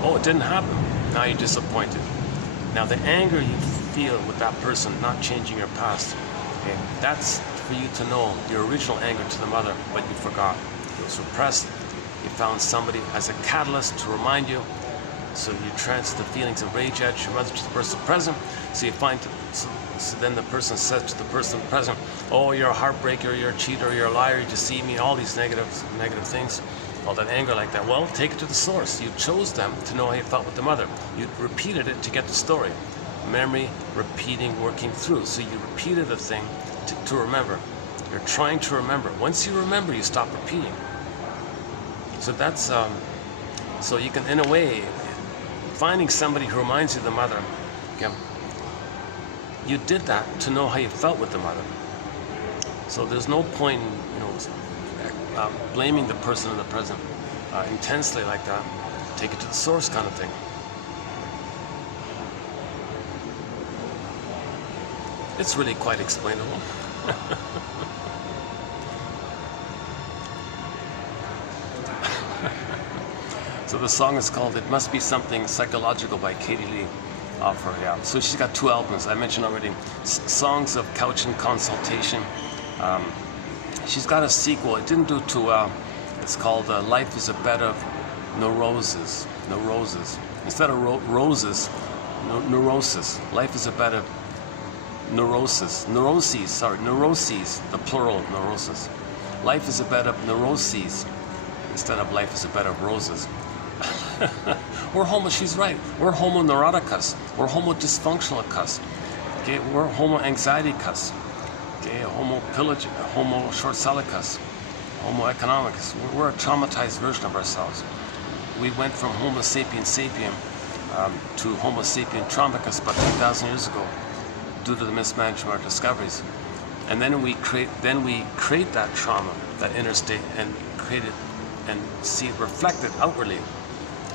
Oh, it didn't happen. Now you're disappointed. Now the anger you feel with that person not changing your past, okay, that's for you to know your original anger to the mother, but you forgot. It was repressed. You found somebody as a catalyst to remind you. So you transfer the feelings of rage at your mother to the person present. So you find, so then the person says to the person present, oh, you're a heartbreaker, you're a cheater, you're a liar, you deceive me, all these negative things. All that anger like that. Well, take it to the source. You chose them to know how you felt with the mother. You repeated it to get the story. Memory, repeating, working through. So you repeated a thing to remember. You're trying to remember. Once you remember, you stop repeating. So that's, so you can, in a way, finding somebody who reminds you of the mother, okay, you did that to know how you felt with the mother. So there's no point, you know, blaming the person in the present intensely like that. Take it to the source kind of thing. It's really quite explainable. So the song is called It Must Be Something Psychological by Katie Lee. Yeah. So she's got 2 albums, I mentioned already. Songs of Couch and Consultation. She's got a sequel. It didn't do too well. It's called Life is a Bed of Neuroses. Instead of roses, neurosis. Life is a bed of neuroses. Neuroses, the plural of neurosis. Life is a bed of neuroses instead of life is a bed of roses. We're homo, she's right. We're homo neuroticus. We're homo dysfunctionalicus. Okay, we're homo anxiety-cus. Okay, homo pillage, homo short-sellicus, homo economicus. We're a traumatized version of ourselves. We went from homo sapien sapien to homo sapien trombicus about 2,000 years ago due to the mismanagement of our discoveries. And then we create that trauma, that inner state, and create it and see it reflected outwardly.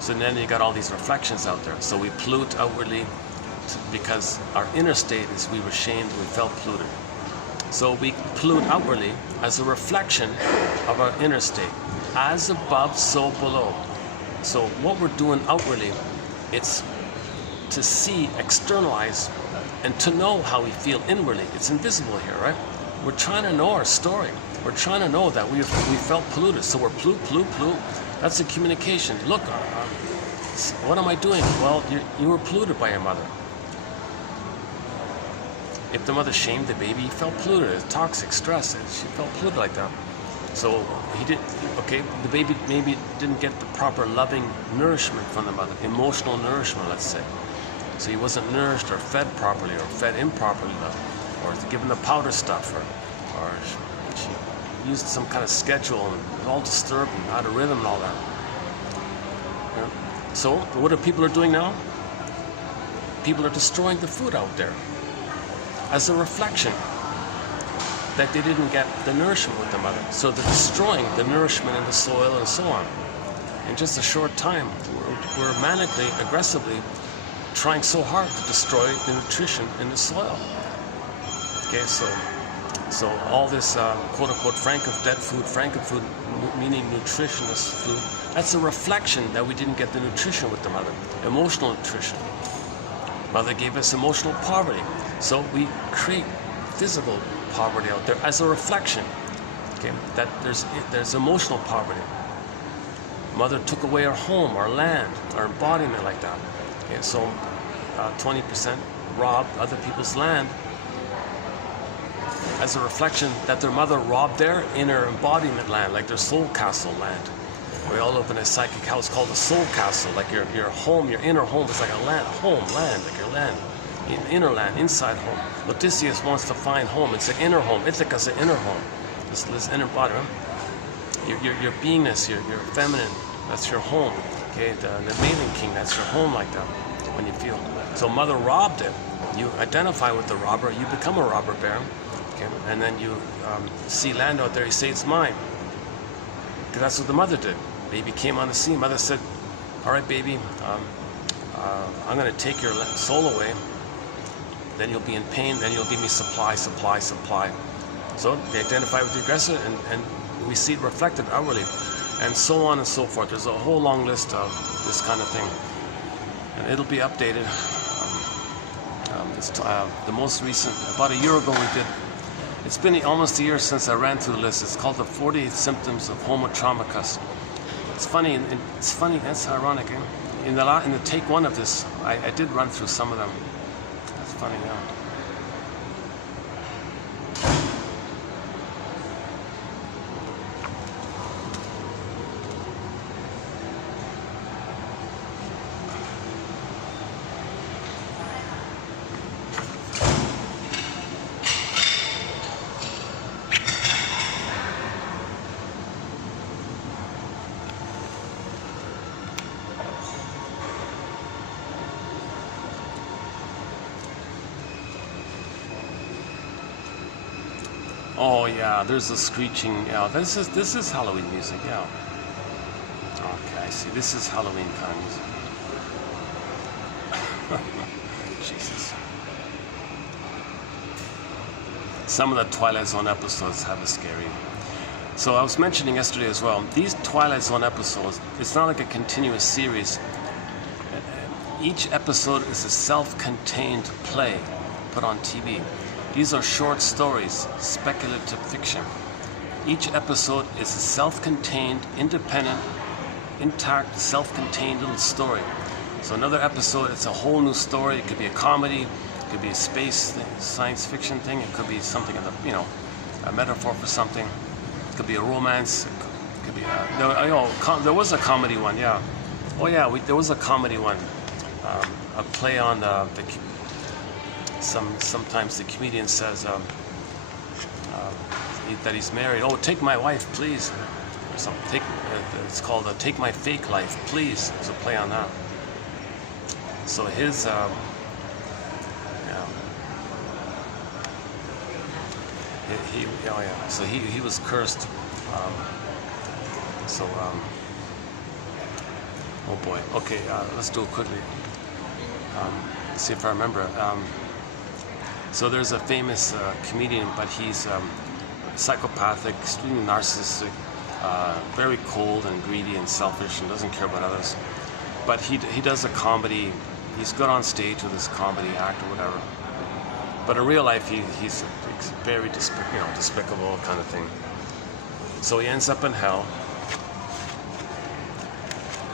So then you got all these reflections out there. So we pollute outwardly because our inner state is we were shamed, we felt polluted. So we pollute outwardly as a reflection of our inner state. As above, so below. So what we're doing outwardly, it's to see, externalize, and to know how we feel inwardly. It's invisible here, right? We're trying to know our story. We're trying to know that we felt polluted. So we're pollute. That's a communication. Look, what am I doing? Well, you were polluted by your mother. if the mother shamed the baby, he felt polluted, toxic, stress. She felt polluted like that. So he did, okay, the baby maybe didn't get the proper loving nourishment from the mother, emotional nourishment, let's say. So he wasn't nourished or fed properly or fed improperly, or given the powder stuff, or she used some kind of schedule and it was all disturbed and out of rhythm and all that. Yeah. So what are people doing now? People are destroying the food out there as a reflection that they didn't get the nourishment with the mother. So they're destroying the nourishment in the soil and so on. In just a short time, we're manically, aggressively trying so hard to destroy the nutrition in the soil. Okay, so all this quote-unquote franken food, meaning nutritionist food, that's a reflection that we didn't get the nutrition with the mother, emotional nutrition. Mother gave us emotional poverty, so we create physical poverty out there as a reflection. Okay, that there's emotional poverty. Mother took away our home, our land, our embodiment like that. Okay, so 20% robbed other people's land as a reflection that their mother robbed their inner embodiment land, like their soul castle land. We all live in a psychic house called the soul castle, like your home, your inner home is like a land, like your land, inner land, inside home. Odysseus wants to find home. It's an inner home. Ithaca's an inner home. This inner body. Your beingness, your feminine, that's your home. Okay, the maiden king, that's your home like that. When you feel. So mother robbed it. You identify with the robber. You become a robber baron. Okay, and then you see land out there. You say it's mine. Because that's what the mother did. Baby came on the scene. Mother said, "All right, baby, I'm going to take your soul away. Then you'll be in pain, then you'll give me supply. So they identify with the aggressor, and we see it reflected outwardly, and so on and so forth. There's a whole long list of this kind of thing, and it'll be updated. The most recent, about a year ago we did, it's been almost a year since I ran through the list. It's called the 48 Symptoms of Homo Traumicus. It's funny, that's ironic. In the take one of this, I did run through some of them. That's funny, yeah. Oh yeah, there's a screeching. Yeah, this is Halloween music. Yeah. Okay, I see. This is Halloween kind of music. Jesus. Some of the Twilight Zone episodes have a scary. So I was mentioning yesterday as well. These Twilight Zone episodes, it's not like a continuous series. Each episode is a self-contained play put on TV. These are short stories, speculative fiction. Each episode is a self-contained, independent, intact, self-contained little story. So another episode, it's a whole new story. It could be a comedy, it could be a space thing, science fiction thing. It could be something, a metaphor for something. It could be a romance. It could be there was a comedy one, yeah. Oh yeah, there was a comedy one. A play on sometimes the comedian says that he's married. Oh, take my wife, please. Or something. It's called "Take My Fake Life, Please." There's a play on that. So his, So he was cursed. Oh boy. Okay, let's do it quickly. See if I remember. So there's a famous comedian, but he's psychopathic, extremely narcissistic, very cold and greedy and selfish, and doesn't care about others. But he does a comedy. He's good on stage with his comedy act or whatever. But in real life, he's very despicable kind of thing. So he ends up in hell.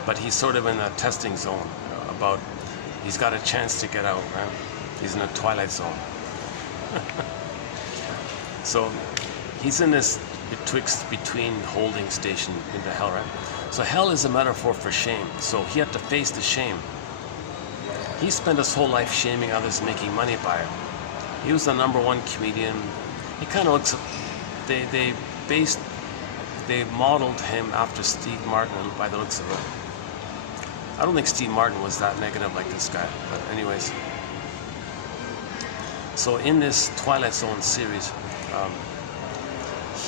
But he's sort of in a testing zone about. He's got a chance to get out, right? He's in a twilight zone. So he's in this between holding station into hell, right? So hell is a metaphor for shame. So he had to face the shame. He spent his whole life shaming others, making money by it. He was the #1 comedian. He kind of looks. They modeled him after Steve Martin by the looks of it. I don't think Steve Martin was that negative like this guy, but anyways. So in this Twilight Zone series,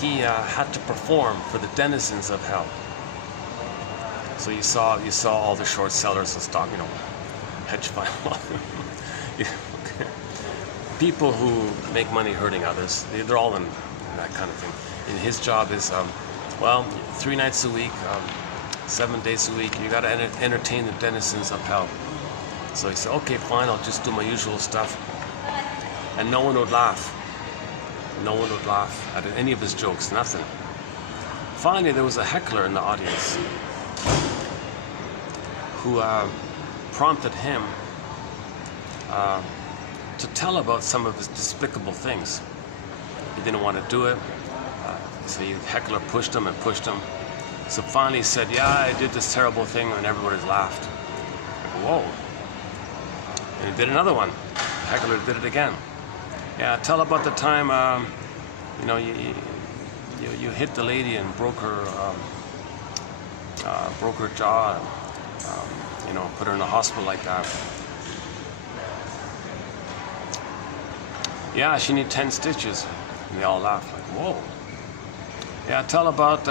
he had to perform for the denizens of hell. So you saw all the short sellers of stock, hedge fund, people who make money hurting others. They're all in that kind of thing. And his job is, 3 nights a week, 7 days a week, you got to entertain the denizens of hell. So he said, okay, fine, I'll just do my usual stuff. And no one would laugh. No one would laugh at any of his jokes, nothing. Finally, there was a heckler in the audience who prompted him to tell about some of his despicable things. He didn't want to do it, so the heckler pushed him and pushed him. So finally he said, yeah, I did this terrible thing, and everybody laughed. Whoa. And he did another one. The heckler did it again. Yeah, tell about the time, you hit the lady and broke her jaw, put her in the hospital like that. Yeah, she needs 10 stitches. And they all laughed like, whoa. Yeah, tell about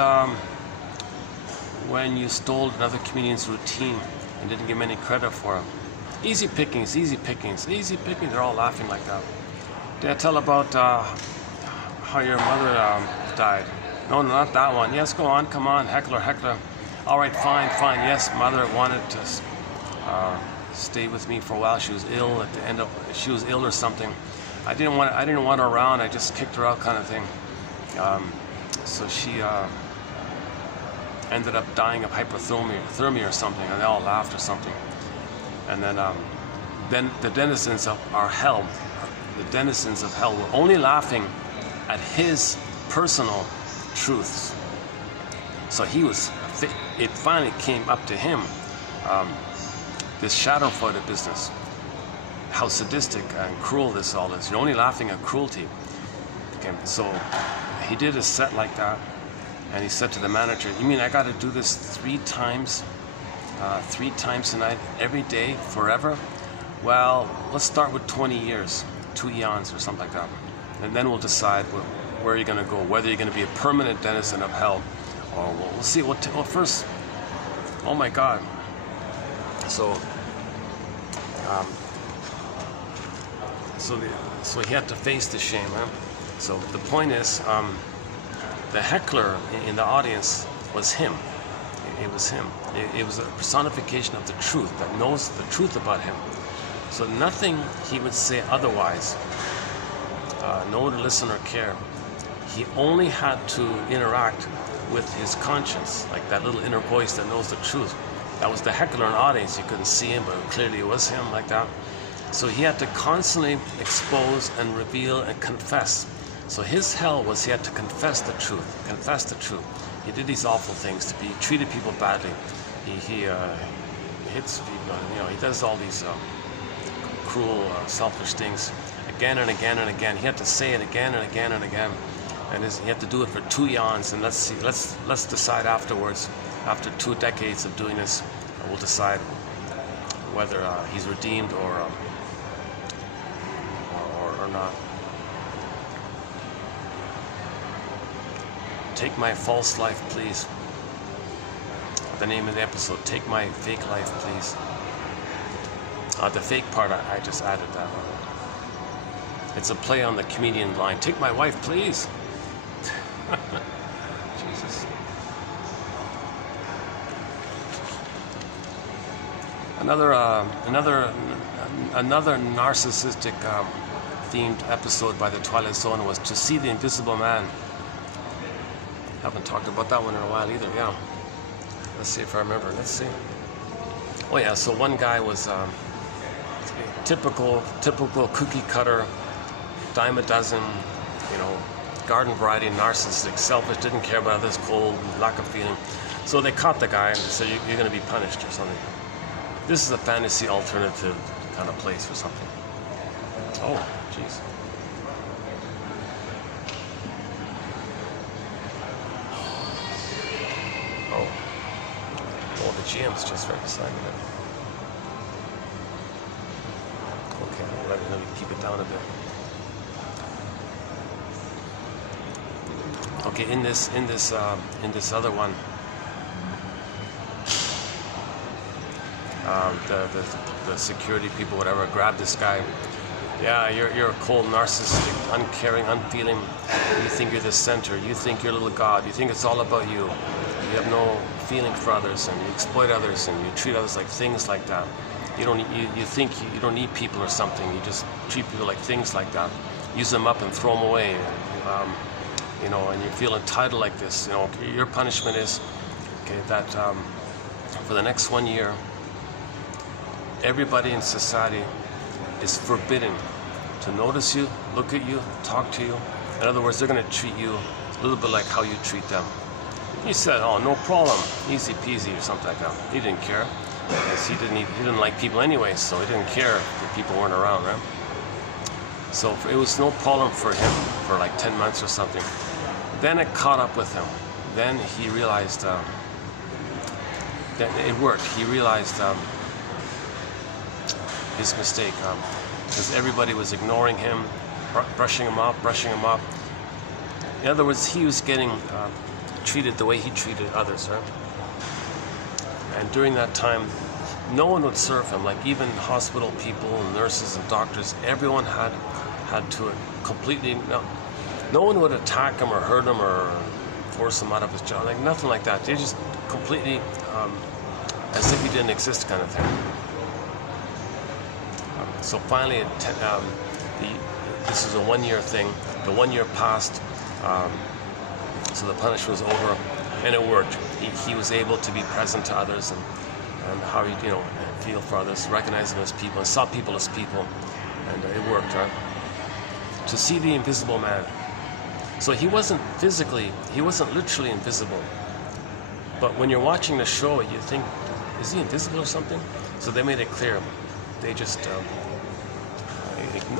when you stole another comedian's routine and didn't give him any credit for it. Easy pickings, easy pickings, easy pickings. They're all laughing like that. Yeah, tell about how your mother died. No, not that one. Yes, go on, come on, heckler. All right, fine. Yes, mother wanted to stay with me for a while. She was ill at the end of. She was ill or something. I didn't want her around. I just kicked her out, kind of thing. So she ended up dying of hypothermia or something, and they all laughed or something. And then the denizens of hell were only laughing at his personal truths. So it finally came up to him, this shadow fighter business, how sadistic and cruel this all is. You're only laughing at cruelty. Okay, so he did a set like that, and he said to the manager, you mean I got to do this 3 times a night, every day, forever? Well, let's start with 20 years, 2 eons or something like that. And then we'll decide where you're going to go, whether you're going to be a permanent denizen of hell, or we'll see. Well, first, oh my God. So he had to face the shame. Huh? So the point is, the heckler in the audience was him. It was him. It was a personification of the truth, that knows the truth about him. So nothing he would say otherwise, no one to listen or care. He only had to interact with his conscience, like that little inner voice that knows the truth. That was the heckler in the audience. You couldn't see him, but clearly it was him, like that. So he had to constantly expose and reveal and confess. So his hell was he had to confess the truth. He did these awful things. He treated people badly. He hits people. He does all these cruel, selfish things again and again and again. He had to say it again and again and again, and he had to do it for 2 eons. And let's decide afterwards. After 2 decades of doing this, we'll decide whether he's redeemed or not. Take my false life, please. The name of the episode, Take My Fake Life, Please. The fake part, I just added that one. It's a play on the comedian line, take my wife, please. Jesus. Another narcissistic themed episode by the Twilight Zone was To See the Invisible Man. Haven't talked about that one in a while either. Yeah. Let's see if I remember. Let's see. Oh yeah. So one guy was typical cookie cutter dime a dozen, garden variety, narcissistic, selfish, didn't care about others, cold, lack of feeling. So they caught the guy and said, you're going to be punished or something. This is a fantasy alternative kind of place or something. Oh, jeez. Oh, the GM's just right beside me there. Okay, let me keep it down a bit. Okay, in this other one, the security people, whatever, grabbed this guy. Yeah, you're a cold, narcissistic, uncaring, unfeeling. You think you're the center. You think you're a little god. You think it's all about you. You have no feeling for others, and you exploit others, and you treat others like things like that. You think you don't need people or something. You just treat people like things like that. Use them up and throw them away. And you feel entitled like this. Your punishment is, that for the next 1 year, everybody in society is forbidden to notice you, look at you, talk to you. In other words, they're going to treat you a little bit like how you treat them. He said, oh, no problem, easy peasy or something like that. He didn't care, because he didn't like people anyway, so he didn't care if people weren't around, right? So it was no problem for him for like 10 months or something. Then it caught up with him. Then he realized that it worked. He realized his mistake, because everybody was ignoring him, brushing him off. In other words, he was getting treated the way he treated others, right? And during that time, no one would serve him. Like even hospital people, and nurses and doctors, everyone had to completely. No one would attack him or hurt him or force him out of his job. Like nothing like that. They just completely, as if he didn't exist, kind of thing. So finally, this is a 1 year thing. The 1 year passed, so the punishment was over, and it worked. He was able to be present to others and how he, feel for others, recognize them as people, and saw people as people, and it worked, right? To see the invisible man. So he wasn't literally invisible. But when you're watching the show, you think, is he invisible or something? So they made it clear. They just,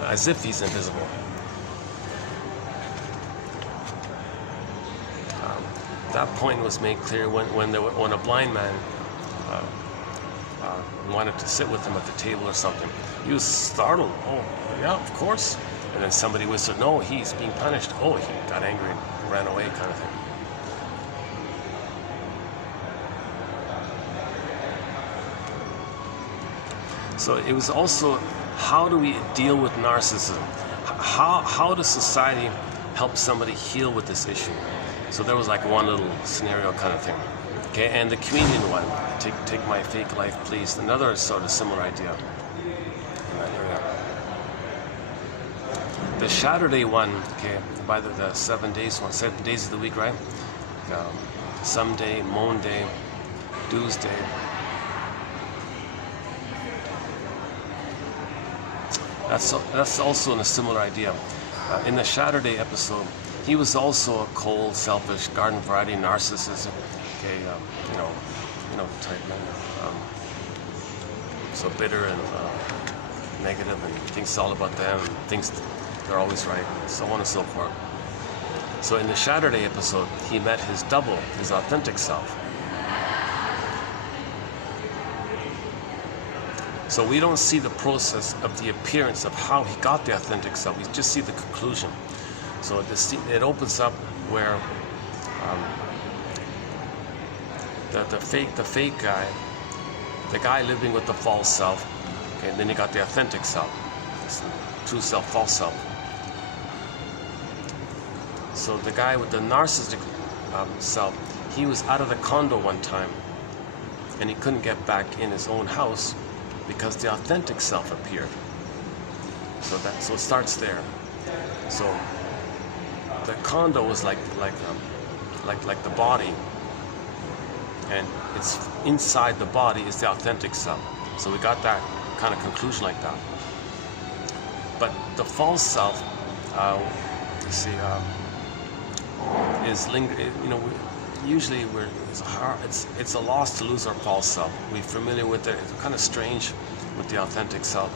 as if he's invisible. That point was made clear when a blind man wanted to sit with him at the table or something. He was startled. Oh, yeah, of course. And then somebody whispered, no, he's being punished. Oh, he got angry and ran away, kind of thing. So it was also, how do we deal with narcissism? How does society help somebody heal with this issue? So there was like one little scenario kind of thing. Okay, and the comedian one, take my fake life, please. Another sort of similar idea in that area. The Saturday one, okay, by the 7 days one, 7 days of the week, right? Someday, Monday, Tuesday. That's also a similar idea. In the Saturday episode, he was also a cold, selfish, garden variety narcissist. Okay, type man. So bitter and negative, and thinks all about them, and thinks they're always right, so on and so forth. So in the Saturday episode, he met his double, his authentic self. So we don't see the process of the appearance of how he got the authentic self. We just see the conclusion. So it opens up where the fake guy, the guy living with the false self, okay, and then you got the authentic self, true self, false self. So the guy with the narcissistic self, he was out of the condo one time, and he couldn't get back in his own house because the authentic self appeared. So it starts there. So the condo was like the body, and it's inside the body is the authentic self. So we got that kind of conclusion like that. But the false self, You see, is usually it's a loss to lose our false self. We're familiar with it. It's kind of strange with the authentic self.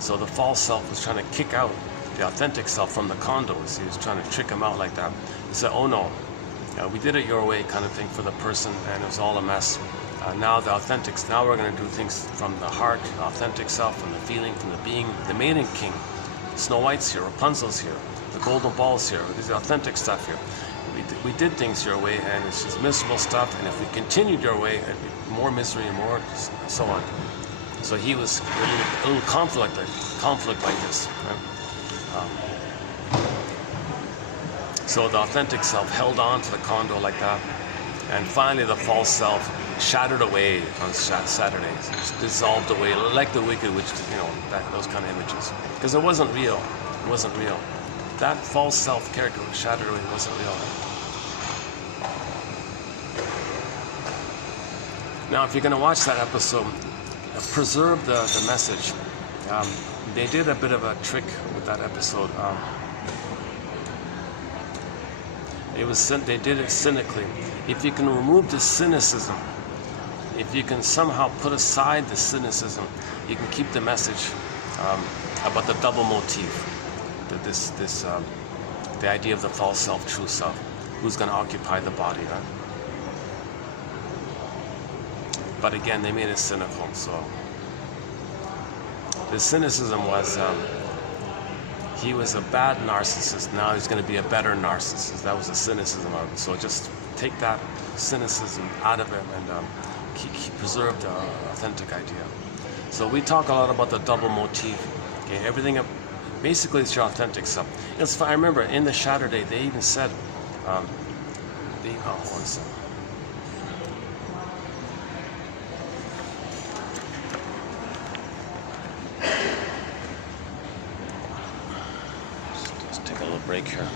So the false self was trying to kick out the authentic self from the condo. So he was trying to trick him out like that. He said, "Oh no, we did it your way," kind of thing for the person, and it was all a mess. Now we're going to do things from the heart, the authentic self, from the feeling, from the being. The maiden king, Snow White's here, Rapunzel's here, the golden ball's here. This is authentic stuff here. We did things your way, and it's just miserable stuff. And if we continued your way, it'd be more misery and more so on. So he was a little conflict like this. Right? So the authentic self held on to the condo like that, and finally the false self shattered away on Saturdays, dissolved away like the Wicked Witch, those kind of images, because it wasn't real. It wasn't real. That false self character shattered away. It wasn't real. Now, if you're going to watch that episode, preserve the message. They did a bit of a trick with that episode. They did it cynically. If you can remove the cynicism, if you can somehow put aside the cynicism, you can keep the message about the double motif, the idea of the false self, true self, who's going to occupy the body, right? But again, they made it cynical. So the cynicism was he was a bad narcissist. Now he's going to be a better narcissist. That was the cynicism of it. So just take that cynicism out of it and preserve the authentic idea. So we talk a lot about the double motif. Okay, everything. Basically, it's your authentic self. I remember in the Shatter Day, they even said, one second. Let's take a little break here.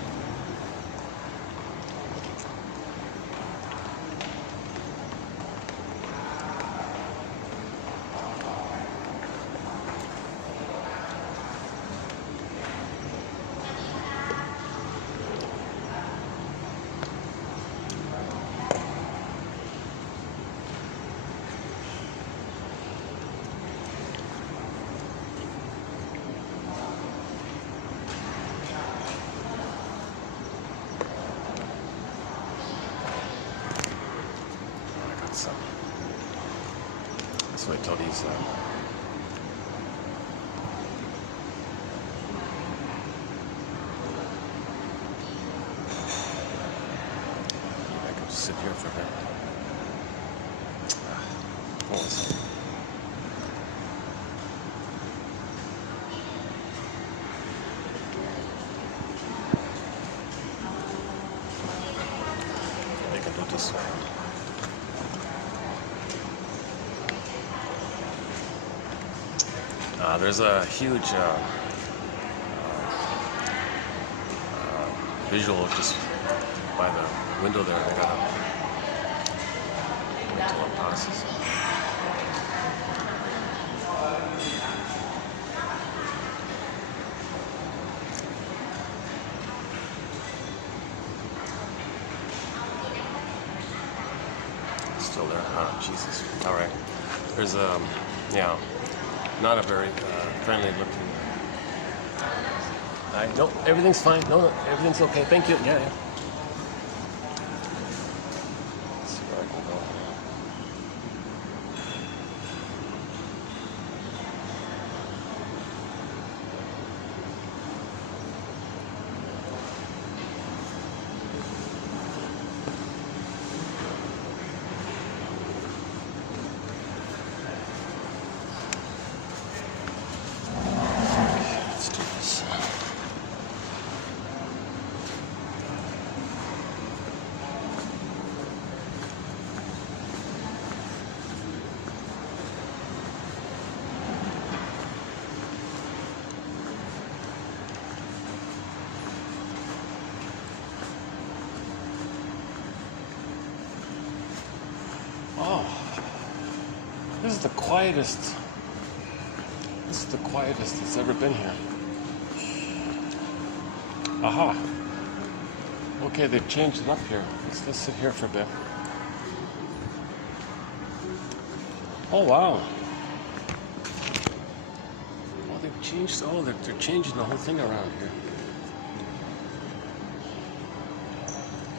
Let's wait till these. I can just sit here for a bit. Hold on a second. I can do it this way. There's a huge visual just by the window there. I gotta wait till it passes. Still there? Oh, Jesus. All right. There's not a very friendly looking. Nope, everything's fine. No, everything's okay. Thank you. Yeah. Let's see where I can go. This is the quietest it's ever been here. Aha. Okay, they've changed it up here. Let's sit here for a bit. Oh wow. Oh, they've changed. Oh, they're changing the whole thing around here.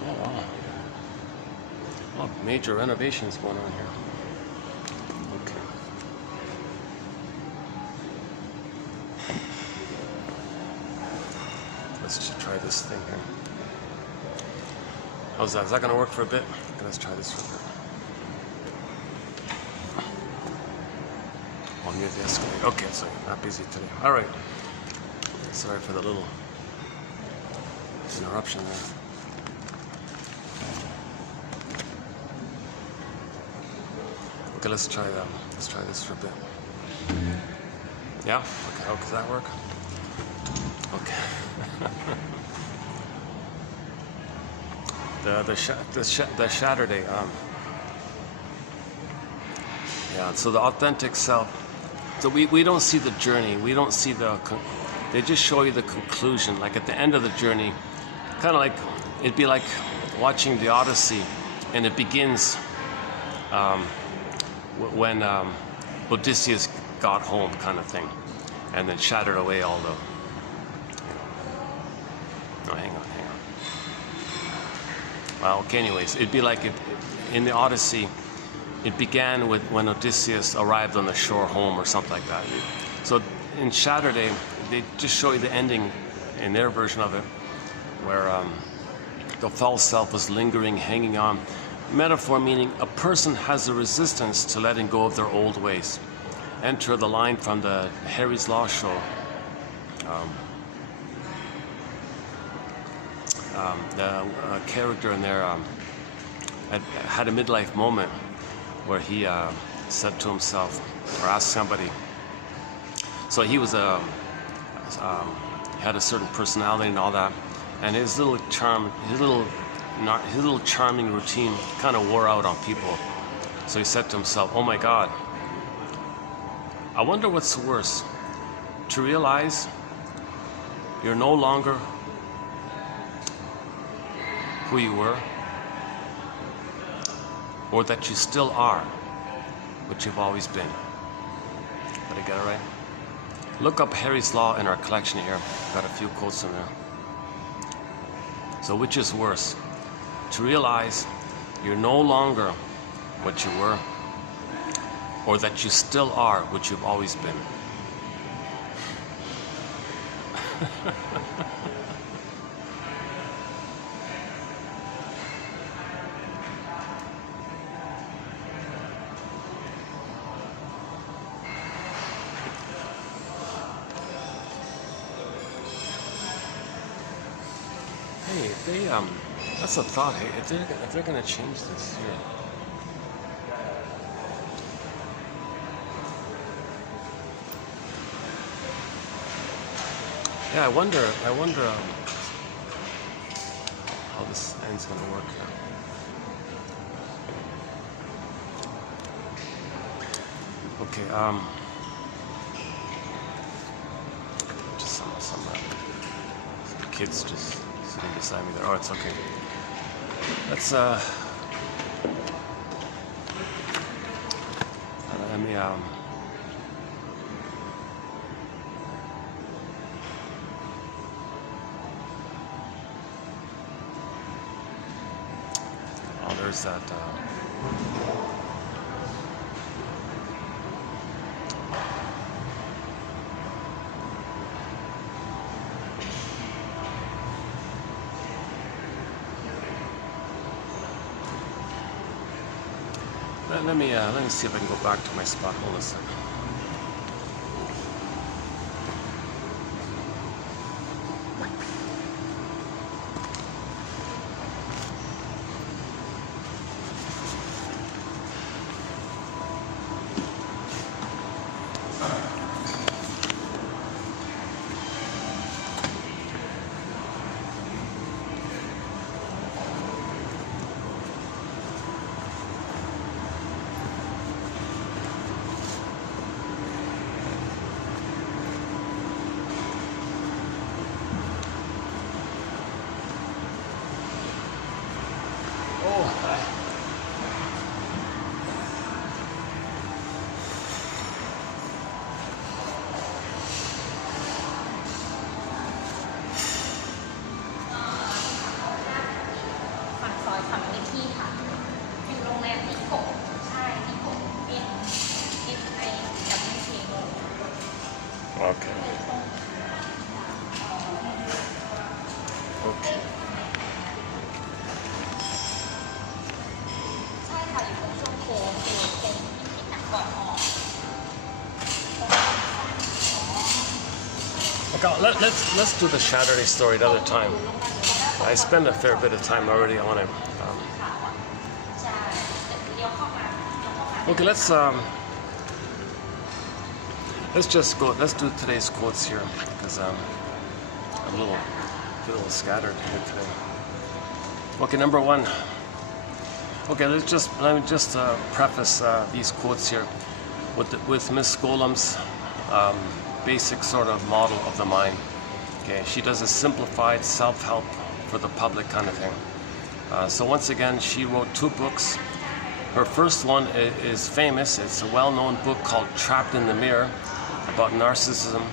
Oh wow. Oh, major renovations going on here. Okay. Let's just try this thing here. How's that? Is that going to work for a bit? Okay, let's try this for a bit. Oh, near the escalator. Okay, so not busy today. All right. Sorry for the little interruption there. Okay, let's try this for a bit. Yeah. Okay. Oh, does that work? Okay. the Saturday. Yeah. So the authentic self. So we don't see the journey. We don't see they just show you the conclusion. Like at the end of the journey, kind of like it'd be like watching the Odyssey, and it begins when Odysseus got home, kind of thing, and then shattered away all the. No, hang on. Well, okay. Anyways, it'd be like in the Odyssey. It began with when Odysseus arrived on the shore home or something like that. So in Saturday, they just show you the ending in their version of it, where the false self was lingering, hanging on. Metaphor meaning a person has a resistance to letting go of their old ways. Enter the line from the Harry's Law show. The character in there had a midlife moment where he said to himself, or asked somebody. So he was had a certain personality and all that, and his little charming routine kind of wore out on people. So he said to himself, "Oh my God, I wonder what's worse, to realize you're no longer who you were, or that you still are what you've always been." Did I get it right? Look up Harry's Law in our collection here. Got a few quotes in there. So which is worse? To realize you're no longer what you were, or that you still are what you've always been. Hey, that's a thought. Hey, if they're gonna change this here. Yeah, I wonder how this end's gonna work here. Okay, just some kids just sitting beside me there. Oh, it's okay. Let's let me oh, there's that let me see if I can go back to my spot. Hold on a second. Okay. Okay. ใช่ค่ะอยู่ตรงช่วงโค้งคือเป็นที่หนักก่อนออก Okay, let's do the Saturday story another time. I spend a fair bit of time already on it. ใช่เดี๋ยวเข้ามา Okay, let's just go. Let's do today's quotes here because I'm a little scattered here today. Okay, number one. Okay, let me just preface these quotes here with Miss Golem's basic sort of model of the mind. Okay, she does a simplified self-help for the public kind of thing. So once again, she wrote 2 books. Her first one is famous. It's a well-known book called Trapped in the Mirror about narcissism,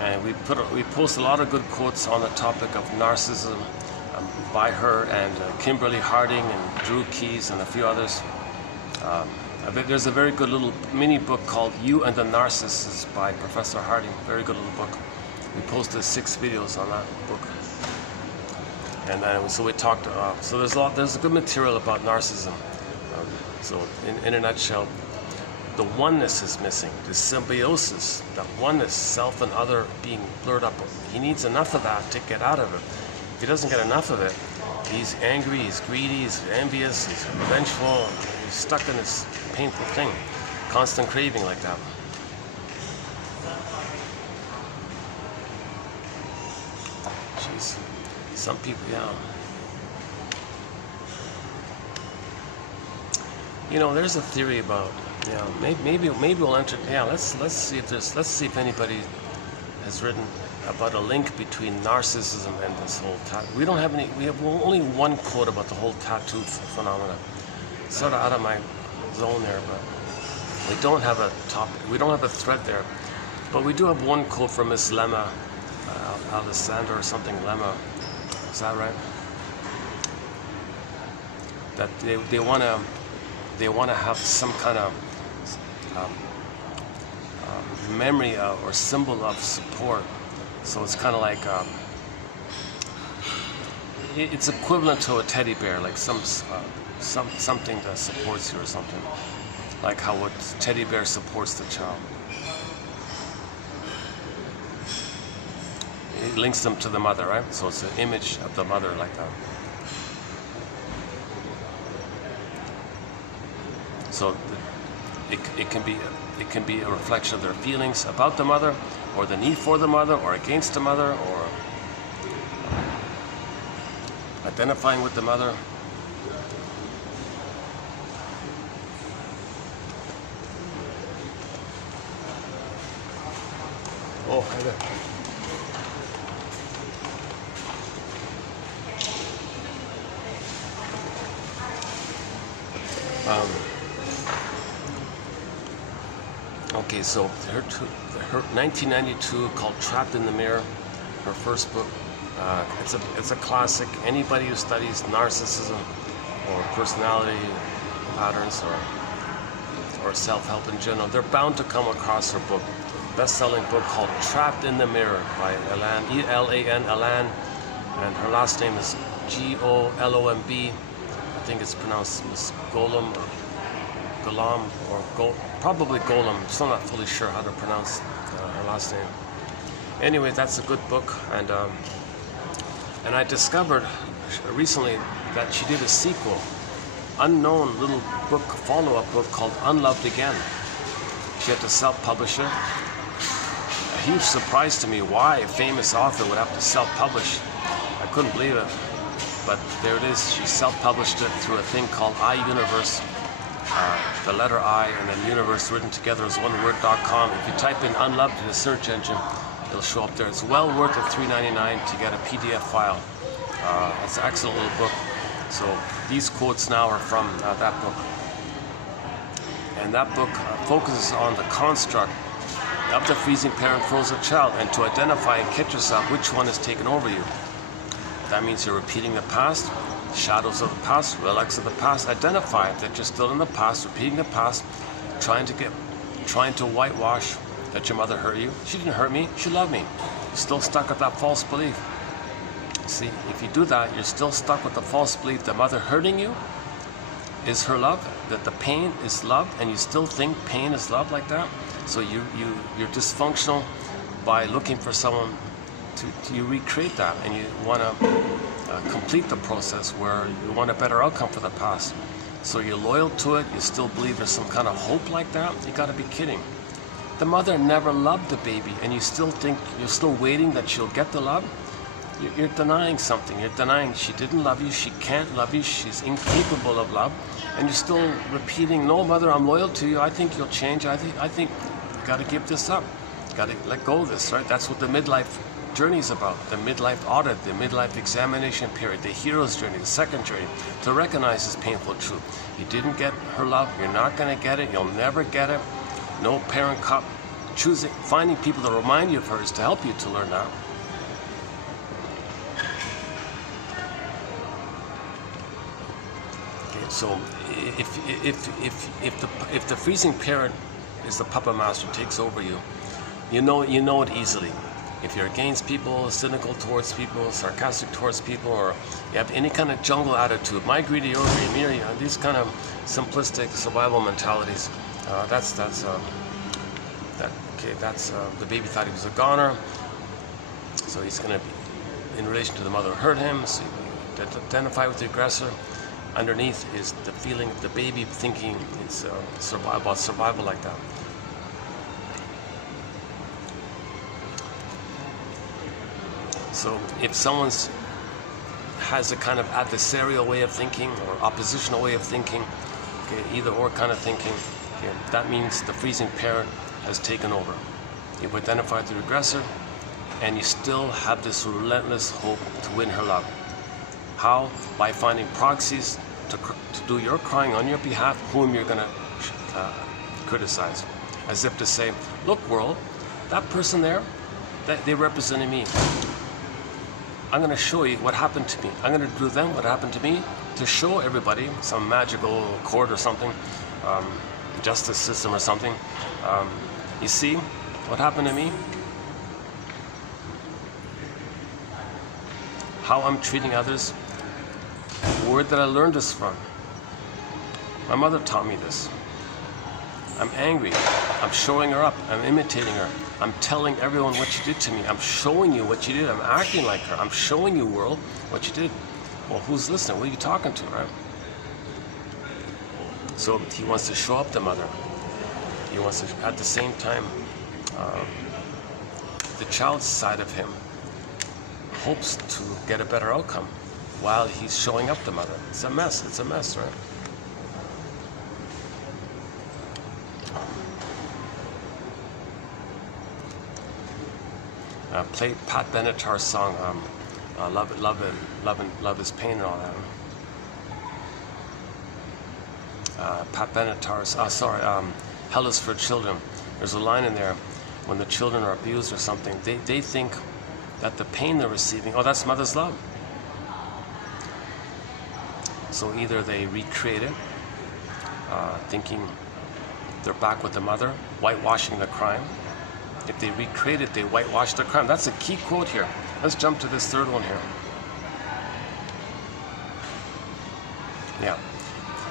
and we post a lot of good quotes on the topic of narcissism by her and Kimberly Harding and Drew Keyes and a few others. There's a very good little mini book called You and the Narcissist by Professor Harding. Very good little book. We posted 6 videos on that book. And so we talked. So there's a good material about narcissism. So in a nutshell, the oneness is missing. The symbiosis, that oneness, self and other being blurred up. He needs enough of that to get out of it. If he doesn't get enough of it, he's angry, he's greedy, he's envious, he's revengeful. He's stuck in this painful thing, constant craving like that. Jeez, some people, yeah. You know, there's a theory about, yeah, maybe we'll enter. Yeah, let's see if anybody has written about a link between narcissism and this whole tattoo. We don't have any. We have only one quote about the whole tattoo phenomena. Sort of out of my zone there, but we don't have a topic. We don't have a thread there, but we do have one quote from Miss Lemma, Alessandra or something Lemma. Is that right? That they want to have some kind of memory or symbol of support. So it's kind of like it's equivalent to a teddy bear, like something that supports you or something, like how a teddy bear supports the child. It links them to the mother, right? So it's an image of the mother like that. So it can be a reflection of their feelings about the mother, or the need for the mother, or against the mother, or identifying with the mother. Oh, hi there. Okay, so her 1992 called Trapped in the Mirror, her first book. It's a classic. Anybody who studies narcissism or personality patterns or self-help in general, they're bound to come across her book. Best-selling book called Trapped in the Mirror by Elan, E-L-A-N, Elan, and her last name is G-O-L-O-M-B. I think it's pronounced Miss Golem or Golam or probably Golem. Still not fully sure how to pronounce her last name. Anyway, that's a good book, and I discovered recently that she did a sequel, unknown little book, follow-up book called Unloved Again. She had to self-publish it. A huge surprise to me why a famous author would have to self-publish. I couldn't believe it, but there it is. She self-published it through a thing called iUniverse. The letter I and then universe written together as one word.com. If you type in Unloved in the search engine, it'll show up there. It's well worth it, $3.99 to get a PDF file. It's an excellent little book. So these quotes now are from that book. And that book focuses on the construct of the freezing parent frozen child, and to identify and catch yourself which one has taken over you. That means you're repeating the past, shadows of the past, relics of the past. Identify that you're still in the past, repeating the past, trying to whitewash that your mother hurt you? She didn't hurt me, she loved me. You're still stuck with that false belief. See, if you do that, you're still stuck with the false belief that mother hurting you is her love, that the pain is love, and you still think pain is love like that. So you're dysfunctional by looking for someone to you recreate that, and you want to complete the process where you want a better outcome for the past. So you're loyal to it, you still believe there's some kind of hope like that. You got to be kidding. The mother never loved the baby, and you still think you're still waiting that she'll get the love. You're denying something. You're denying she didn't love you, she can't love you, she's incapable of love, and you're still repeating, no, mother, I'm loyal to you, I think you'll change, I think you got to give this up, you got to let go of this, right? That's what the midlife journey is about, the midlife audit, the midlife examination period, the hero's journey, the second journey, to recognize this painful truth. You didn't get her love, you're not going to get it, you'll never get it. No parent cop choosing, finding people to remind you of her is to help you to learn that. So if the freezing parent is the puppet master who takes over you, you know it easily. If you're against people, cynical towards people, sarcastic towards people, or you have any kind of jungle attitude, my greedy, your greedy, me, these kind of simplistic survival mentalities, that's the baby thought he was a goner, so he's going to be in relation to the mother who hurt him. So you identify with the aggressor. Underneath is the feeling of the baby thinking it's survival like that. So if someone's has a kind of adversarial way of thinking or oppositional way of thinking, okay, either or kind of thinking, okay, that means the freezing parent has taken over. You've identified the aggressor, and you still have this relentless hope to win her love. How? By finding proxies to do your crying on your behalf, whom you're going to criticize. As if to say, look world, that person there, they represented me. I'm going to show you what happened to me. I'm going to do them what happened to me to show everybody, some magical court or something, justice system or something. You see what happened to me? How I'm treating others. Where did I learn this from? My mother taught me this. I'm angry. I'm showing her up. I'm imitating her. I'm telling everyone what you did to me. I'm showing you what you did. I'm acting like her. I'm showing you, world, what you did. Well, who's listening? What are you talking to, right? So he wants to show up the mother. He wants to, at the same time, the child's side of him hopes to get a better outcome while he's showing up the mother. It's a mess. It's a mess, right? Play Pat Benatar's song, Love Is Pain and all that. Pat Benatar's, Hell is for Children. There's a line in there, when the children are abused or something, they think that the pain they're receiving, oh, that's mother's love. So either they recreate it, thinking they're back with the mother, whitewashing the crime. If they recreate it, they whitewash the crime. That's a key quote here. Let's jump to this third one here. Yeah.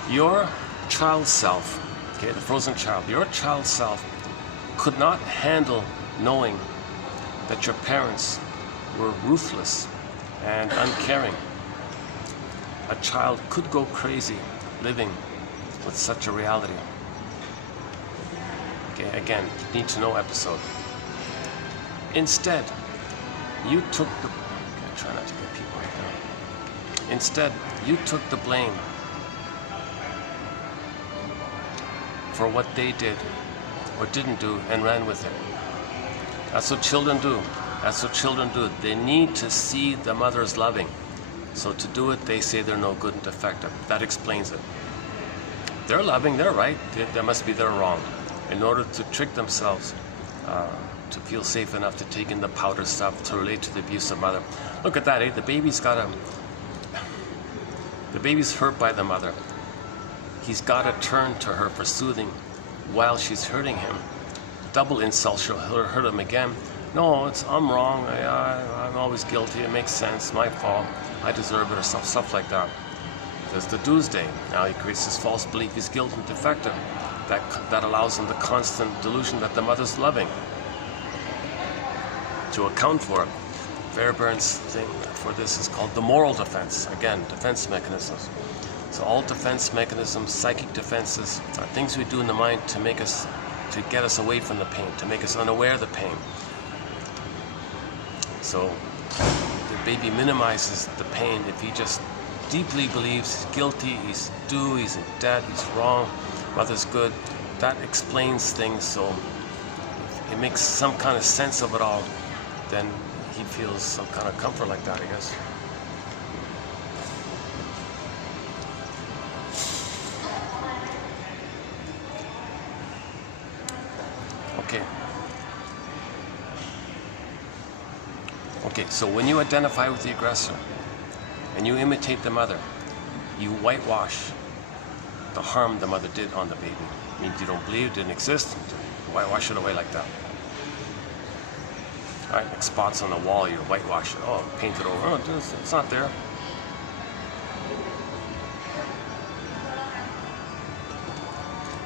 Your child self, okay, the frozen child, your child self could not handle knowing that your parents were ruthless and uncaring. A child could go crazy living with such a reality. Okay, again, need to know episode. Instead, you took the, okay, try not to get people right now. Instead, you took the blame for what they did or didn't do and ran with it. That's what children do. That's what children do. They need to see the mother's loving. So to do it, they say they're no good and defective. That explains it. They're loving, they're right. There must be they're wrong. In order to trick themselves, to feel safe enough to take in the powder stuff, to relate to the abusive mother. Look at that, eh? The baby's hurt by the mother. He's got to turn to her for soothing while she's hurting him. double insult, she'll hurt him again. No, I'm wrong. I'm always guilty. It makes sense. My fault. I deserve it, or stuff like that. There's the doomsday. Now he creates this false belief he's guilty and defective. That allows him the constant delusion that the mother's loving. To account for it, Fairbairn's thing for this is called the moral defense. Again, defense mechanisms. So all defense mechanisms, psychic defenses, are things we do in the mind to get us away from the pain, to make us unaware of the pain. So the baby minimizes the pain if he just deeply believes he's guilty, he's due, he's in debt, he's wrong, mother's good. That explains things, so if it makes some kind of sense of it all, then he feels some kind of comfort like that, I guess. Okay, so when you identify with the aggressor and you imitate the mother, you whitewash the harm the mother did on the baby. It means you don't believe it didn't exist, you whitewash it away like that. All right, like spots on the wall, you whitewash it. Oh, paint it over. Oh, it's not there.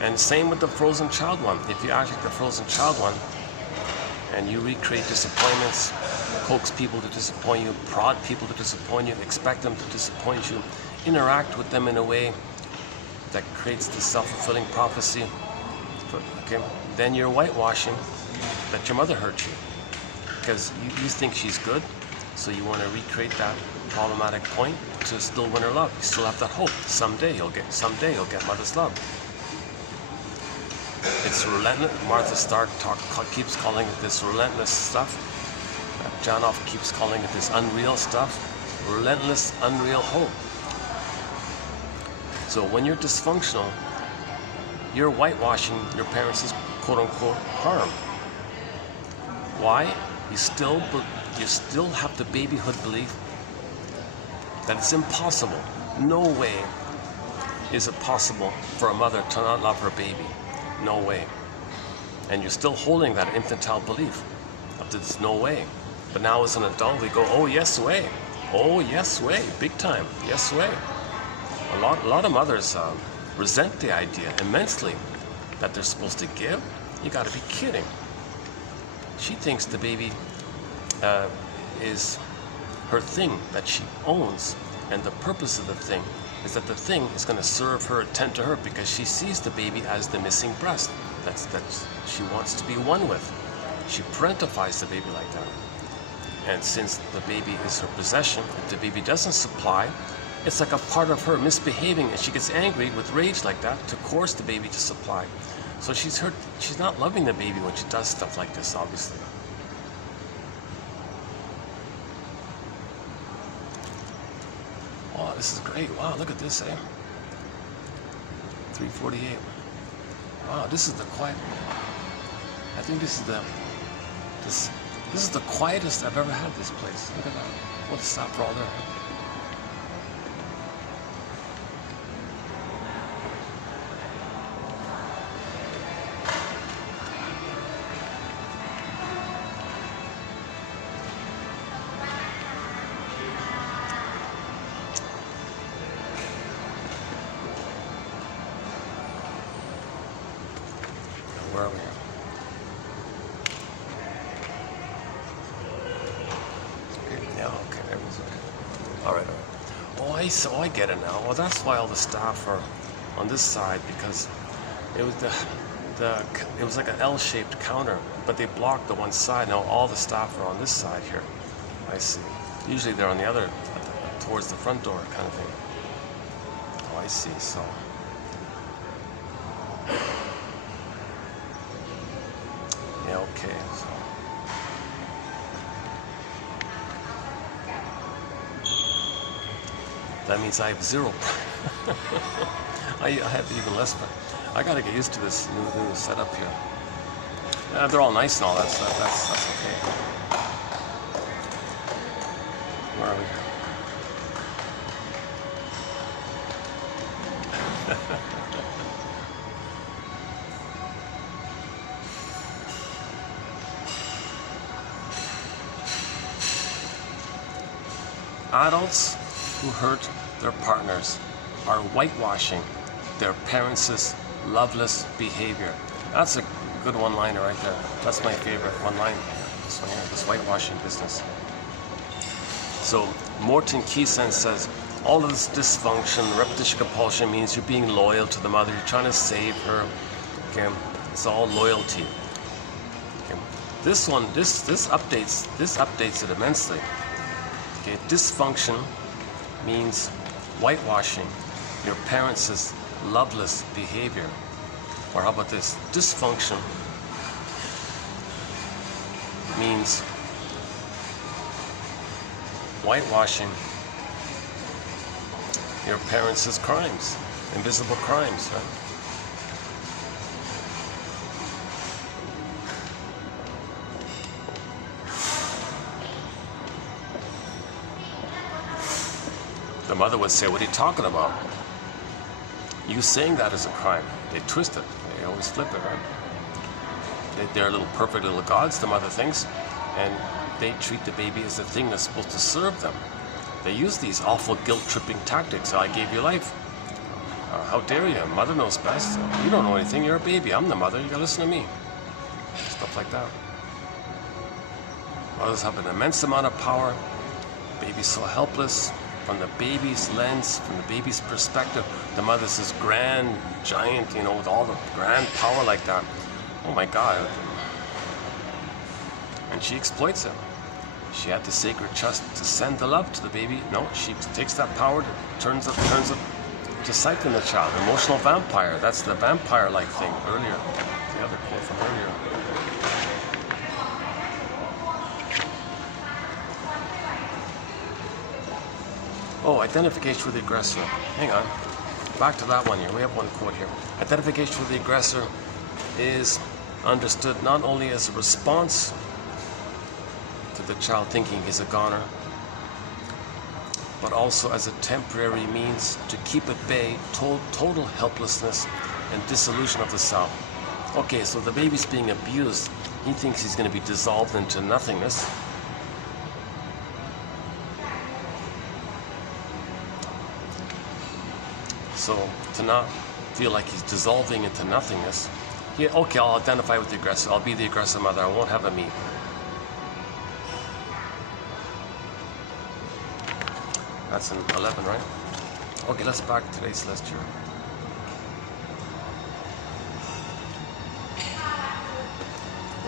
And same with the frozen child one. If you act like the frozen child one and you recreate disappointments, coax people to disappoint you, prod people to disappoint you, expect them to disappoint you, interact with them in a way that creates the self-fulfilling prophecy, okay, then you're whitewashing that your mother hurt you. Because you think she's good, so you want to recreate that problematic point to still win her love. You still have that hope. Someday you'll get mother's love. It's relentless. Martha Stark keeps calling it this relentless stuff. Janoff keeps calling it this unreal stuff. Relentless, unreal hope. So when you're dysfunctional, you're whitewashing your parents' quote-unquote harm. Why? You still have the babyhood belief that it's impossible. No way is it possible for a mother to not love her baby. No way. And you're still holding that infantile belief that there's no way. But now as an adult, we go, oh yes way. Oh yes way. Big time. Yes way. A lot of mothers resent the idea immensely that they're supposed to give. You gotta be kidding. She thinks the baby is her thing that she owns, and the purpose of the thing is that the thing is going to serve her, attend to her, because she sees the baby as the missing breast that she wants to be one with. She parentifies the baby like that. And since the baby is her possession, if the baby doesn't supply, it's like a part of her misbehaving, and she gets angry with rage like that to coerce the baby to supply. So she's not loving the baby when she does stuff like this, obviously. Oh, this is great. Wow, look at this, eh? 348. Wow, this is the quiet. I think this is the quietest I've ever had this place. Look at that. What a stop for all there. Where are we? Okay, yeah, okay, everything's okay. All right. Oh, I get it now. Well, that's why all the staff are on this side, because it was it was like an L-shaped counter, but they blocked the one side. Now all the staff are on this side here. I see. Usually they're on the other, towards the front door kind of thing. Oh, I see. So. Yeah, okay. So. That means I have zero. I have even less, but I gotta get used to this new setup here. They're all nice and all that stuff. That's okay. Where are we? Adults who hurt their partners are whitewashing their parents' loveless behavior. That's a good one-liner right there. That's my favorite one-liner. This one here, this whitewashing business. So Morton Keysen says, all of this dysfunction, repetition compulsion means you're being loyal to the mother. You're trying to save her. Okay, it's all loyalty. Okay. This one, this updates it immensely. Okay, dysfunction means whitewashing your parents' loveless behavior. Or how about this? Dysfunction means whitewashing your parents' crimes, invisible crimes, right? The mother would say, what are you talking about? You saying that is a crime. They twist it. They always flip it, right? They're little perfect little gods, the mother thinks, and they treat the baby as the thing that's supposed to serve them. They use these awful guilt-tripping tactics. I gave you life. How dare you? Mother knows best. You don't know anything. You're a baby. I'm the mother. You gotta listen to me. Stuff like that. Mothers have an immense amount of power. Baby's so helpless. From the baby's lens, from the baby's perspective, the mother's this grand, giant, you know, with all the grand power like that. Oh my God. And she exploits it. She had the sacred trust to send the love to the baby. No, she takes that power, turns it to siphon the child. Emotional vampire. That's the vampire-like thing earlier. The other quote from earlier. Oh, identification with the aggressor. Hang on. Back to that one here. We have one quote here. Identification with the aggressor is understood not only as a response to the child thinking he's a goner, but also as a temporary means to keep at bay total helplessness and dissolution of the self. Okay, so the baby's being abused. He thinks he's going to be dissolved into nothingness. So to not feel like he's dissolving into nothingness, okay, I'll identify with the aggressor. I'll be the aggressive mother. I won't have a me. That's in 11, right? Okay, let's back to today's list here.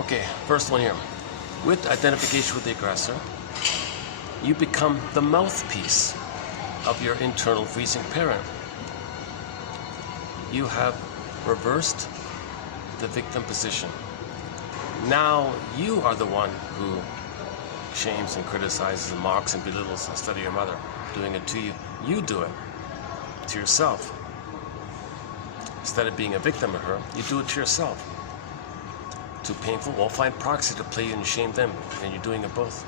Okay, first one here. With identification with the aggressor, you become the mouthpiece of your internal freezing parent. You have reversed the victim position. Now you are the one who shames and criticizes and mocks and belittles instead of your mother doing it to you. You do it to yourself. Instead of being a victim of her, you do it to yourself. Too painful? Well, find proxy to play you and shame them, and you're doing it both.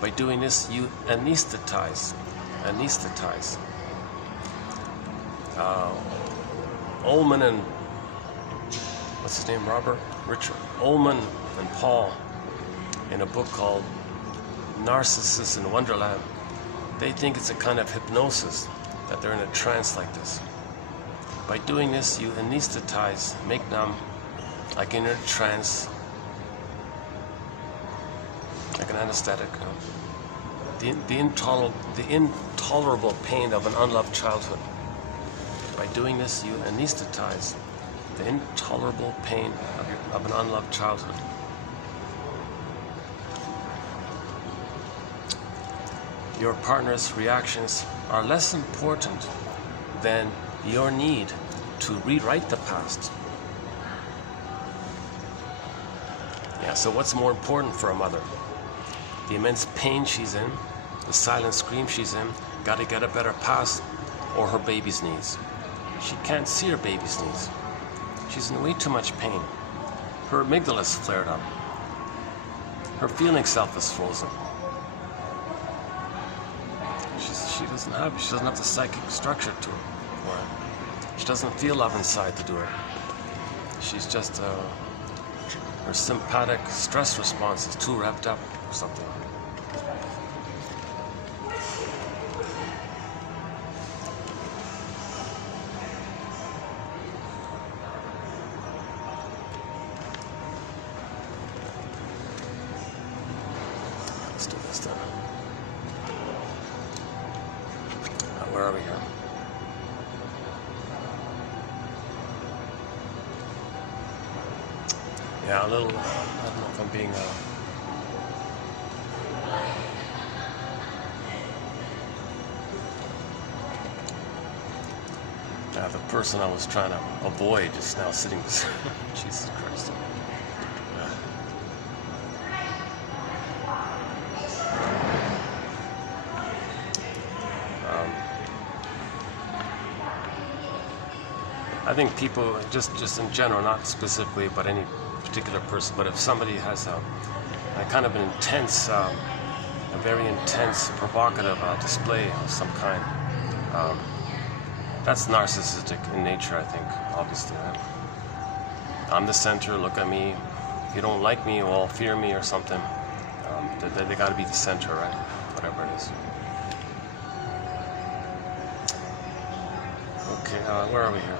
By doing this, you anesthetize. Ullman and what's his name? Richard Ullman and Paul, in a book called Narcissus in Wonderland, they think it's a kind of hypnosis, that they're in a trance like this. By doing this, you anesthetize, make numb, like in a trance, like an anesthetic. The intolerable pain of an unloved childhood. By doing this, you anesthetize the intolerable pain of an unloved childhood. Your partner's reactions are less important than your need to rewrite the past. Yeah, so what's more important for a mother? The immense pain she's in, the silent scream she's in, gotta get a better past, or her baby's needs. She can't see her baby's needs. She's in way too much pain. Her amygdala's flared up. Her feeling self is frozen. She doesn't have the psychic structure to it. She doesn't feel love inside to do it. She's just her sympathetic stress response is too revved up or something. Yeah, a little, I don't know if I'm being, yeah, the person I was trying to avoid is now sitting beside. Jesus Christ. I think people, just in general, not specifically about any particular person, but if somebody has a kind of an intense, a very intense, provocative display of some kind, that's narcissistic in nature, I think, obviously. Right? I'm the center, look at me. If you don't like me, well, fear me or something. They got to be the center, right? Whatever it is. Okay, where are we here?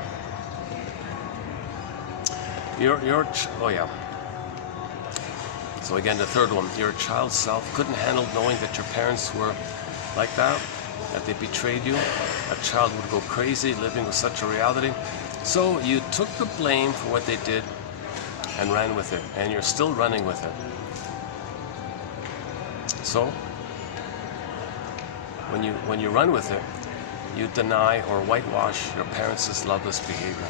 Oh yeah. So again, the third one. Your child self couldn't handle knowing that your parents were like that they betrayed you. A child would go crazy living with such a reality. So you took the blame for what they did and ran with it, and you're still running with it. So when you run with it, you deny or whitewash your parents' loveless behavior.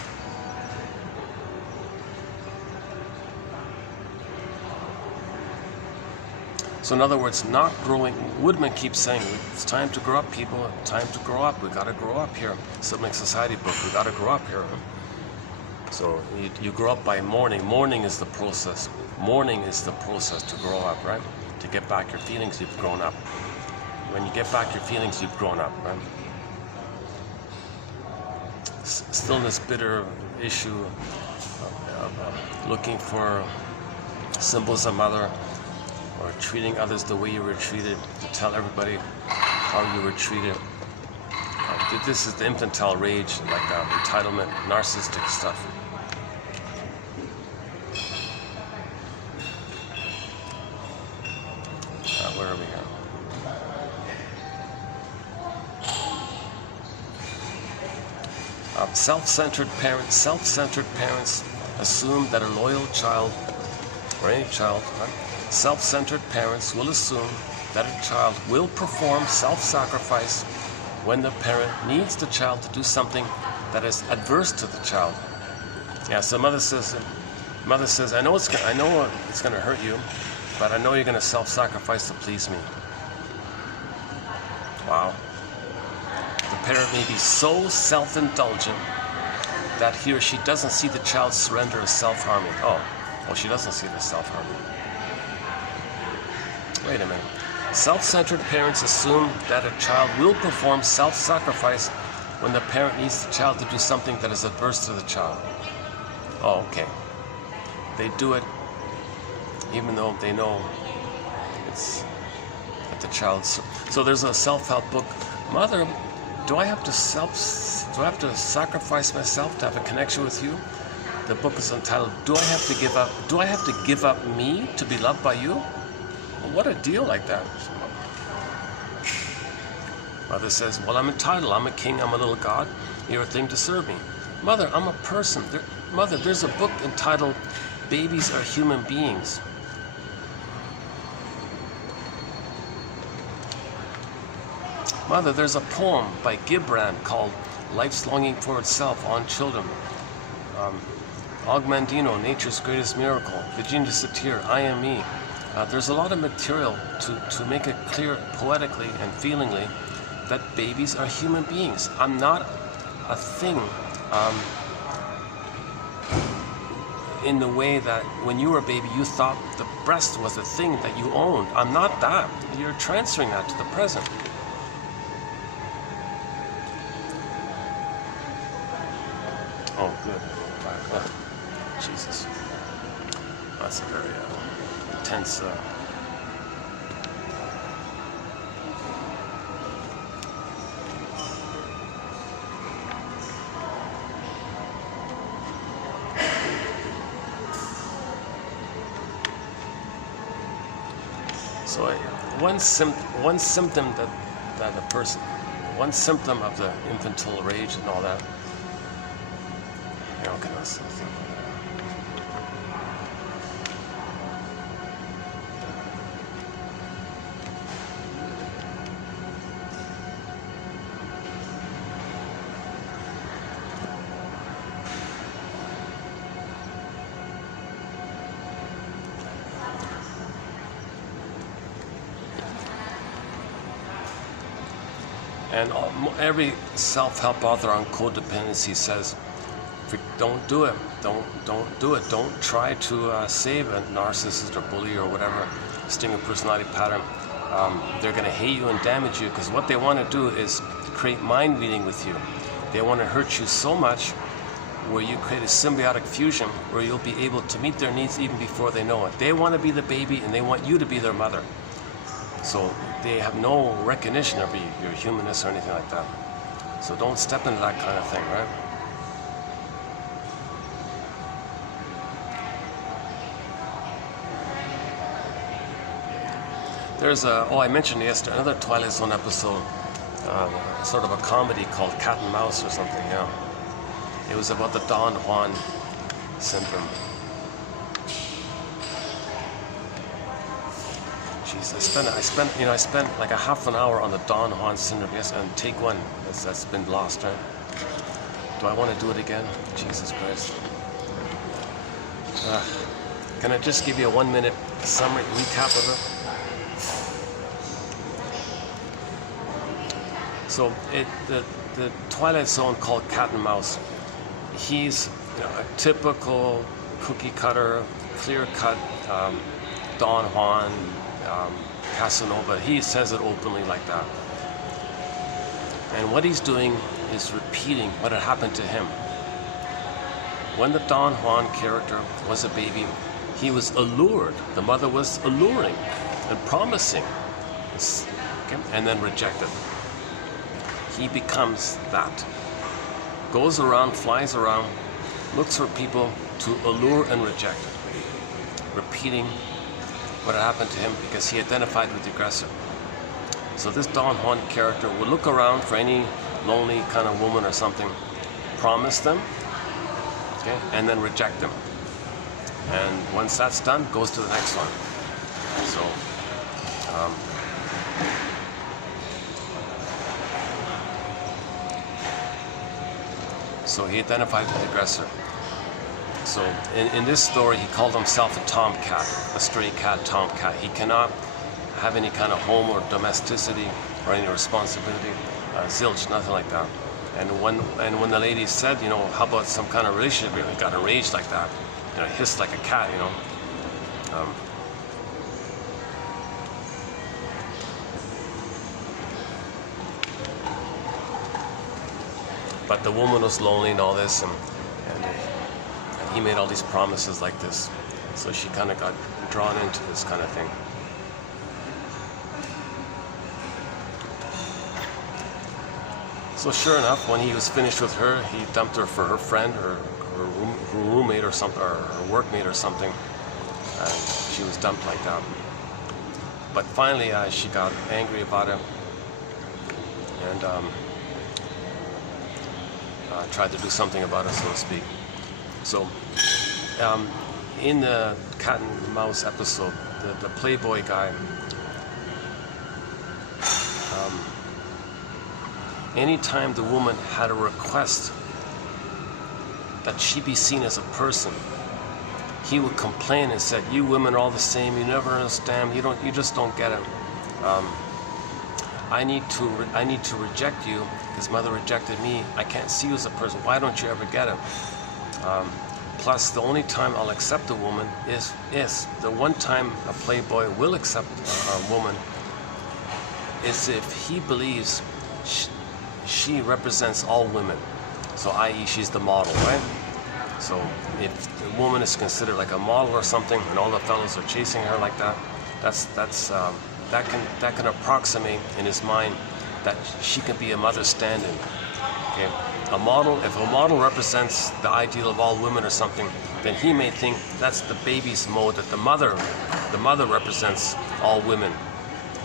So in other words, not growing. Woodman keeps saying, it's time to grow up, people. Time to grow up. We got to grow up here. Civic Society book. We got to grow up here. So you grow up by mourning. Mourning is the process. Mourning is the process to grow up, right? To get back your feelings, you've grown up. When you get back your feelings, you've grown up, right? Stillness, bitter issue of looking for symbols of mother, or treating others the way you were treated, to tell everybody how you were treated. This is the infantile rage, like entitlement, narcissistic stuff. Where are we here? Self-centered parents assume that a loyal child, or any child, right? Self-centered parents will assume that a child will perform self-sacrifice when the parent needs the child to do something that is adverse to the child. Yeah, so mother says, I know it's going to hurt you, but I know you're going to self-sacrifice to please me. Wow. The parent may be so self-indulgent that he or she doesn't see the child's surrender as self-harming. Oh, she doesn't see it as self-harming. Wait a minute. Self-centered parents assume that a child will perform self-sacrifice when the parent needs the child to do something that is adverse to the child. Oh, okay. They do it even though they know it's that the child's. So there's a self-help book. Mother, do I have to sacrifice myself to have a connection with you? The book is entitled, Do I have to give up me to be loved by you? What a deal like that. Mother says, well, I'm entitled. I'm a king. I'm a little god. You're a thing to serve me. Mother, I'm a person. Mother, there's a book entitled Babies Are Human Beings. Mother, there's a poem by Gibran called Life's Longing for Itself on Children. Augmandino, Nature's Greatest Miracle. Virginia Satir, I Am Me. There's a lot of material to make it clear poetically and feelingly that babies are human beings. I'm not a thing in the way that when you were a baby you thought the breast was a thing that you owned. I'm not that. You're transferring that to the present. Oh, good. Oh, Jesus. That's a very intense. So one symptom that a person, one symptom of the infantile rage and all that. And every self-help author on codependency says, don't do it. Don't do it. Don't try to save a narcissist or bully or whatever stimulant personality pattern. They're going to hate you and damage you, because what they want to do is create mind reading with you. They want to hurt you so much where you create a symbiotic fusion where you'll be able to meet their needs even before they know it. They want to be the baby and they want you to be their mother. So they have no recognition of your humanness or anything like that. So don't step into that kind of thing, right? There's I mentioned yesterday another Twilight Zone episode, sort of a comedy called Cat and Mouse or something, yeah. It was about the Don Juan syndrome. Jeez, I spent like a half an hour on the Don Juan syndrome, yes, and take one, that's been lost, right? Do I want to do it again? Jesus Christ. Can I just give you a 1 minute summary recap of it? So the Twilight Zone called Cat and Mouse. He's a typical cookie cutter, clear cut Don Juan, Casanova. He says it openly like that. And what he's doing is repeating what had happened to him. When the Don Juan character was a baby, he was allured. The mother was alluring and promising, okay, and then rejected. He becomes that. Goes around, flies around, looks for people to allure and reject, repeating what had happened to him because he identified with the aggressor. So this Don Juan character would look around for any lonely kind of woman or something, promise them, okay, and then reject them. And once that's done, goes to the next one. So he identified with the aggressor. So in this story, he called himself a tomcat, a stray cat, tomcat. He cannot have any kind of home or domesticity or any responsibility, zilch, nothing like that. And when the lady said, how about some kind of relationship, he got enraged like that, hissed like a cat, But the woman was lonely and all this, and he made all these promises like this. So she kind of got drawn into this kind of thing. So sure enough, when he was finished with her, he dumped her for her friend, her roommate or something, or her workmate or something. And she was dumped like that. But finally, she got angry about it, and tried to do something about it, so to speak. So, in the Cat and Mouse episode, the Playboy guy, anytime the woman had a request that she be seen as a person, he would complain and said, "You women are all the same. You never understand. You just don't get it. I need to reject you because mother rejected me. I can't see you as a person. Why don't you ever get it? Plus, the only time I'll accept a woman is the one time a playboy will accept a woman is if he believes she represents all women. So, i.e., she's the model, right? So, if the woman is considered like a model or something, and all the fellows are chasing her like that, that can approximate in his mind that she can be a mother stand-in. Okay, if a model represents the ideal of all women or something, then he may think that's the baby's mode, that the mother represents all women.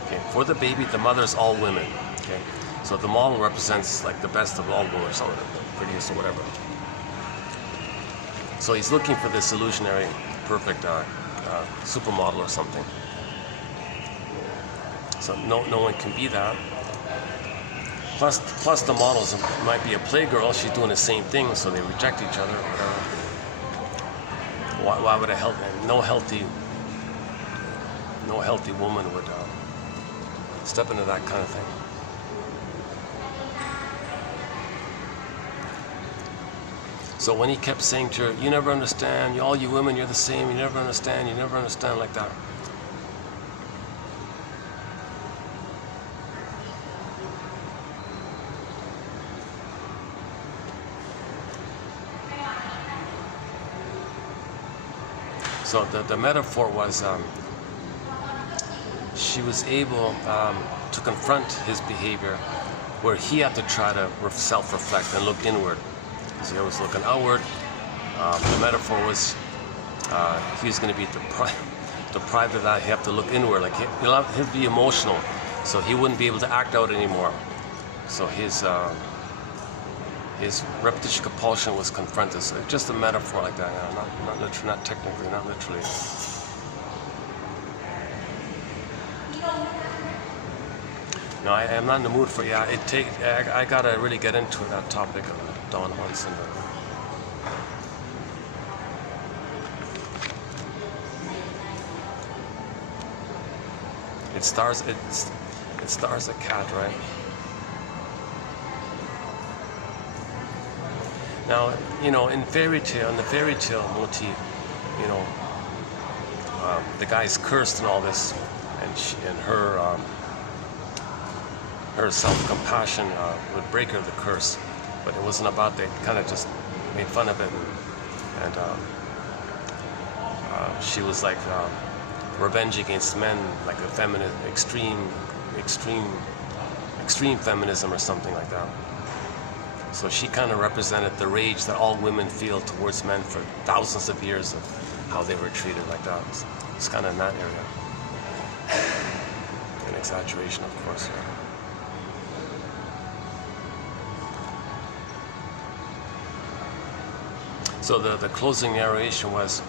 Okay, for the baby, the mother's all women. Okay, so the model represents like the best of all women or something, the prettiest or whatever. So he's looking for this illusionary, perfect supermodel or something. So no one can be that. Plus the models might be a playgirl. She's doing the same thing, so they reject each other or whatever. Why would no healthy woman would step into that kind of thing? So when he kept saying to her, you never understand, all you women, you're the same, you never understand, like that. So the metaphor was she was able to confront his behavior where he had to try to self-reflect and look inward. So he was looking outward. The metaphor was he was going to be deprived of that. He had to look inward. Like he'd be emotional, so he wouldn't be able to act out anymore. So his repetition compulsion was confronted. So just a metaphor like that, not literally, not technically, not literally. No, I am not in the mood for I gotta really get into that topic of Don Juan syndrome. It stars a cat, right? Now, in the fairy tale motif, the guy's cursed and all this, and her self-compassion would break her the curse, but it wasn't about that. Kind of just made fun of it, and she was like revenge against men, like a feminist, extreme feminism or something like that. So she kind of represented the rage that all women feel towards men for thousands of years of how they were treated like that. It's kind of in that area. An exaggeration, of course. Yeah. So the closing narration was,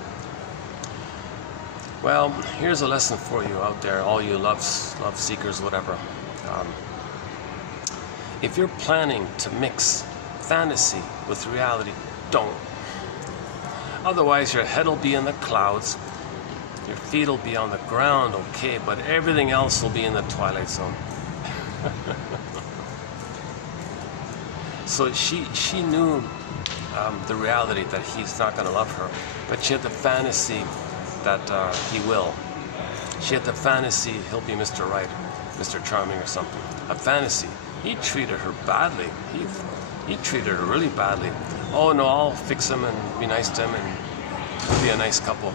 well, here's a lesson for you out there, all you love seekers, whatever. If you're planning to mix fantasy with reality, don't. Otherwise, your head will be in the clouds, your feet will be on the ground, okay, but everything else will be in the twilight zone. So she knew the reality that he's not going to love her, but she had the fantasy that he will. She had the fantasy he'll be Mr. Right, Mr. Charming or something. A fantasy. He treated her badly. He treated her really badly. Oh no, I'll fix him and be nice to him and be a nice couple.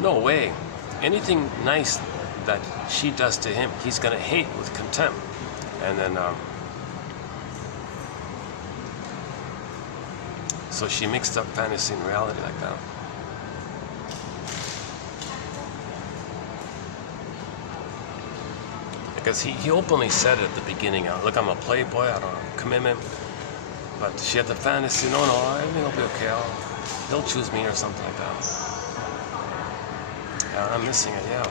No way. Anything nice that she does to him, he's going to hate with contempt. And then so she mixed up fantasy and reality like that. Because he openly said it at the beginning, look, I'm a playboy, I don't have a commitment. But she had the fantasy, no, everything will be okay, he'll choose me or something like that. Yeah, I'm missing it, yeah.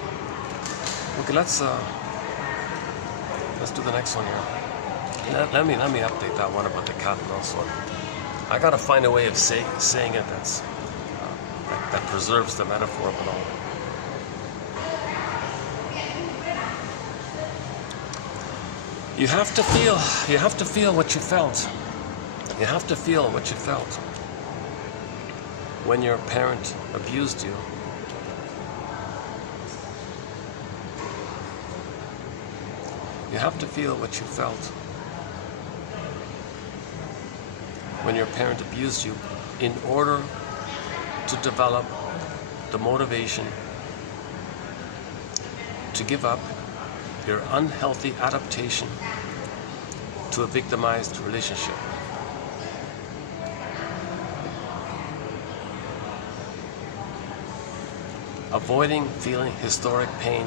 Okay, let's do the next one here. Let me update that one about the cat and mouse one. I gotta find a way of saying it that preserves the metaphor of it all. You have to feel what you felt. You have to feel what you felt when your parent abused you. You have to feel what you felt when your parent abused you in order to develop the motivation to give up your unhealthy adaptation to a victimized relationship. Avoiding feeling historic pain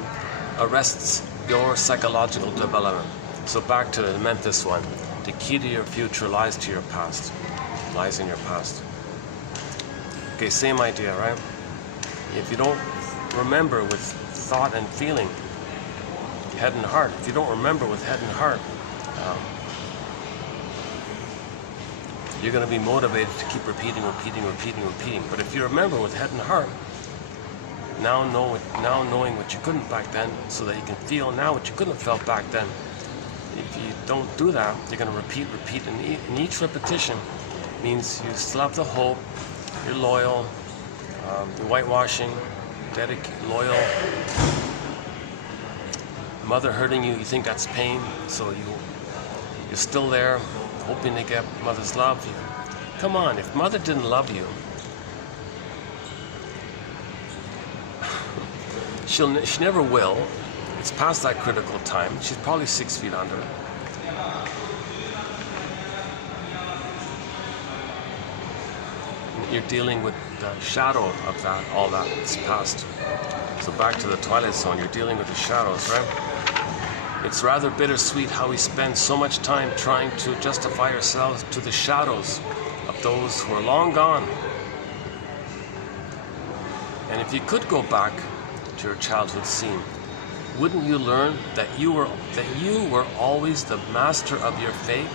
arrests your psychological development. So back to the Memphis one. The key to your future lies in your past. Okay, same idea, right? If you don't remember with thought and feeling, head and heart, if you don't remember with head and heart, you're going to be motivated to keep repeating. But if you remember with head and heart, now knowing what you couldn't back then, so that you can feel now what you couldn't have felt back then. If you don't do that, you're going to repeat, and in each repetition, means you still have the hope, you're loyal, you're whitewashing, loyal. Mother hurting you, you think that's pain, so you're still there, hoping to get mother's love. Come on, if mother didn't love you, she never will. It's past that critical time. She's probably 6 feet under. You're dealing with the shadow of that, all that is past. So back to the Twilight Zone, you're dealing with the shadows, right? It's rather bittersweet how we spend so much time trying to justify ourselves to the shadows of those who are long gone. And if you could go back to your childhood scene, wouldn't you learn that you were always the master of your fate?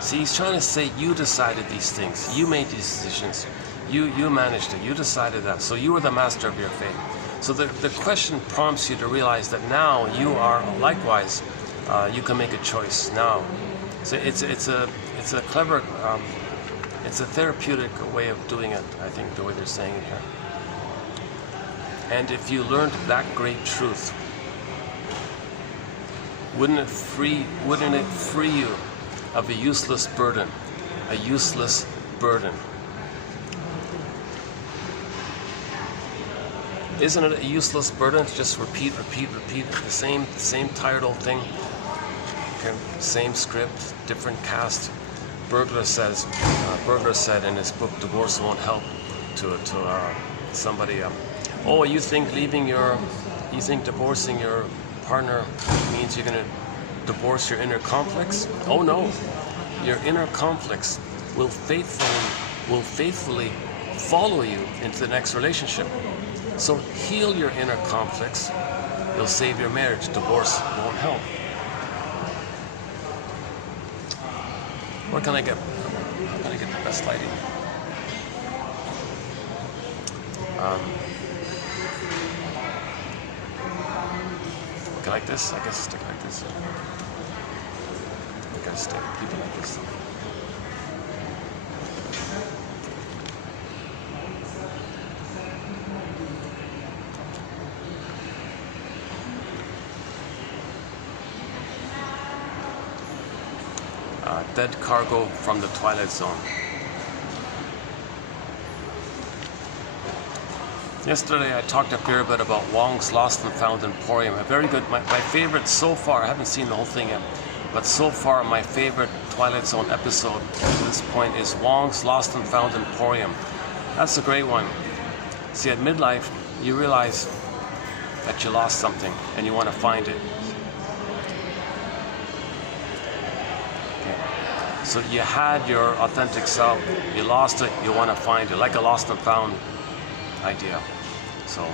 See, he's trying to say you decided these things, you made these decisions, you managed it, you decided that, so you were the master of your fate. So the question prompts you to realize that now you are likewise, you can make a choice now. So it's a clever, it's a therapeutic way of doing it, I think, the way they're saying it here. And if you learned that great truth, wouldn't it free you of a useless burden, a useless burden? Isn't it a useless burden to just repeat the same tired old thing? Okay, same script, different cast. Burglar said in his book "Divorce Won't Help" to somebody. Oh, you think divorcing your partner means you're going to divorce your inner conflicts? Oh no, your inner conflicts will faithfully follow you into the next relationship. So heal your inner conflicts. You'll save your marriage. Divorce won't help. Where can I get? How can I get the best lighting? Okay, like this? I guess stick like this. I gotta stick. Keep it like this. Dead cargo from the Twilight Zone. Yesterday I talked up here a bit about Wong's Lost and Found Emporium. A very good, my favorite so far, I haven't seen the whole thing yet, but so far my favorite Twilight Zone episode to this point is Wong's Lost and Found Emporium. That's a great one. See, at midlife, you realize that you lost something and you want to find it. So you had your authentic self, you lost it, you want to find it, like a lost and found idea. So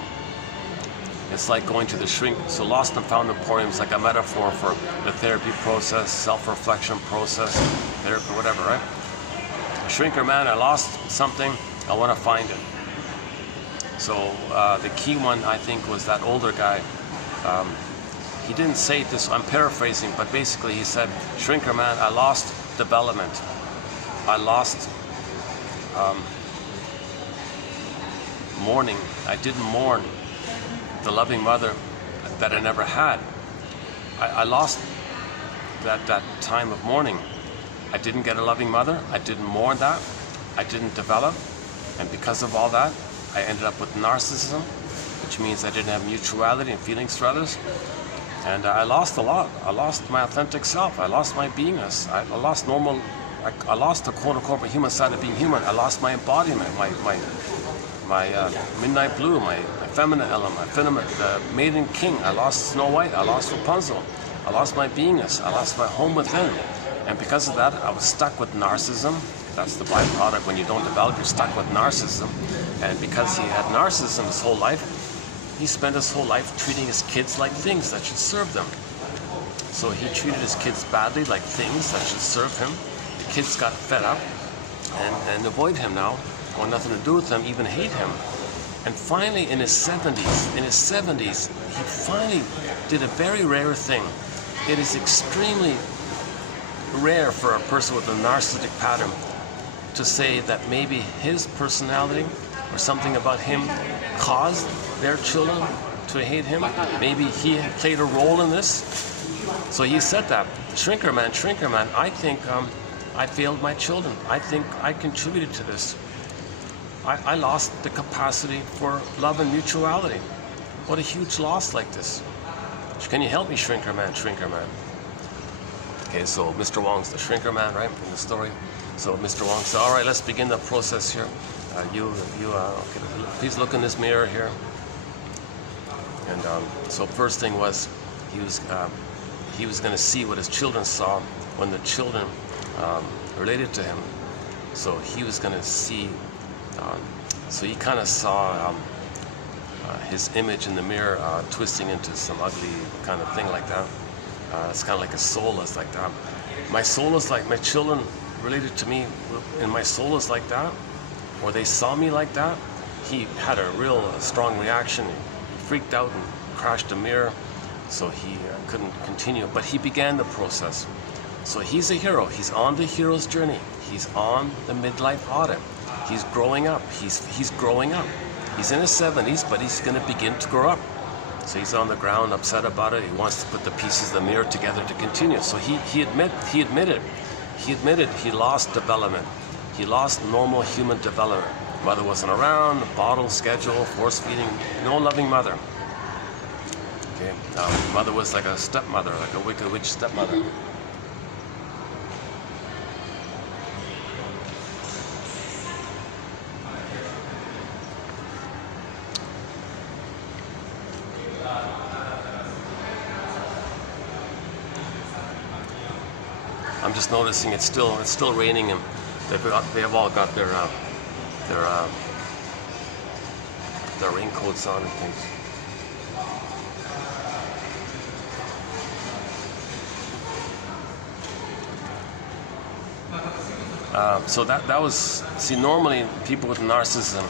it's like going to the shrink. So lost and found emporium is like a metaphor for the therapy process, self-reflection process, therapy, whatever, right? A shrinker man, I lost something, I want to find it. So the key one, I think, was that older guy. He didn't say it this, I'm paraphrasing, but basically he said, shrinker man, I lost development. I lost mourning. I didn't mourn the loving mother that I never had. I lost that time of mourning. I didn't get a loving mother. I didn't mourn that. I didn't develop. And because of all that, I ended up with narcissism, which means I didn't have mutuality and feelings for others. And I lost a lot. I lost my authentic self. I lost my beingness. I lost normal. I lost the quote-unquote human side of being human. I lost my embodiment, my midnight blue, my feminine element, my feminine maiden king. I lost Snow White. I lost Rapunzel. I lost my beingness. I lost my home within. And because of that, I was stuck with narcissism. That's the byproduct when you don't develop. You're stuck with narcissism. And because he had narcissism his whole life, he spent his whole life treating his kids like things that should serve them. So he treated his kids badly, like things that should serve him. The kids got fed up and avoid him now, want nothing to do with him, even hate him. And finally, in his 70s, he finally did a very rare thing. It is extremely rare for a person with a narcissistic pattern to say that maybe his personality or something about him caused their children to hate him. Maybe he played a role in this. So he said that, shrinker man, I think I failed my children. I think I contributed to this. I lost the capacity for love and mutuality. What a huge loss like this. Can you help me, shrinker man? Okay, so Mr. Wong's the shrinker man, right, in the story. So Mr. Wong said, all right, let's begin the process here. Okay, please look in this mirror here. And so first thing was, he was going to see what his children saw when the children related to him. So he was going to see, so he kind of saw his image in the mirror twisting into some ugly kind of thing like that. It's kind of like a soul is like that. My soul is like, my children related to me, and my soul is like that, or they saw me like that. He had a real strong reaction. He freaked out and crashed the mirror, so he couldn't continue. But he began the process. So he's a hero. He's on the hero's journey. He's on the midlife audit. He's growing up. He's growing up. He's in his 70s, but he's going to begin to grow up. So he's on the ground, upset about it. He wants to put the pieces of the mirror together to continue. So he admitted he lost development. He lost normal human development. Mother wasn't around, bottle, schedule, force feeding, no loving mother. Okay, mother was like a stepmother, like a wicked witch stepmother. I'm just noticing it's still raining, and they've all got their raincoats on and things. So that was, see, normally people with narcissism,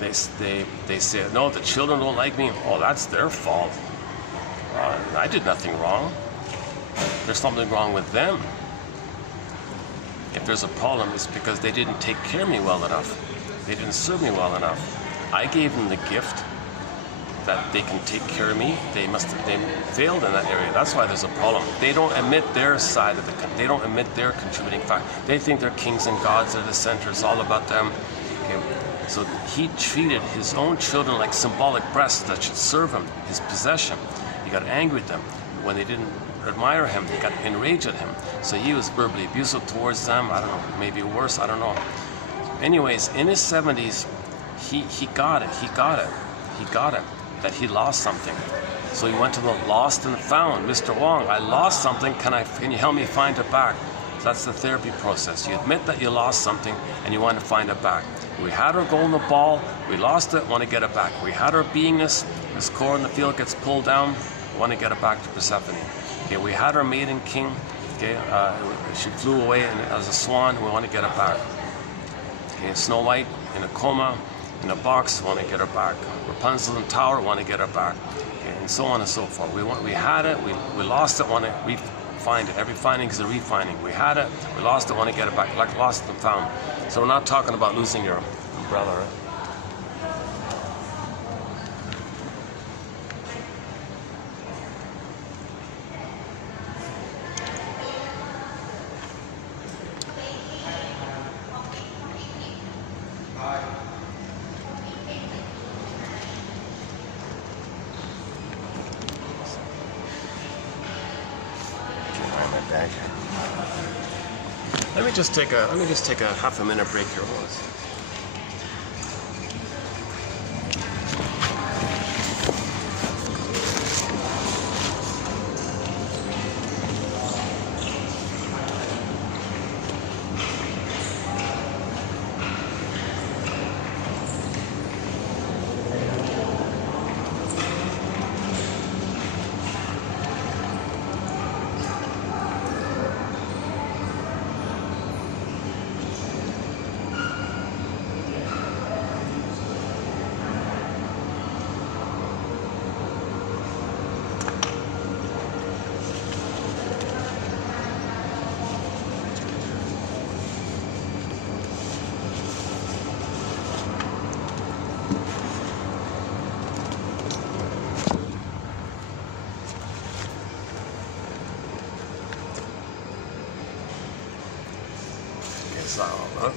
they say, no, the children don't like me. Oh, that's their fault. I did nothing wrong. There's something wrong with them. If there's a problem, it's because they didn't take care of me well enough. They didn't serve me well enough. I gave them the gift that they can take care of me. They failed in that area. That's why there's a problem. They don't admit their side of they don't admit their contributing factor. They think they're kings and gods, they're the center, it's all about them. Okay. So he treated his own children like symbolic breasts that should serve him, his possession. He got angry at them when they didn't admire him. He got enraged at him. So he was verbally abusive towards them. I don't know, maybe worse, I don't know. Anyways, in his 70s, he got it, that he lost something. So he went to the lost and found. Mr. Wong, I lost something, can you help me find it back? So that's the therapy process. You admit that you lost something and you want to find it back. We had our golden ball, we lost it, want to get it back. We had our beingness, this core in the field gets pulled down, want to get it back to Persephone. Okay, we had our maiden king, okay, she flew away as a swan, we want to get it back. Okay, Snow White in a coma, in a box, want to get her back. Rapunzel in the tower, want to get her back. Okay, and so on and so forth. We had it, we lost it, want to re-find it. Every finding is a refining. We had it, we lost it, want to get it back. Like lost and found. So we're not talking about losing your umbrella, right? Let me just take a half a minute break here.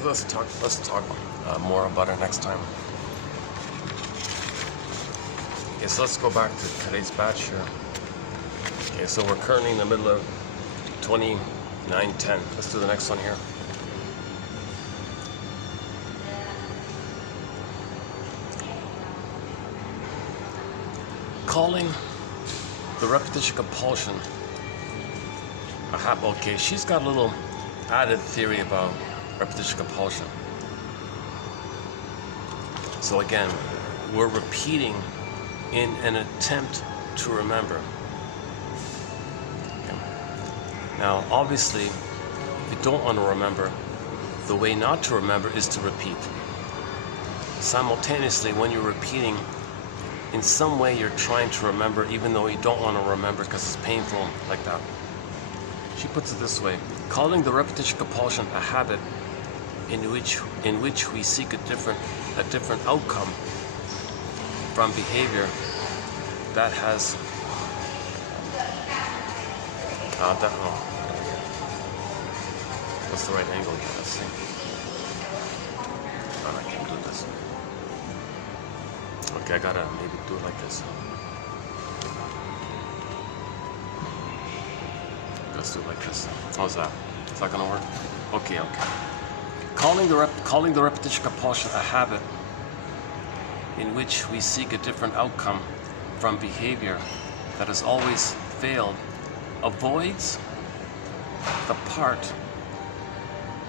let's talk more about it next time. Okay, so let's go back to today's batch here. Okay, so we're currently in the middle of 2910. Let's do the next one here. Calling the repetition compulsion a habit. Okay, she's got a little added theory about repetition compulsion. So again, we're repeating in an attempt to remember. Okay. Now, obviously, if you don't want to remember, the way not to remember is to repeat. Simultaneously, when you're repeating, in some way you're trying to remember even though you don't want to remember because it's painful, like that. She puts it this way: calling the repetition compulsion a habit in which we seek a different outcome from behavior that has what's the right angle here? Let's see. Oh, I can't do this. Okay, I gotta maybe do it like this. Let's do it like this. How's that? Is that gonna work? Okay. Calling the repetition compulsion a habit in which we seek a different outcome from behavior that has always failed avoids the part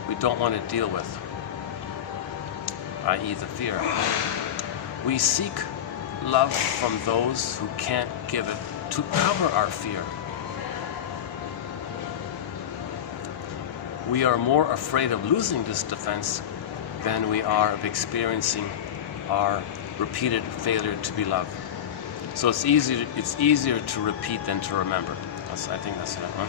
we don't want to deal with, i.e. the fear. We seek love from those who can't give it to cover our fear. We are more afraid of losing this defense than we are of experiencing our repeated failure to be loved. So it's easier to repeat than to remember. I think that's it, huh?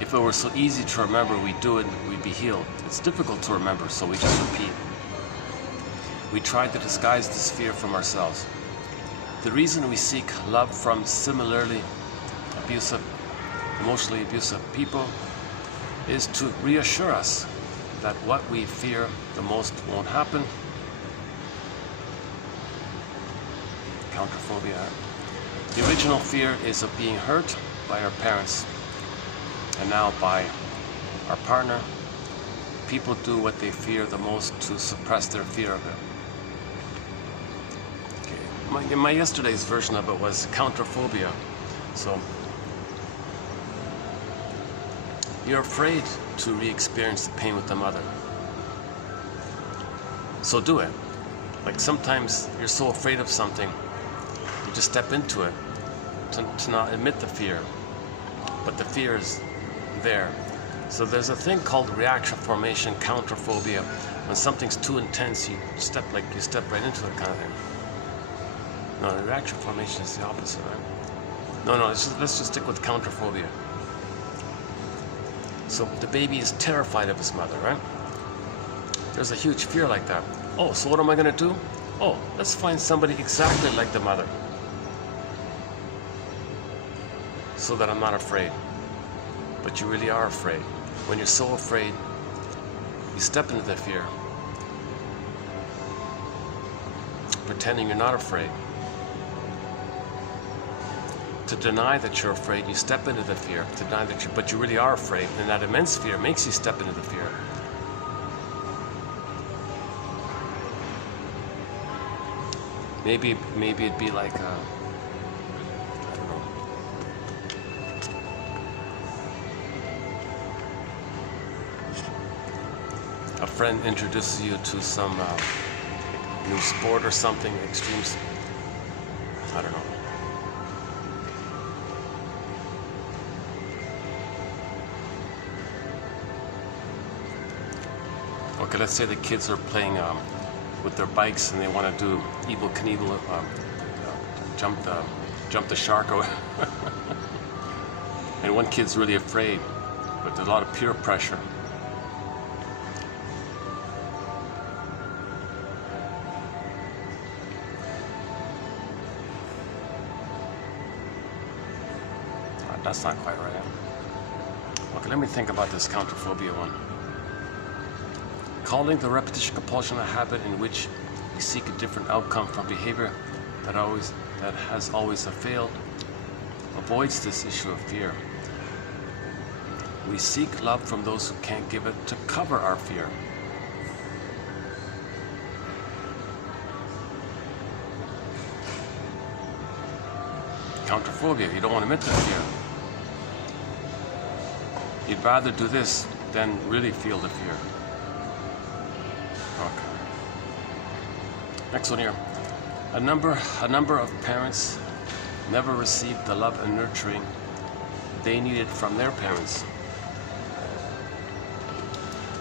If it were so easy to remember, we'd do it, we'd be healed. It's difficult to remember, so we just repeat. We try to disguise this fear from ourselves. The reason we seek love from similarly abusive, emotionally abusive people is to reassure us that what we fear the most won't happen. Counterphobia. The original fear is of being hurt by our parents, and now by our partner. People do what they fear the most to suppress their fear of it. Okay. My yesterday's version of it was counterphobia. So you're afraid to re-experience the pain with the mother. So do it. Like sometimes you're so afraid of something, you just step into it to not admit the fear. But the fear is there. So there's a thing called reaction formation counterphobia. When something's too intense, you step right into it, kind of thing. No, the reaction formation is the opposite, right? No, let's just stick with counterphobia. So the baby is terrified of his mother, right? There's a huge fear like that. Oh, so what am I going to do? Oh, let's find somebody exactly like the mother, so that I'm not afraid. But you really are afraid. When you're so afraid, you step into the fear, pretending you're not afraid. To deny that you're afraid, you step into the fear. To deny that but you really are afraid, and that immense fear makes you step into the fear. Maybe it'd be like I don't know. A friend introduces you to some new sport or something, extreme. I don't know. Okay, let's say the kids are playing with their bikes and they want to do Evel Knievel, jump the shark, or and one kid's really afraid, but there's a lot of peer pressure. That's not quite right. Okay, let me think about this counterphobia one. Calling the repetition compulsion a habit in which we seek a different outcome from behavior that has always failed avoids this issue of fear. We seek love from those who can't give it to cover our fear. Counterphobia, you don't want to admit that fear. You'd rather do this than really feel the fear. Okay. Next one here. A number of parents never received the love and nurturing they needed from their parents.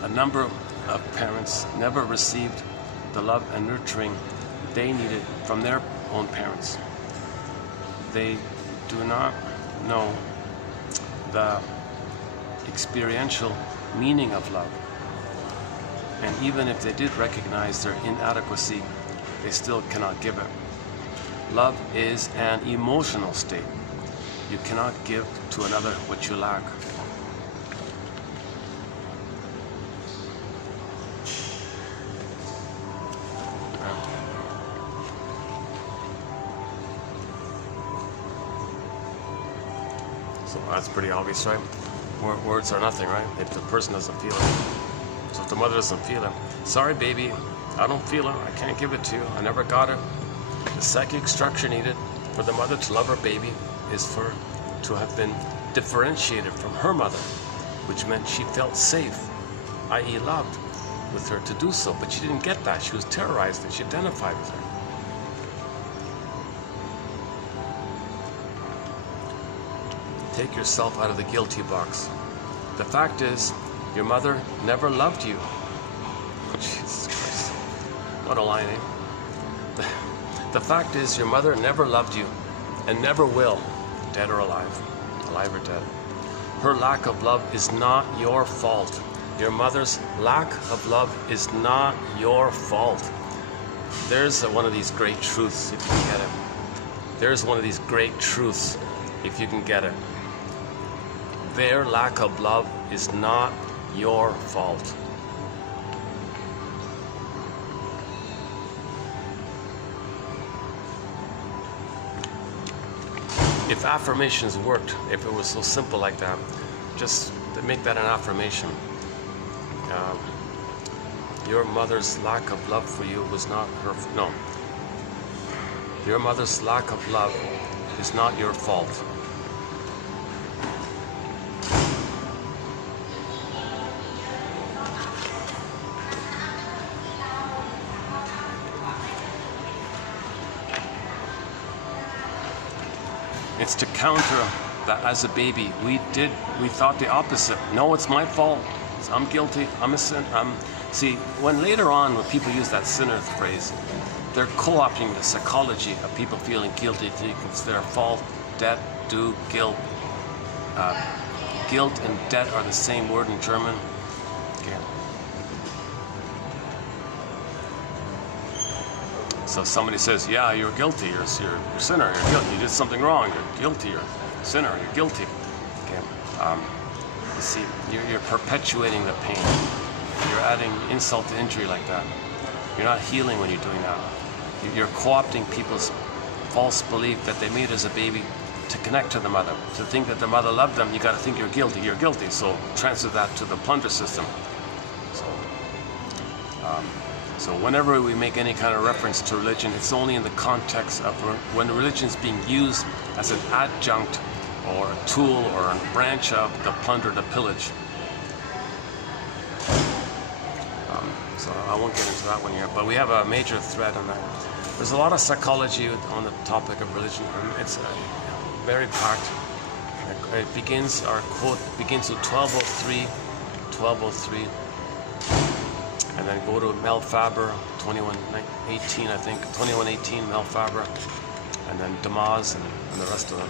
A number of parents never received the love and nurturing they needed from their own parents. They do not know the experiential meaning of love. And even if they did recognize their inadequacy, they still cannot give it. Love is an emotional state. You cannot give to another what you lack. So that's pretty obvious, right? Words are nothing, right? If the person doesn't feel it. So if the mother doesn't feel it, sorry baby, I don't feel it, I can't give it to you, I never got it. The psychic structure needed for the mother to love her baby is to have been differentiated from her mother, which meant she felt safe, i.e. loved, with her to do so, but she didn't get that. She was terrorized and she identified with her. Take yourself out of the guilty box. The fact is, your mother never loved you. Jesus Christ. What a line, eh? The fact is, your mother never loved you and never will, dead or alive or dead. Her lack of love is not your fault. Your mother's lack of love is not your fault. There's one of these great truths if you can get it. There's one of these great truths if you can get it. Their lack of love is not your fault. If affirmations worked, if it was so simple like that, just to make that an affirmation. Your mother's lack of love for you was not her, no. Your mother's lack of love is not your fault. It's to counter that as a baby, we thought the opposite. No, it's my fault. I'm guilty. I'm a sin. See, when later on, when people use that sinner phrase, they're co-opting the psychology of people feeling guilty, thinking it's their fault. Debt, due, guilt. Guilt and debt are the same word in German. Okay. So somebody says, yeah, you're guilty, you're a sinner, you're guilty, you did something wrong, you're guilty, you're a sinner, you're guilty. Okay. You see, you're perpetuating the pain. You're adding insult to injury like that. You're not healing when you're doing that. You're co-opting people's false belief that they made as a baby to connect to the mother. To think that the mother loved them, you got to think you're guilty. So transfer that to the plunder system. So whenever we make any kind of reference to religion, it's only in the context of when religion is being used as an adjunct or a tool or a branch of the plunder, the pillage. So I won't get into that one here, but we have a major thread on that. There's a lot of psychology on the topic of religion, and it's very packed. It begins, our quote begins with 1203, and then go to Mel Faber, 2118, I think, 2118, Mel Faber, and then Damas and the rest of them.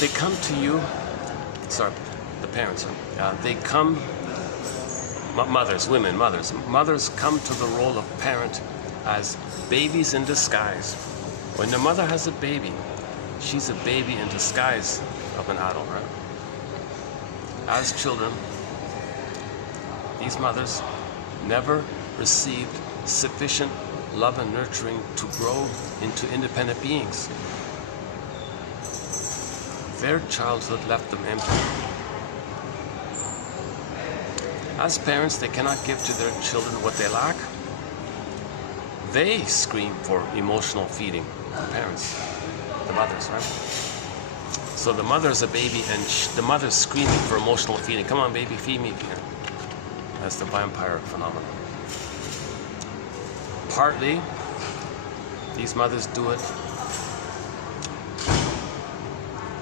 They come to you. Sorry, the parents. They come. Mothers come to the role of parent as babies in disguise. When the mother has a baby, she's a baby in disguise of an adult, right? As children, these mothers never received sufficient love and nurturing to grow into independent beings. Their childhood left them empty. As parents, they cannot give to their children what they lack. They scream for emotional feeding. The parents, the mothers, right? So the mother's a baby, and the mother's screaming for emotional feeding. Come on, baby, feed me. That's the vampire phenomenon. Partly, these mothers do it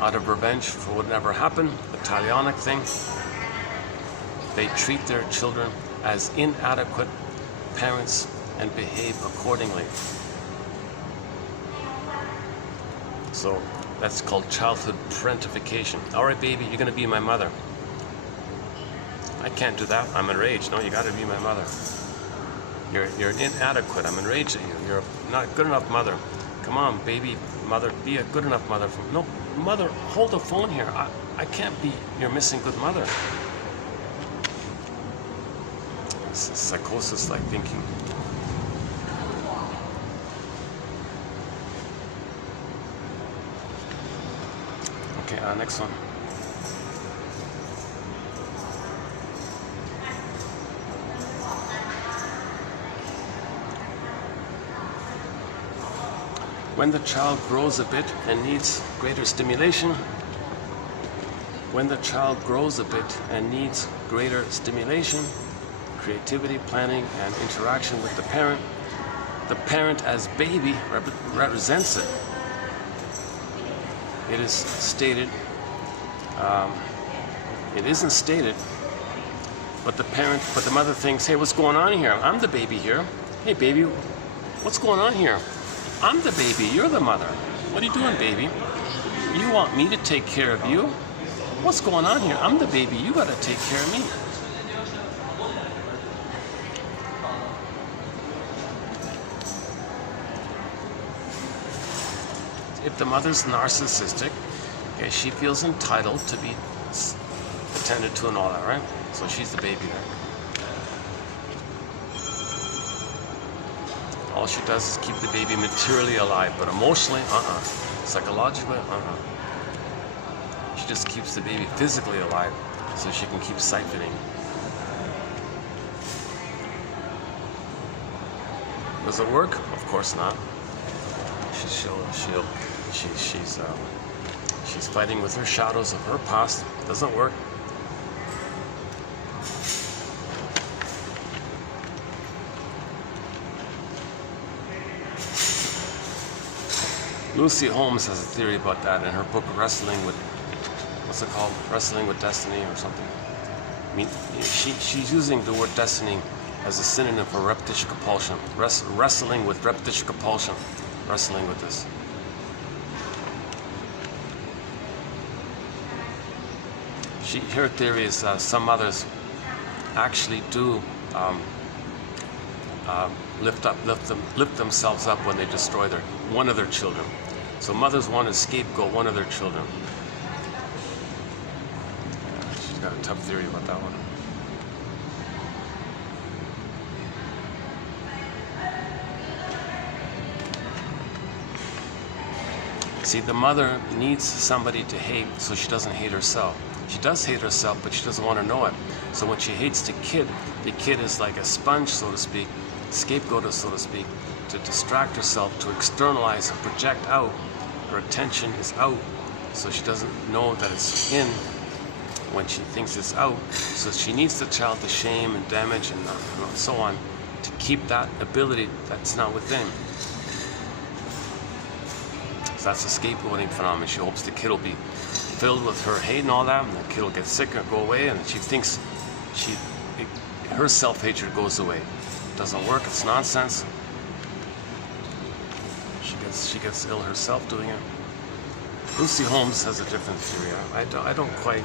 out of revenge for what never happened, the Talionic thing. They treat their children as inadequate parents and behave accordingly. So that's called childhood parentification. All right, baby, you're going to be my mother. I can't do that. I'm enraged. No, you got to be my mother. You're inadequate. I'm enraged at you. You're not a good enough mother. Come on, baby, mother, be a good enough mother. No, mother, hold the phone here. I can't be your missing good mother. This is psychosis-like thinking. Okay, next one. When the child grows a bit and needs greater stimulation, creativity, planning, and interaction with the parent as baby represents it. It is stated, it isn't stated, but the mother thinks, hey, what's going on here? I'm the baby here. Hey, baby, what's going on here? I'm the baby, you're the mother. What are you doing, baby? You want me to take care of you? What's going on here? I'm the baby, you gotta take care of me. If the mother's narcissistic, okay, she feels entitled to be attended to and all that, right? So she's the baby there. All she does is keep the baby materially alive, but emotionally, psychologically, She just keeps the baby physically alive so she can keep siphoning. Does it work? Of course not. She's fighting with her shadows of her past. Doesn't work. Lucy Holmes has a theory about that in her book Wrestling with, what's it called? Wrestling with Destiny or something. I mean, she's using the word destiny as a synonym for repetition compulsion. Wrestling with repetition compulsion. Wrestling with this. Her theory is some mothers actually do lift themselves up when they destroy one of their children. So mothers want to scapegoat one of their children. Yeah, she's got a tough theory about that one. See, the mother needs somebody to hate so she doesn't hate herself. She does hate herself, but she doesn't want to know it. So when she hates the kid is like a sponge, so to speak, scapegoat, so to speak, to distract herself, to externalize and project out. Her attention is out, so she doesn't know that it's in when she thinks it's out. So she needs the child to shame and damage and so on to keep that ability that's not within. So that's a scapegoating phenomenon. She hopes the kid will be filled with her hate and all that, and the kid will get sick and go away, and she thinks her self-hatred goes away. It doesn't work, it's nonsense. She gets ill herself doing it. Lucy Holmes has a different theory. I don't quite.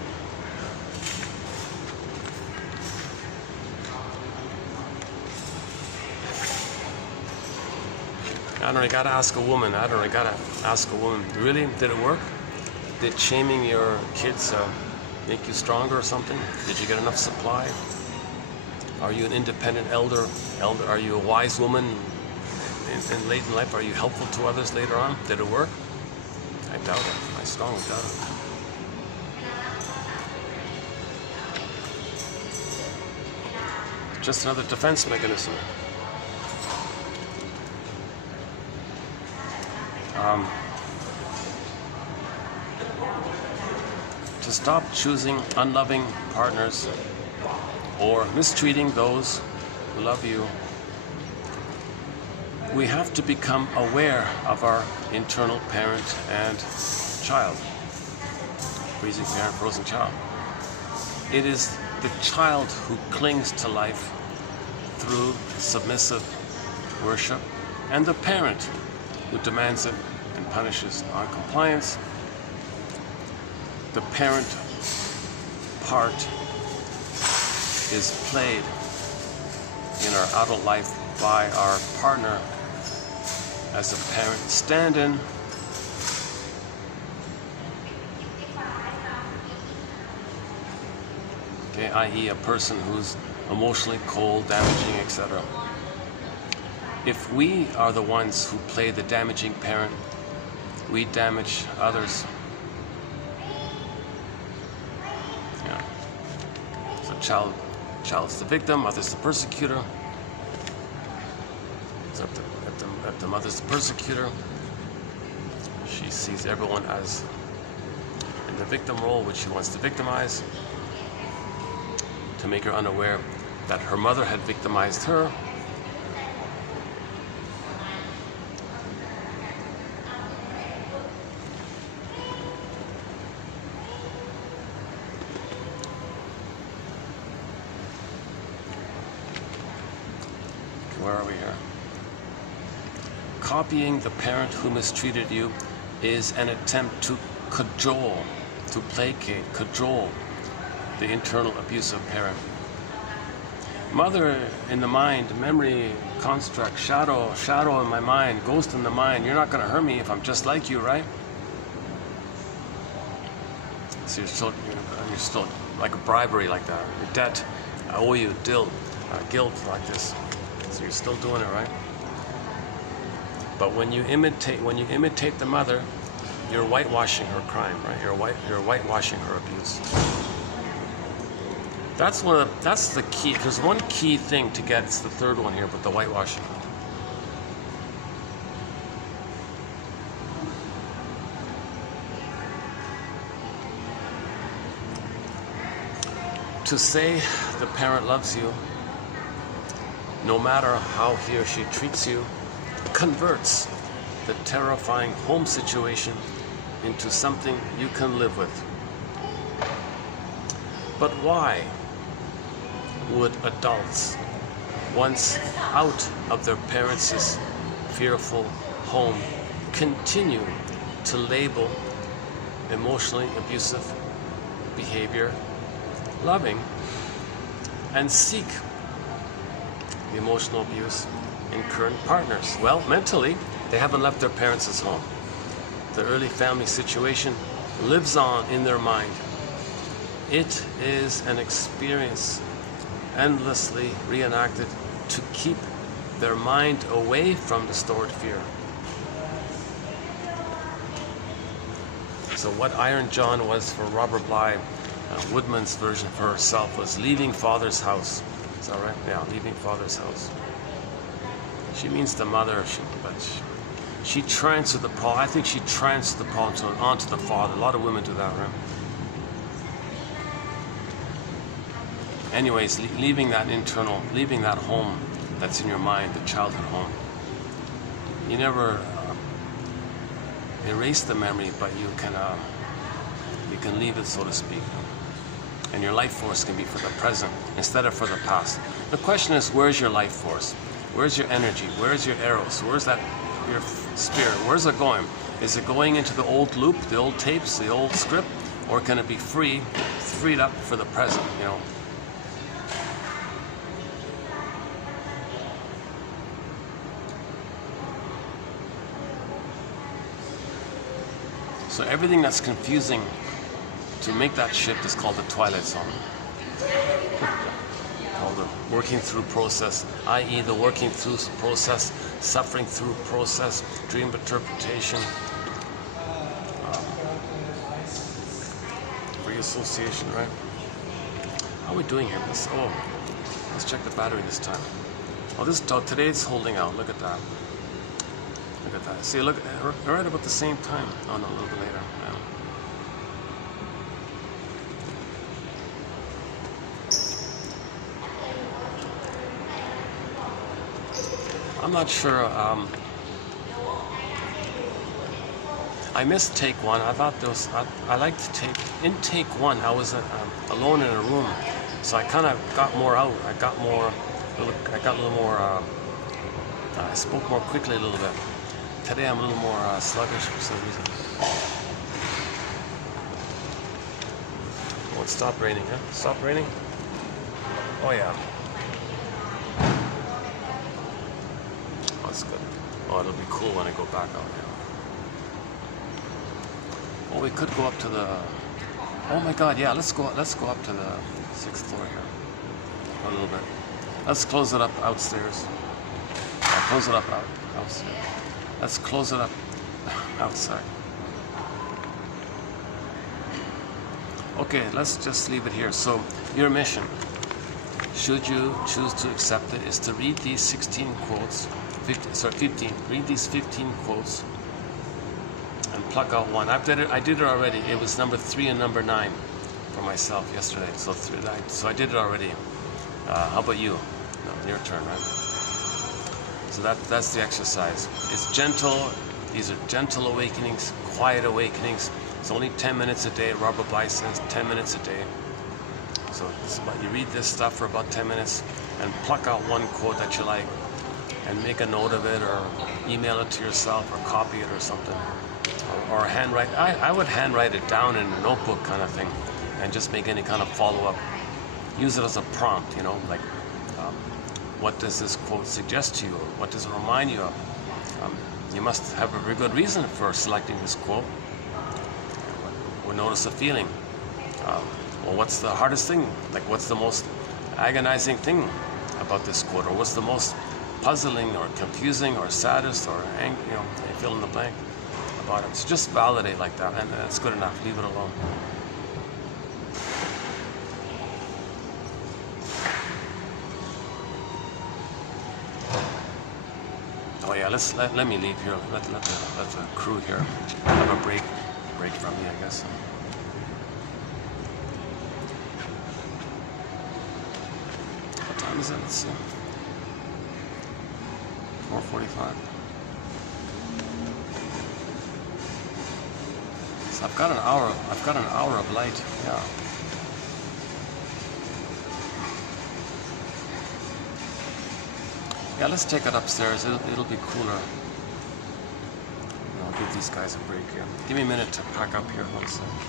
I don't know, you gotta ask a woman. Really? Did it work? Did shaming your kids make you stronger or something? Did you get enough supply? Are you an independent elder? Are you a wise woman in late in life? Are you helpful to others later on? Did it work? I doubt it. I strongly doubt it. Just another defense mechanism. To stop choosing unloving partners or mistreating those who love you, we have to become aware of our internal parent and child. Freezing parent, frozen child. It is the child who clings to life through submissive worship, and the parent who demands it and punishes non-compliance. The parent part is played in our adult life by our partner as a parent stand-in, okay, i.e. a person who's emotionally cold, damaging, etc. If we are the ones who play the damaging parent, we damage others. Yeah. So child's the victim, mother's the persecutor. So if the mother's the persecutor, she sees everyone as in the victim role, which she wants to victimize, to make her unaware that her mother had victimized her. Where are we here? Copying the parent who mistreated you is an attempt to cajole, to placate, cajole the internal abusive parent. Mother in the mind, memory, construct, shadow in my mind, ghost in the mind. You're not going to hurt me if I'm just like you, right? So you're still like a bribery like that. Your debt, I owe you, guilt like this. So you're still doing it, right? But when you imitate the mother, you're whitewashing her crime, right? You're whitewashing her abuse. That's the key. There's one key thing to get. It's the third one here, but the whitewashing. To say the parent loves you, no matter how he or she treats you, converts the terrifying home situation into something you can live with. But why would adults, once out of their parents' fearful home, continue to label emotionally abusive behavior loving and seek the emotional abuse in current partners? Well, mentally, they haven't left their parents' home. The early family situation lives on in their mind. It is an experience endlessly reenacted to keep their mind away from the stored fear. So what Iron John was for Robert Bly, Woodman's version for herself was leaving father's house. Is that right? Yeah, leaving father's house. She means the mother, but she transferred the problem. I think she transferred the problem onto the father. A lot of women do that, right? Anyways, leaving that home that's in your mind, the childhood home. You never erase the memory, but you can leave it, so to speak. And your life force can be for the present instead of for the past. The question is, where's your life force? Where's your energy? Where's your arrows? Where's your spirit? Where's it going? Is it going into the old loop, the old tapes, the old script, or can it be freed up for the present? You know. So everything that's confusing to make that shift is called the twilight zone. Called the working through process, i.e. the working through process, suffering through process, dream interpretation, free association, right? How are we doing here? Let's check the battery this time. Today it's holding out. Look at that. Look at that. See, look, right about the same time. Oh no, a little bit later. Yeah. I'm not sure. I missed take one. I thought there was. I liked to take. In take one, I was alone in a room, so I kind of got more out. I got a little more. I spoke more quickly a little bit. Today I'm a little more sluggish for some reason. Oh, it stopped raining, huh? Stop raining? Oh yeah. Oh, that's good. Oh, it'll be cool when I go back out here. Oh, we could go up to the. Oh my God, yeah. Let's go up to the 6th floor here. A little bit. Let's close it up outstairs. Close it up outside. Let's close it up outside. Okay, let's just leave it here. So your mission, should you choose to accept it, is to read these 16 quotes, 15. Read these 15 quotes and pluck out one. I did it already. It was number 3 and number 9 for myself yesterday. So I did it already. How about you? No, your turn, right? So that's the exercise. It's gentle. These are gentle awakenings, quiet awakenings. It's only 10 minutes a day. Robert Bly says 10 minutes a day. So you read this stuff for about 10 minutes and pluck out one quote that you like and make a note of it or email it to yourself or copy it or something. Or handwrite. I would handwrite it down in a notebook kind of thing and just make any kind of follow-up. Use it as a prompt, like what does this quote suggest to you? What does it remind you of? You must have a very good reason for selecting this quote. Or notice a feeling. Well, what's the hardest thing? Like, what's the most agonizing thing about this quote? Or what's the most puzzling or confusing or saddest or angry, fill in the blank about it. So just validate like that, and that's good enough. Leave it alone. Oh yeah, let me leave here. Let the crew here have a break from me, I guess. What time is it? Let's see. 4:45. So I've got an hour of light. Yeah. Yeah, let's take it upstairs. It'll be cooler. I'll give these guys a break here. Give me a minute to pack up here. 1 second.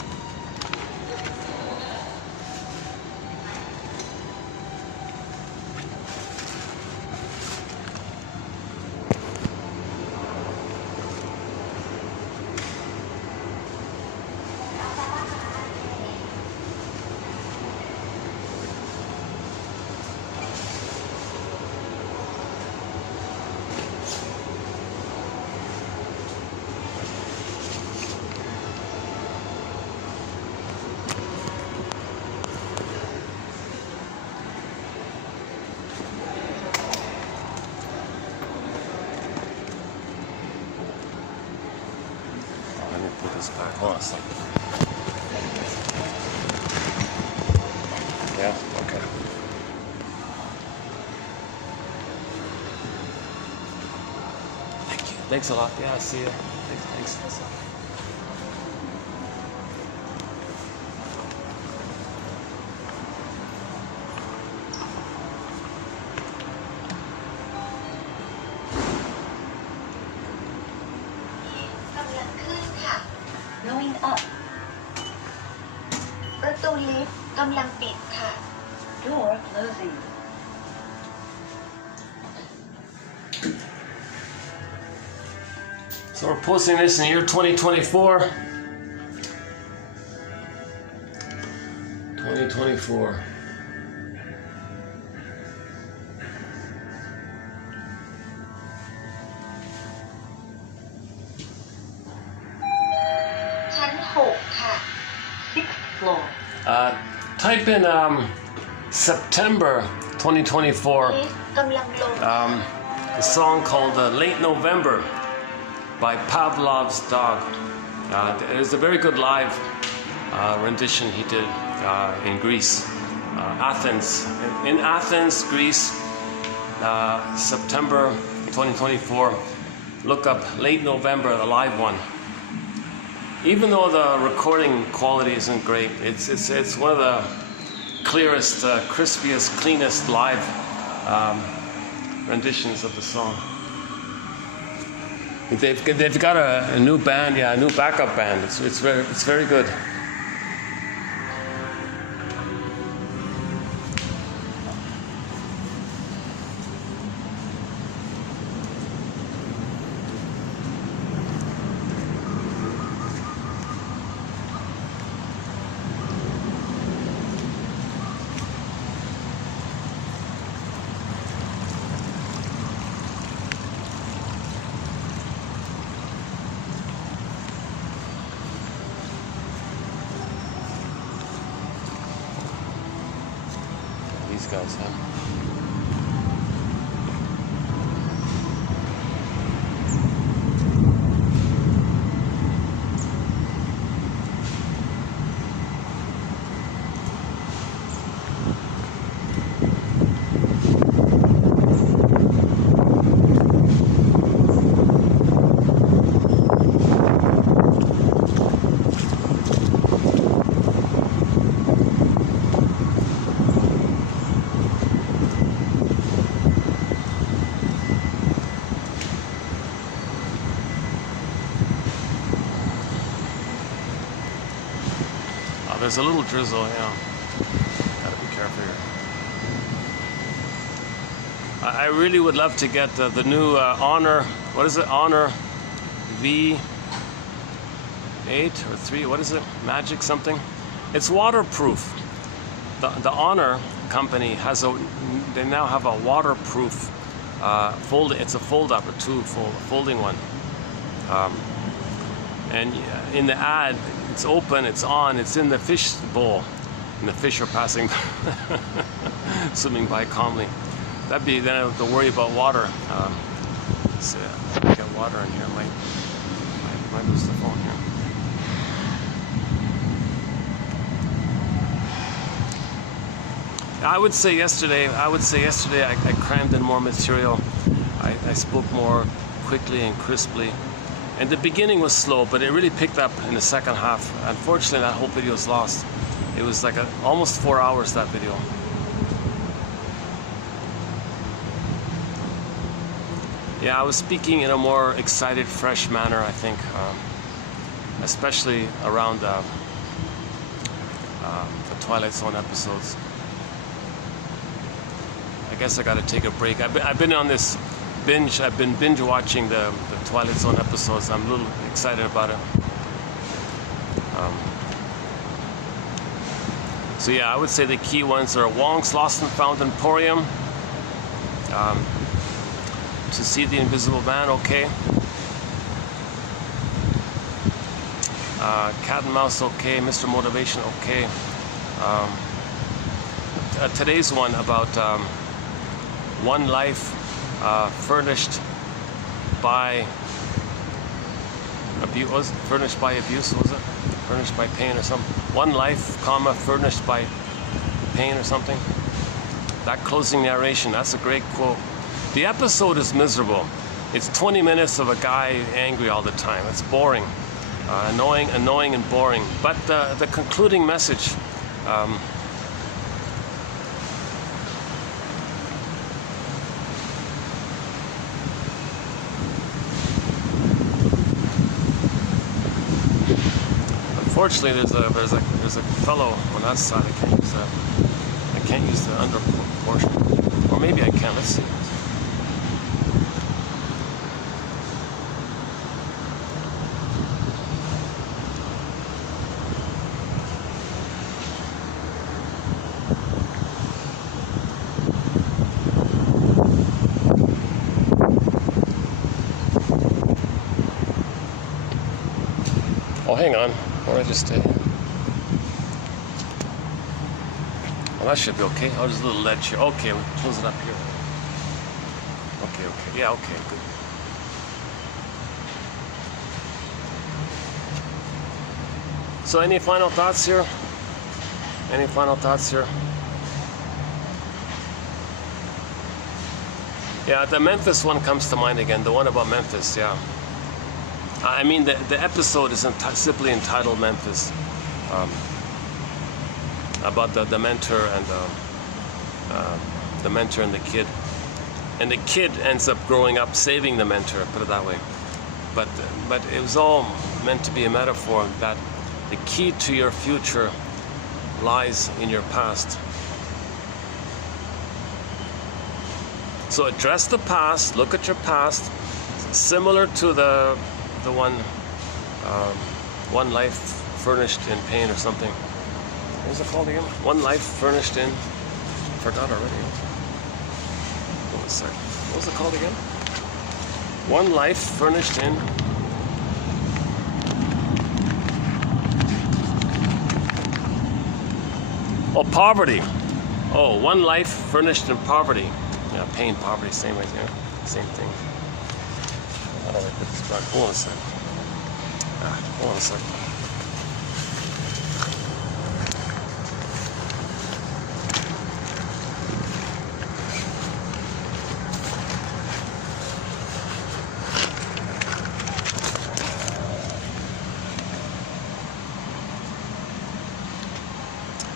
Back. Hold on a second. Yeah, okay. Thank you. Thanks a lot. Yeah, I'll see you. Thanks. Going up ประตูลิฟต์กำลังปิดค่ะ Door closing. So we're posting this in the year 2024. 2024. Type in September 2024. A song called Late November by Pavlov's Dog. It is a very good live rendition he did in Greece, Athens. In Athens, Greece, September 2024. Look up Late November, the live one. Even though the recording quality isn't great, it's one of the clearest, crispiest, cleanest live renditions of the song. They've got a new band, a new backup band. It's very good. These guys have. There's a little drizzle, gotta be careful here. I really would love to get the new Honor, what is it? Honor V8 or 3, what is it? Magic something? It's waterproof. The Honor company they now have a waterproof it's a fold-up or folding one. And in the ad, it's open, it's on, it's in the fish bowl, and the fish are passing, swimming by calmly. Then I have to worry about water. Let's get water in here. I might lose the phone here. I would say yesterday I crammed in more material. I spoke more quickly and crisply. And the beginning was slow, but it really picked up in the second half. Unfortunately, that whole video is lost. It was like almost 4 hours, that video. Yeah, I was speaking in a more excited, fresh manner, I think, especially around the Twilight Zone episodes. I guess I got to take a break. I've been on this binge. I've been binge watching the Twilight Zone episodes. I'm a little excited about it. So yeah, I would say the key ones are Wong's Lost and Found Emporium, To See the Invisible Man, okay. Cat and Mouse, okay. Mr. Motivation, okay. Today's one about one life furnished by abuse. Furnished by abuse, was it? Furnished by pain or something. One life, comma, furnished by pain or something. That closing narration, that's a great quote. The episode is miserable. It's 20 minutes of a guy angry all the time. It's boring. Annoying and boring. But the concluding message, unfortunately, there's a fellow on that side. I can't use the under portion, or maybe I can. Let's see. hang on. Why don't I just stay? Well, that should be okay. Oh, there's a little ledge here. Okay, we'll close it up here. Okay, okay. Yeah, okay, good. So any final thoughts here? Any final thoughts here? Yeah, the Memphis one comes to mind again. The one about Memphis, yeah. I mean, the episode is simply entitled Memphis. About the mentor and the mentor and the kid. And the kid ends up growing up saving the mentor, put it that way. But it was all meant to be a metaphor that the key to your future lies in your past. So address the past, look at your past, similar to the one life furnished in pain or something. What was it called again? One life furnished in, forgot already. Hold on a sec. What was it called again? One life furnished in. Oh, poverty. Oh, one life furnished in poverty. Yeah, pain, poverty, same way, yeah, same thing. How do I put this back? Hold on a sec. Hold on a sec.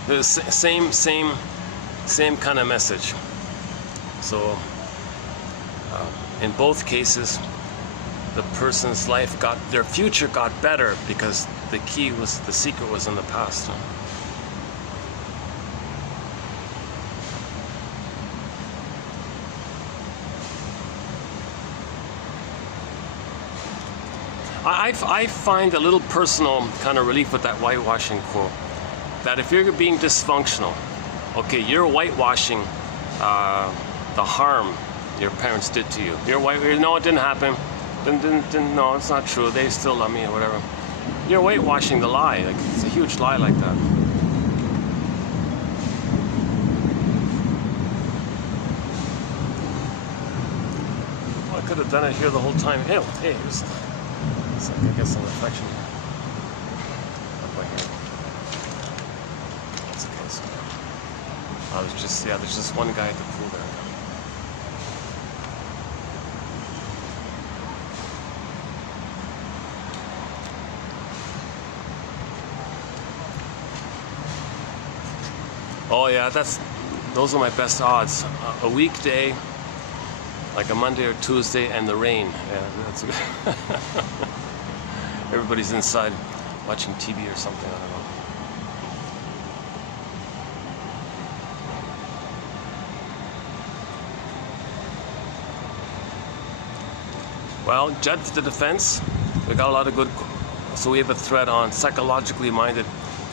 The same kind of message. So in both cases, the person's life their future got better because the secret was in the past. I find a little personal kind of relief with that whitewashing quote. That if you're being dysfunctional, okay, you're whitewashing the harm your parents did to you. No, it didn't happen. No, it's not true. They still love me or whatever. You're whitewashing the lie. Like, it's a huge lie like that. Well, I could have done it here the whole time. Hey, it's like, I guess some reflection. There's just one guy at the pool there. Oh yeah, those are my best odds. A weekday, like a Monday or Tuesday, and the rain. Yeah, that's good. Everybody's inside watching TV or something, I don't know. Well, Judd for the defense. We got a lot of good. So we have a thread on psychologically minded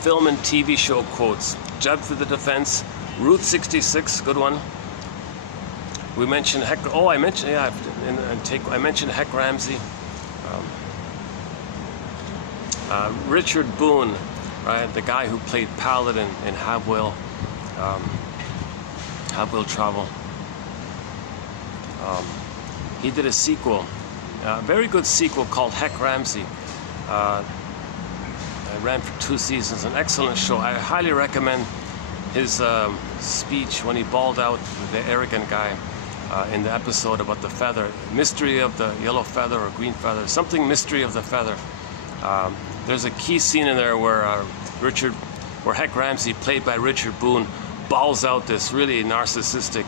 film and TV show quotes. Judd for the defense. Route 66, good one. We mentioned Heck. Oh, I mentioned I mentioned Heck Ramsey. Richard Boone, right? The guy who played Paladin in Have Will Travel. He did a sequel. A very good sequel called Heck Ramsey. It ran for 2 seasons, an excellent show. I highly recommend his speech when he bawled out the arrogant guy in the episode about the feather. Mystery of the yellow feather or green feather, something mystery of the feather. There's a key scene in there where Heck Ramsey, played by Richard Boone, bawls out this really narcissistic,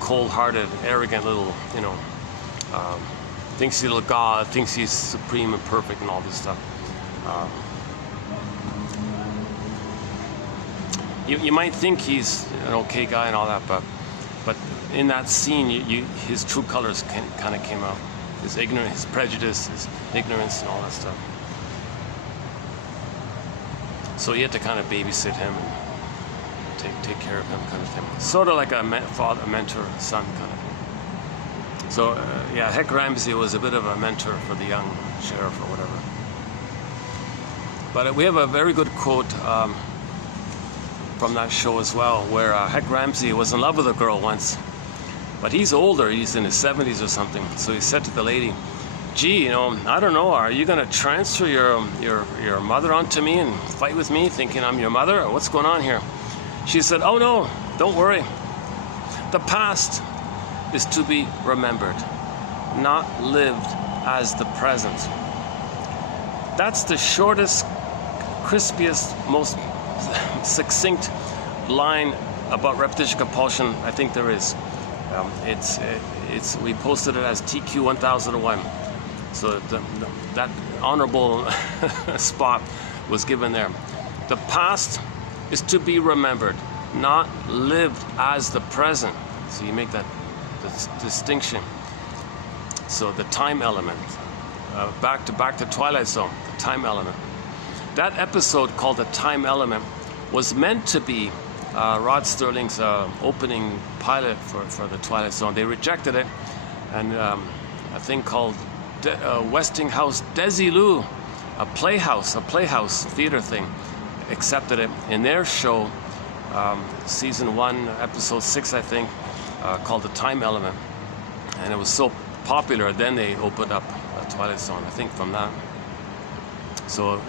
cold-hearted, arrogant little, thinks he's a little god, thinks he's supreme and perfect and all this stuff. You might think he's an okay guy and all that, but in that scene, his true colors kind of came out. His ignorance, his prejudice, his ignorance, and all that stuff. So you had to kind of babysit him and take care of him, kind of thing. Sort of like a mentor, son kind of thing. So Heck Ramsey was a bit of a mentor for the young sheriff or whatever. But we have a very good quote from that show as well, where Heck Ramsey was in love with a girl once, but he's older, he's in his 70s or something. So he said to the lady, gee, I don't know, are you gonna transfer your mother onto me and fight with me thinking I'm your mother, or what's going on here? She said, oh no, don't worry. The past is to be remembered, not lived as the present. That's the shortest, crispiest, most succinct line about repetition compulsion I think there is. We posted it as TQ 1001. So that honorable spot was given there. The past is to be remembered, not lived as the present. So you make that distinction. So the time element, back to Twilight Zone, the time element. That episode called The Time Element was meant to be Rod Sterling's opening pilot for the Twilight Zone. They rejected it, and a thing called Westinghouse Desilu, a playhouse theater thing, accepted it in their show, season 1, episode 6, I think, called The Time Element. And it was so popular, then they opened up Twilight Zone, I think, from that. So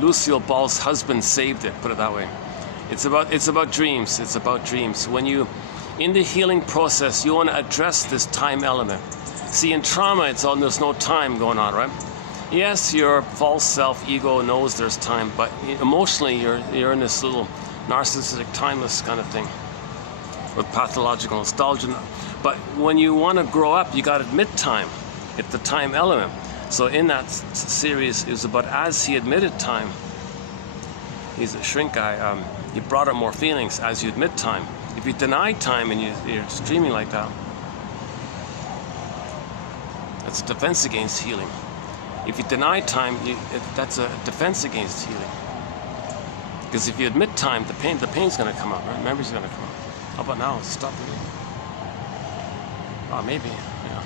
Lucille Ball's husband saved it, put it that way. It's about dreams. It's about dreams. When you, in the healing process, you want to address this time element. See, in trauma, there's no time going on, right? Yes, your false self, ego knows there's time, but emotionally, you're in this little narcissistic, timeless kind of thing with pathological nostalgia. But when you want to grow up, you got to admit time. It's the time element. So in that series, it was about as he admitted time. He's a shrink guy. He brought up more feelings as you admit time. If you deny time and you're just dreaming like that, that's a defense against healing. If you deny time, that's a defense against healing. Because if you admit time, the pain's going to come up, right? Memory's going to come up. How about now? Stop it. Oh, maybe, yeah.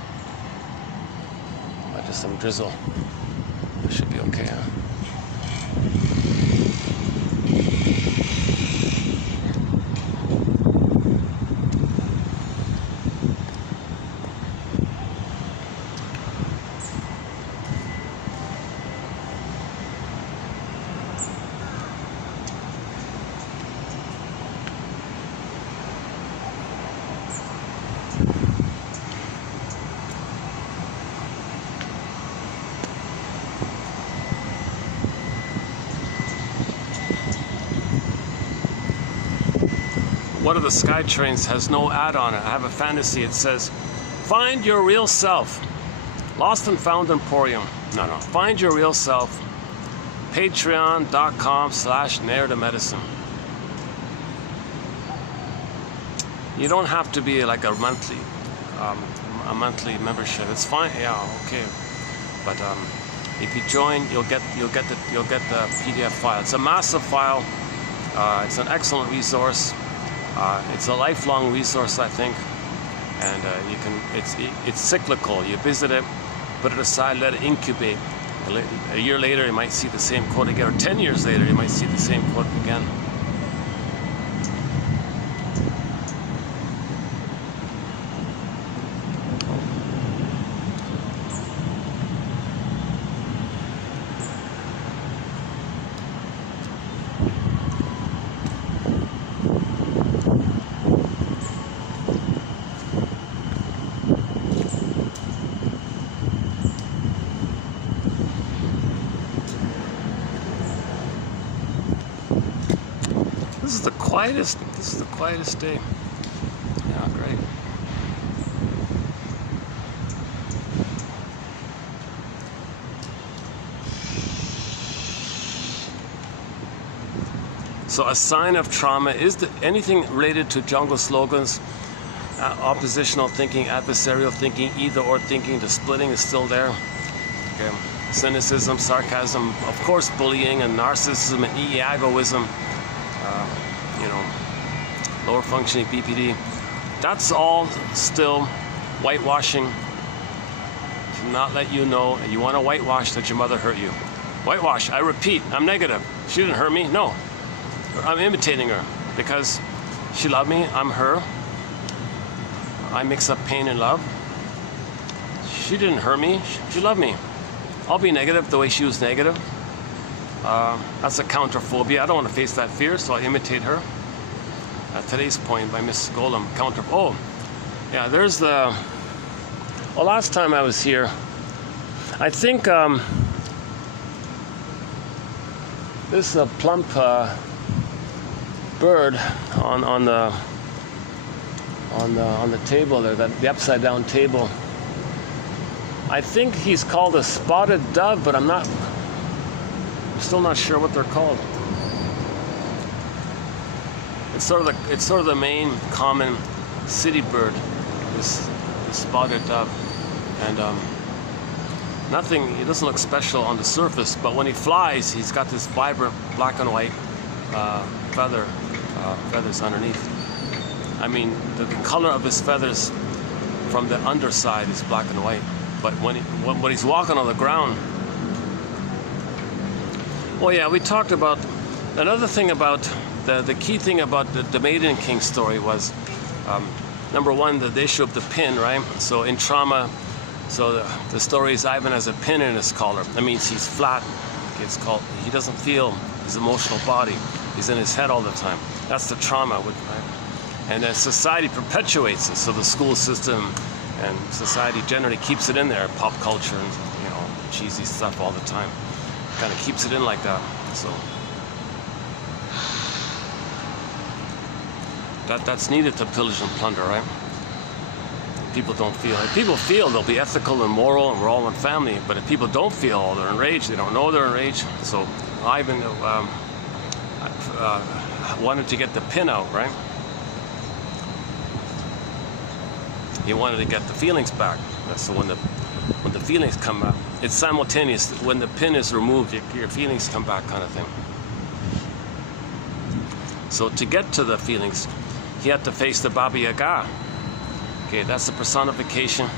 Just some drizzle. It should be okay, huh? One of the sky trains has no ad on it. I have a fantasy. It says, find your real self. Lost and Found Emporium. No. Find your real self. Patreon.com/narrativemedicine. You don't have to be like a monthly membership. It's fine. Yeah, okay. But if you join, you'll get the PDF file. It's a massive file. It's an excellent resource. It's a lifelong resource, I think, and it's cyclical. You visit it, put it aside, let it incubate. A year later, you might see the same quote again, or 10 years later, you might see the same quote again. This is the quietest day. Yeah, great. So a sign of trauma is anything related to jungle slogans, oppositional thinking, adversarial thinking, either or thinking. The splitting is still there. Okay. Cynicism, sarcasm, of course, bullying and narcissism and egoism. Lower functioning BPD. That's all still whitewashing. To not let you know, you want to whitewash that your mother hurt you. Whitewash. I repeat, I'm negative. She didn't hurt me. No. I'm imitating her because she loved me. I'm her. I mix up pain and love. She didn't hurt me. She loved me. I'll be negative the way she was negative. That's a counterphobia. I don't want to face that fear, so I imitate her. Today's poem by Miss Golem. Oh, yeah, there's the... Well, last time I was here, I think this is a plump bird on the table there, the upside down table. I think he's called a spotted dove, but I'm still not sure what they're called. It's sort of the main common city bird, this spotted dove, and nothing. He doesn't look special on the surface, but when he flies, he's got this vibrant black and white feathers underneath. I mean, the color of his feathers from the underside is black and white, but when he's walking on the ground. Well, yeah, we talked about another thing about the key thing about the Maiden King story was number one, the issue of the pin, right? So in trauma, so the story is Ivan has a pin in his collar. That means he's flat. It's called, he doesn't feel his emotional body. He's in his head all the time. That's the trauma, right? And then society perpetuates it. So the school system and society generally keeps it in there. Pop culture and cheesy stuff all the time. Kind of keeps it in like that. So that's needed to pillage and plunder, right? People don't feel. If people feel, they'll be ethical and moral, and we're all one family. But if people don't feel, they're enraged. They don't know they're enraged. So Ivan wanted to get the pin out, right? He wanted to get the feelings back. So when the feelings come up, it's simultaneous. When the pin is removed, your feelings come back, kind of thing. So to get to the feelings, he had to face the Baba Yaga. Okay, that's the personification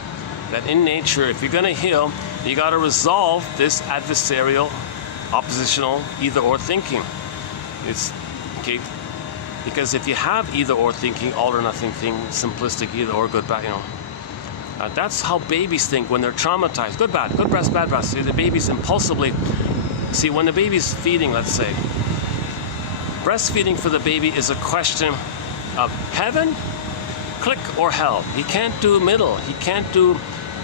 that in nature, if you're going to heal, you got to resolve this adversarial, oppositional, either-or thinking. It's okay, because if you have either-or thinking, all-or-nothing thing, simplistic either-or, good, bad, that's how babies think when they're traumatized. Good, bad, good breast, bad breast. See, the babies impulsively. See, when the baby's feeding, let's say, breastfeeding for the baby is a question of heaven, click, or hell. He can't do middle. He can't do,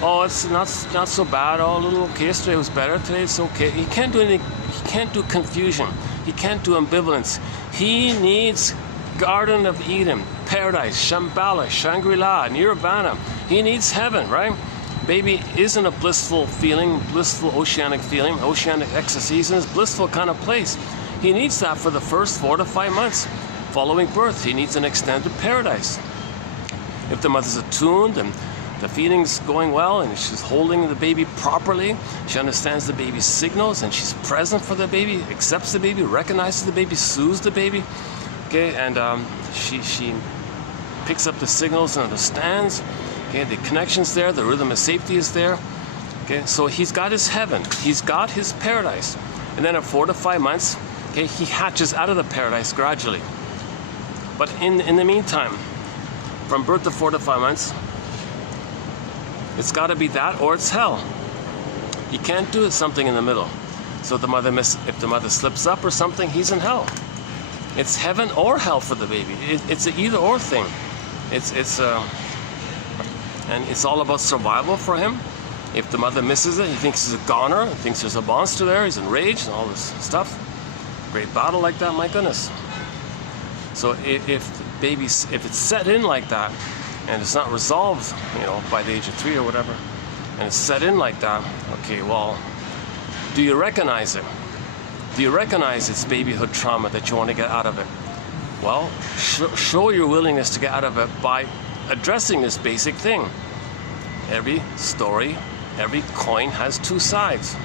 oh, it's not so bad. Oh, a little okay. Yesterday was better. Today it's okay. He can't do anything. He can't do confusion. He can't do ambivalence. He needs Garden of Eden, Paradise, Shambhala, Shangri-La, Nirvana. He needs heaven, right? Baby isn't a blissful feeling, blissful oceanic feeling, oceanic ecstasy. He's in this blissful kind of place. He needs that for the first 4 to 5 months following birth. He needs an extended paradise. If the mother's attuned and the feeding's going well and she's holding the baby properly, she understands the baby's signals and she's present for the baby, accepts the baby, recognizes the baby, soothes the baby, okay, and she picks up the signals and understands, okay, the connection's there, the rhythm of safety is there, okay, so he's got his heaven, he's got his paradise, and then at 4 to 5 months, okay, he hatches out of the paradise gradually. But in the meantime, from birth to 4 to 5 months, it's got to be that or it's hell. You can't do something in the middle. So if the mother slips up or something, he's in hell. It's heaven or hell for the baby. It's an either or thing. And it's all about survival for him. If the mother misses it, he thinks he's a goner, he thinks there's a monster there, he's enraged and all this stuff. Great battle like that, my goodness. So if it's set in like that, and it's not resolved, by the age of 3 or whatever, and it's set in like that, okay, well, do you recognize it? Do you recognize it's babyhood trauma that you want to get out of it? Well, show your willingness to get out of it by addressing this basic thing. Every story, every coin has 2 sides.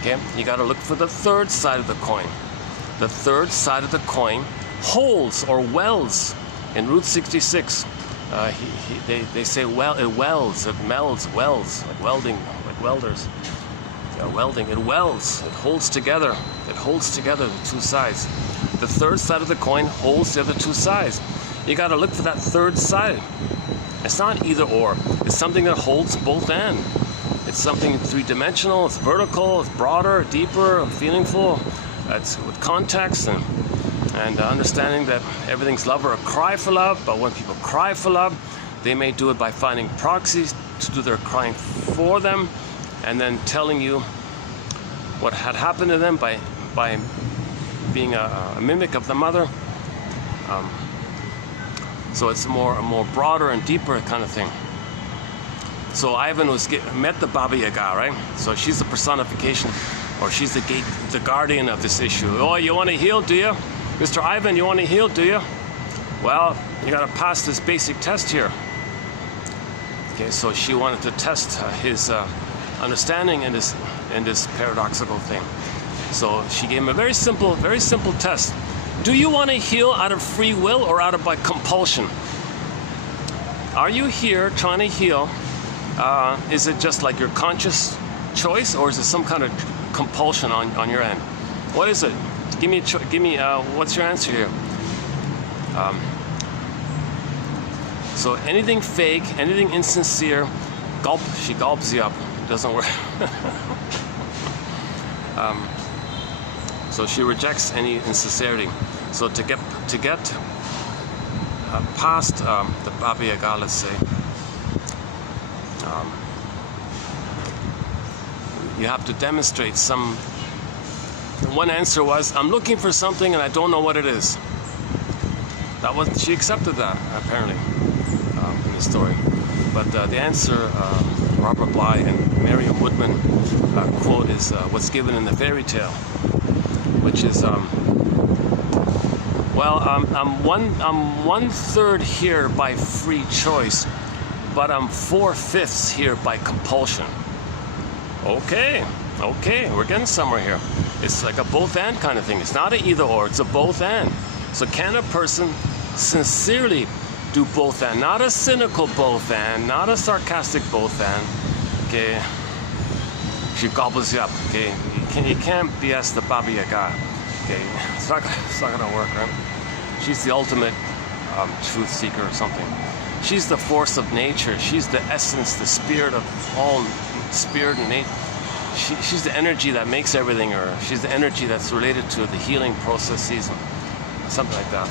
Okay, you got to look for the third side of the coin. The third side of the coin holds or welds. In Route 66, they say it welds, it melds, welds, like welding, like welders. welding. It welds. It holds together. It holds together the two sides. The third side of the coin holds the other two sides. You got to look for that third side. It's not either or. It's something that holds both and. It's something three-dimensional. It's vertical. It's broader, deeper, feelingful. It's with context and understanding that everything's love or a cry for love. But when people cry for love, they may do it by finding proxies to do their crying for them, and then telling you what had happened to them by being a mimic of the mother. So it's a more broader and deeper kind of thing. So Ivan met the Baba Yaga, right? So she's the personification, or she's the guardian of this issue. Oh, you want to heal, do you? Mr. Ivan, you want to heal, do you? Well, you got to pass this basic test here. Okay, so she wanted to test his understanding in this paradoxical thing. So she gave him a very simple test. Do you want to heal out of free will or out of by compulsion? Are you here trying to heal? Is it just like your conscious choice, or is it some kind of compulsion on your end? What is it? Give me what's your answer here? So anything fake, anything insincere, she gulps you up. Doesn't work. So she rejects any insincerity. So to get past the Baba Yaga, let's say, you have to demonstrate some. One answer was, I'm looking for something and I don't know what it is. She accepted that, apparently, in the story. But the answer, Robert Bly and Marion Woodman quote is what's given in the fairy tale, which is, I'm 1/3 here by free choice, but I'm 4/5 here by compulsion. Okay, we're getting somewhere here. It's like a both and kind of thing. It's not an either or, it's a both and. So can a person sincerely do both and? Not a cynical both and, not a sarcastic both and. Okay, she gobbles you up. Okay, you can't BS the Baba Yaga. Okay, it's not gonna work, right? She's the ultimate truth seeker or something. She's the force of nature. She's the essence, the spirit of all spirit and nature. She's the energy that makes everything, or she's the energy that's related to the healing processes, and something like that.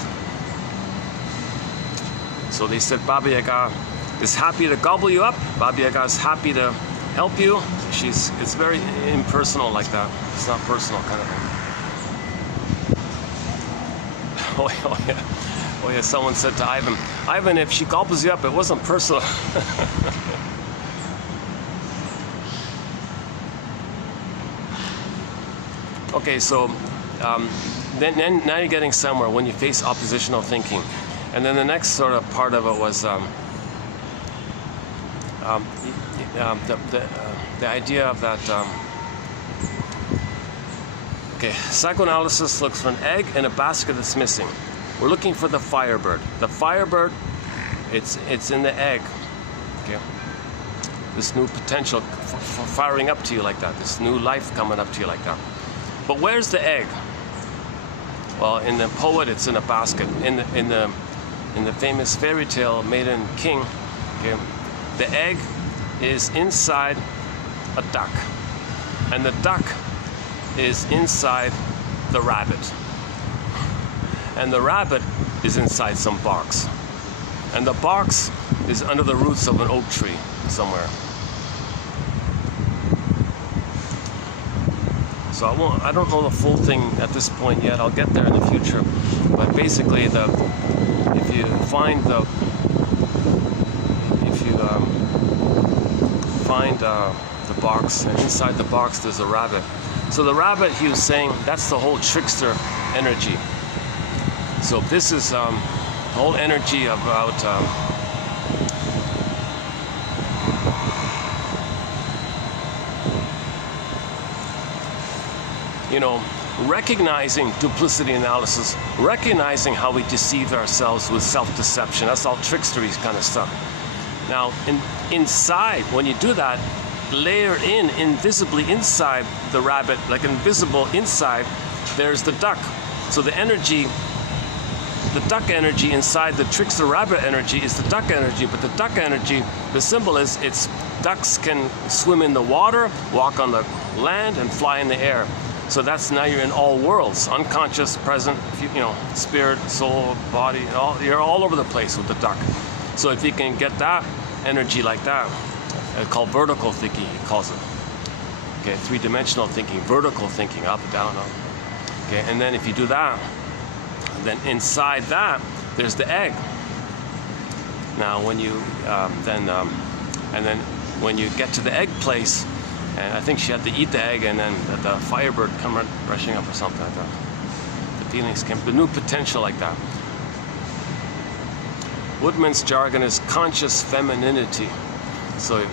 So they said Baba Yaga is happy to gobble you up. Baba Yaga is happy to help you. It's very impersonal like that. It's not personal kind of thing. Oh yeah, someone said to Ivan, if she gobbles you up, it wasn't personal. Okay, so then now you're getting somewhere when you face oppositional thinking. And then the next sort of part of it was the idea of that. Okay, psychoanalysis looks for an egg in a basket that's missing. We're looking for the firebird. The firebird, it's in the egg. Okay, this new potential firing up to you like that. This new life coming up to you like that. But where's the egg? Well, in the poet, it's in a basket. In the famous fairy tale Maiden King, okay, the egg is inside a duck, and the duck is inside the rabbit, and the rabbit is inside some box, and the box is under the roots of an oak tree somewhere. So I don't know the full thing at this point yet. I'll get there in the future. But basically, if you find the box, and inside the box there's a rabbit. So the rabbit, he was saying, that's the whole trickster energy. So this is the whole energy about recognizing duplicity analysis, recognizing how we deceive ourselves with self-deception. That's all trickstery kind of stuff. Now, inside, when you do that, layered in invisibly inside the rabbit, like invisible inside, there's the duck. So the energy, the duck energy inside the trickster rabbit energy is the duck energy, but the duck energy, the symbol is ducks can swim in the water, walk on the land, and fly in the air. So that's now you're in all worlds, unconscious, present, you know, spirit, soul, body, you're all over the place with the duck. So if you can get that energy like that, called vertical thinking, he calls it. Okay, three-dimensional thinking, vertical thinking, up, down, up. Okay, and then if you do that, then inside that, there's the egg. Now when you, and then when you get to the egg place, and I think she had to eat the egg, and then the firebird come rushing up or something like that. The feelings came, the new potential like that. Woodman's jargon is conscious femininity. So,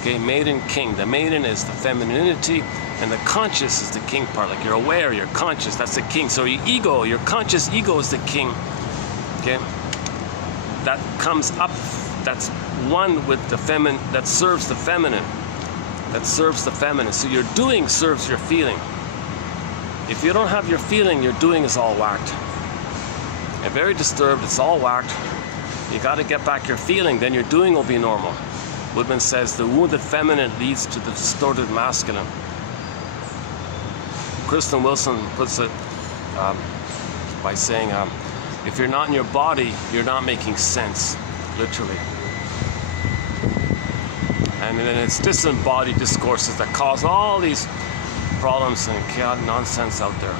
okay, maiden, king. The maiden is the femininity, and the conscious is the king part. Like you're aware, you're conscious. That's the king. So your ego, your conscious ego is the king. Okay, that comes up. That's one with the feminine. That serves the feminine. That serves the feminine. So your doing serves your feeling. If you don't have your feeling, your doing is all whacked. And very disturbed, it's all whacked. You got to get back your feeling, then your doing will be normal. Woodman says the wounded feminine leads to the distorted masculine. Kristen Wilson puts it by saying, if you're not in your body, you're not making sense, literally. And then it's disembodied discourses that cause all these problems and chaotic nonsense out there.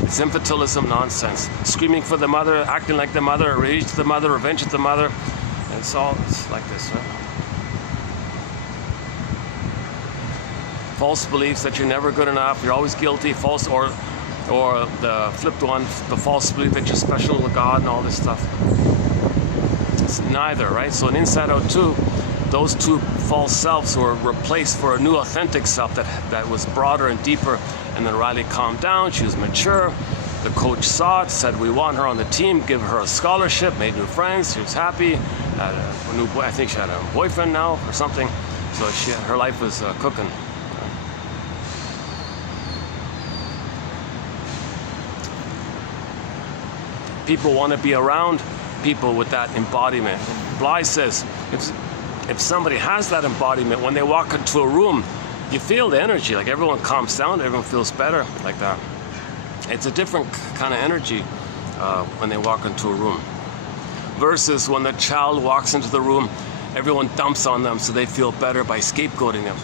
It's infantilism nonsense. Screaming for the mother, acting like the mother, rage to the mother, revenge at the mother. And it's like this, right? False beliefs that you're never good enough, you're always guilty, false, or the flipped one, the false belief that you're special to God and all this stuff. It's neither, right? So in Inside Out 2, those two false selves were replaced for a new authentic self that was broader and deeper. And then Riley calmed down, she was mature. The coach saw it, said we want her on the team, give her a scholarship, made new friends, she was happy. A new boy, I think she had a boyfriend now or something. So her life was cooking. People want to be around people with that embodiment. Bly says, if somebody has that embodiment, when they walk into a room, you feel the energy, like everyone calms down, everyone feels better, like that. It's a different kind of energy when they walk into a room. Versus when the child walks into the room, everyone dumps on them so they feel better by scapegoating them.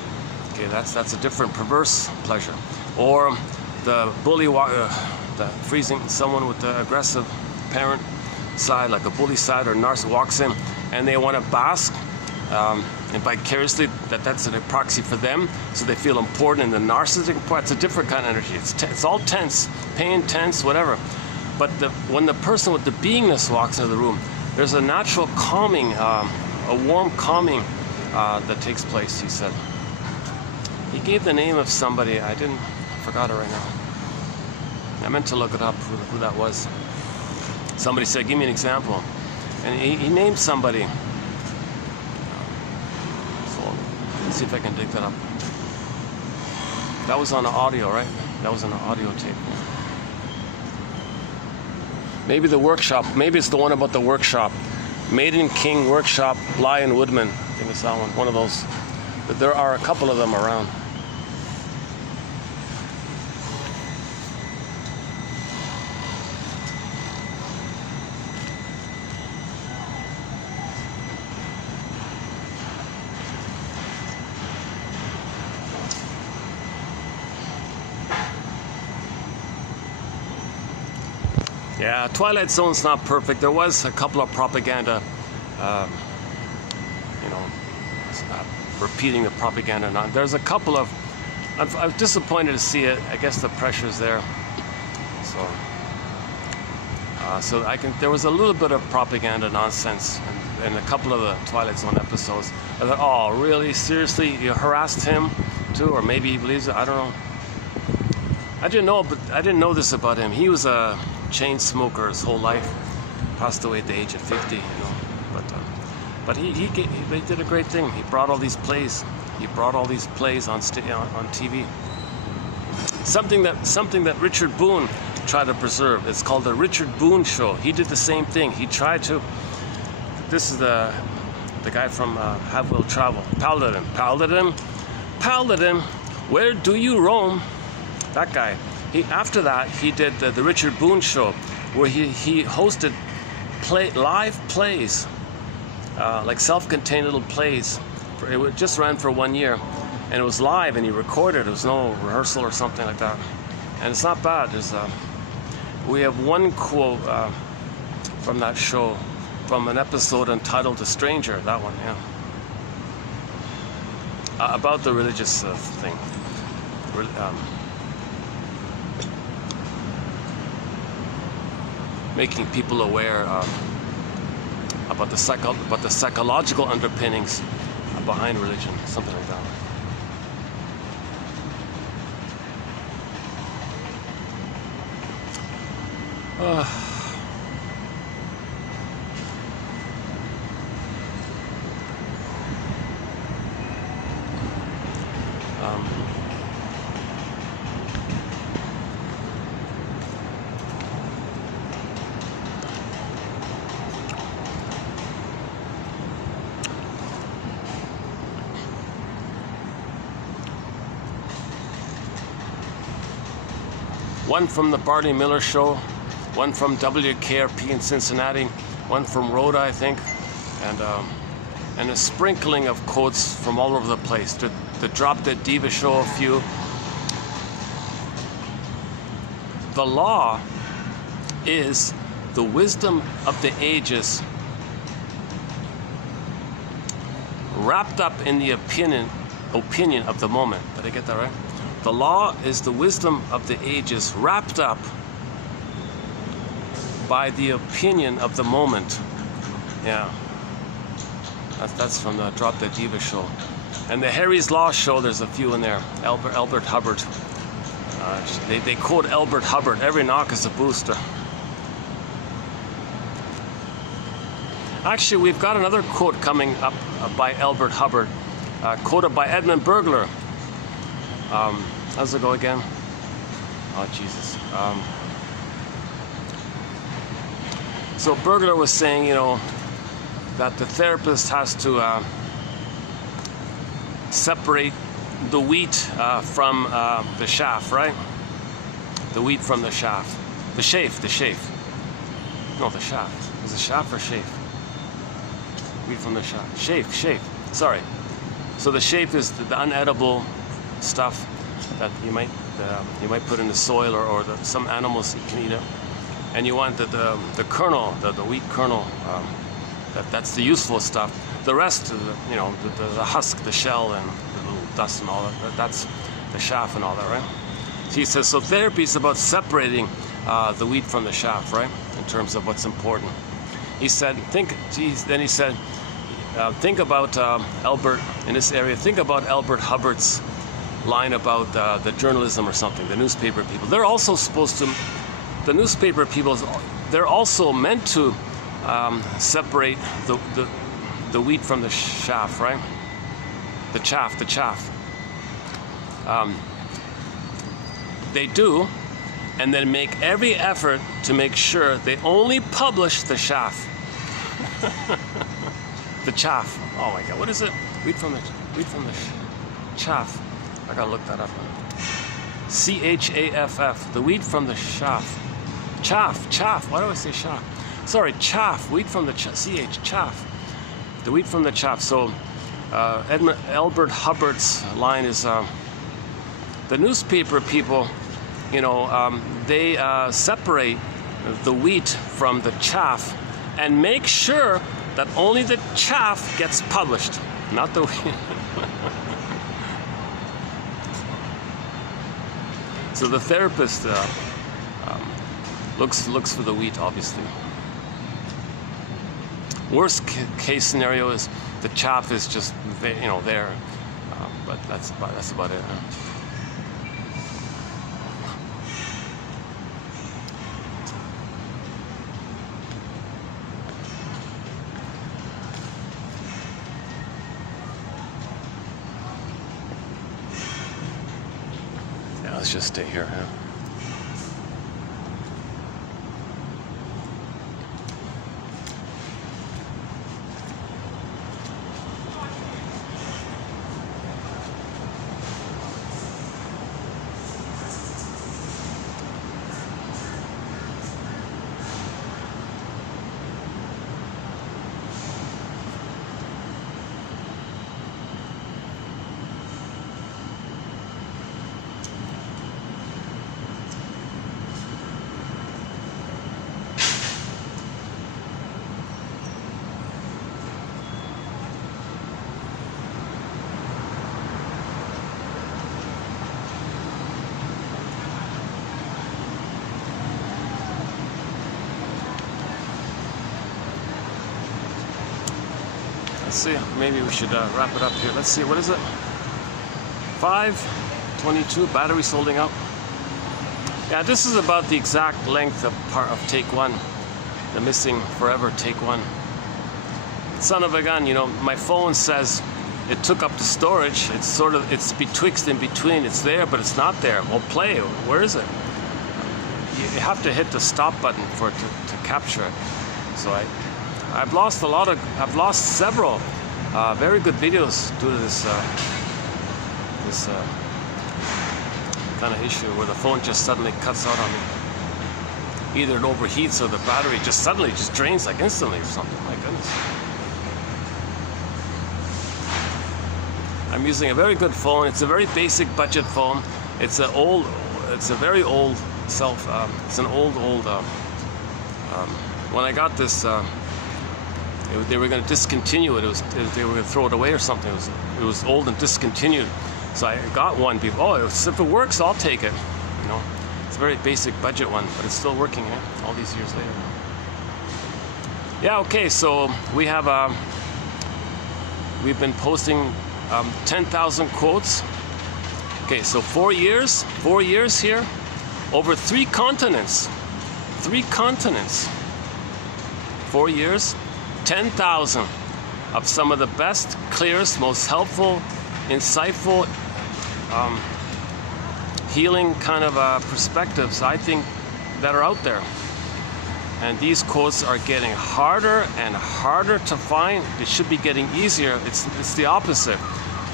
Okay, that's a different perverse pleasure. Or the bully, the freezing someone with the aggressive parent side, like a bully side or narcissist walks in, and they want to bask. And vicariously, that's a proxy for them, so they feel important. And the narcissistic part's a different kind of energy. It's all tense, pain, tense, whatever. But when the person with the beingness walks into the room, there's a natural calming, a warm calming that takes place, he said. He gave the name of somebody, I forgot it right now. I meant to look it up, who that was. Somebody said, give me an example. And he named somebody. Let's see if I can dig that up. That was on the audio, right? That was on the audio tape. Maybe the workshop. Maybe it's the one about the workshop. Maiden King Workshop, Bly and Woodman. I think it's that one of those. But there are a couple of them around. Yeah, Twilight Zone's not perfect. There was a couple of propaganda, repeating the propaganda. There's a couple of, I was disappointed to see it. I guess the pressure's there. So there was a little bit of propaganda nonsense in a couple of the Twilight Zone episodes. I thought, oh, really? Seriously? You harassed him too? Or maybe he believes it? I don't know. I didn't know this about him. He was a chain smoker his whole life, passed away at the age of 50, But he did a great thing. He brought all these plays He brought all these plays on TV. Something that Richard Boone tried to preserve. It's called the Richard Boone Show. He did the same thing. He tried to. This is the guy from Have Will Travel. Paladin. Where do you roam? That guy. After that, he did the Richard Boone Show, where he hosted live plays, like self-contained little plays. It just ran for 1 year, and it was live, and he recorded. There was no rehearsal or something like that, and it's not bad. We have one quote from that show, from an episode entitled "The Stranger." That one, yeah, about the religious thing. Making people aware about the psychological underpinnings behind religion, something like that. One from the Barney Miller Show, one from WKRP in Cincinnati, one from Rhoda, I think, and a sprinkling of quotes from all over the place. The Drop Dead Diva Show, a few. The law is the wisdom of the ages wrapped up in the opinion of the moment. Did I get that right? The law is the wisdom of the ages wrapped up by the opinion of the moment. Yeah. That's from the Drop Dead Diva Show. And the Harry's Law Show, there's a few in there. Albert Hubbard. They quote Albert Hubbard. Every knock is a booster. Actually, we've got another quote coming up by Albert Hubbard, quoted by Edmund Burglar. How's it go again? Oh, Jesus. So Burglar was saying, that the therapist has to separate the wheat from the chaff, right? The wheat from the chaff. The chaff. No, the chaff. Is it chaff or chaff? Wheat from the chaff. Chaff. Sorry. So the chaff is the unedible stuff that you might put in the soil or some animals can eat it, and you want the kernel, the wheat kernel, that's the useful stuff. The rest, the husk, the shell, and the little dust and all that, that's the chaff and all that, right? So he says, so therapy is about separating the wheat from the chaff, right? In terms of what's important. He said, think about Albert in this area. Think about Albert Hubbard's line about the journalism or something, the newspaper people. They're also supposed to, the newspaper people, they're also meant to separate the wheat from the chaff, right? The chaff. They do, and then make every effort to make sure they only publish the chaff. The chaff. Oh my God, what is it? Wheat from the chaff. I gotta look that up. CHAFF. The wheat from the chaff. Chaff. Why do I say chaff? Sorry, chaff. Wheat from the chaff. The wheat from the chaff. So Albert Hubbard's line is the newspaper people, they separate the wheat from the chaff and make sure that only the chaff gets published, not the wheat. So the therapist looks for the wheat, obviously. Worst case scenario is the chaff is just there, but that's about it. let's just stay here. Yeah. Let's see, maybe we should wrap it up here. Let's see, what is it? 5:22, battery's holding up. Yeah, this is about the exact length of part of take one, the missing forever take one. Son of a gun, you know, my phone says it took up the storage. It's sort of, it's betwixt in between. It's there, but it's not there. Well, play, where is it? You have to hit the stop button for it to capture it. So I've lost several very good videos due to this kind of issue where the phone just suddenly cuts out on me. Either it overheats or the battery just suddenly just drains like instantly or something. My goodness. I'm using a very good phone. It's a very basic budget phone. It's a very old it's an old. When I got this. They were going to discontinue it. They were going to throw it away or something. It was old and discontinued. So I got one. People, oh, if it works, I'll take it. You know, it's a very basic budget one, but it's still working. All these years later. Yeah. Okay. So we've been posting 10,000 quotes. Okay. So 4 years here, over 3 continents. 3 continents. 4 years. 10,000 of some of the best, clearest, most helpful, insightful, healing kind of perspectives, I think, that are out there. And these quotes are getting harder and harder to find. It should be getting easier. It's the opposite.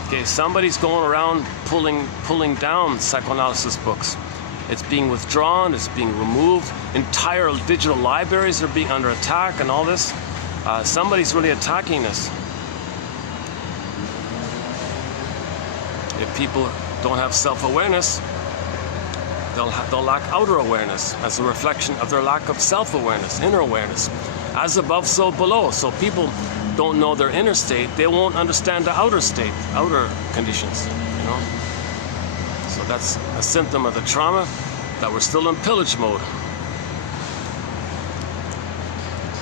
Okay, somebody's going around pulling down psychoanalysis books. It's being withdrawn. It's being removed. Entire digital libraries are being under attack, and all this. Somebody's really attacking this. If people don't have self-awareness, they'll lack outer awareness as a reflection of their lack of self-awareness, inner awareness. As above, so below. So people don't know their inner state, they won't understand the outer state, outer conditions, you know. So that's a symptom of the trauma, that we're still in pillage mode.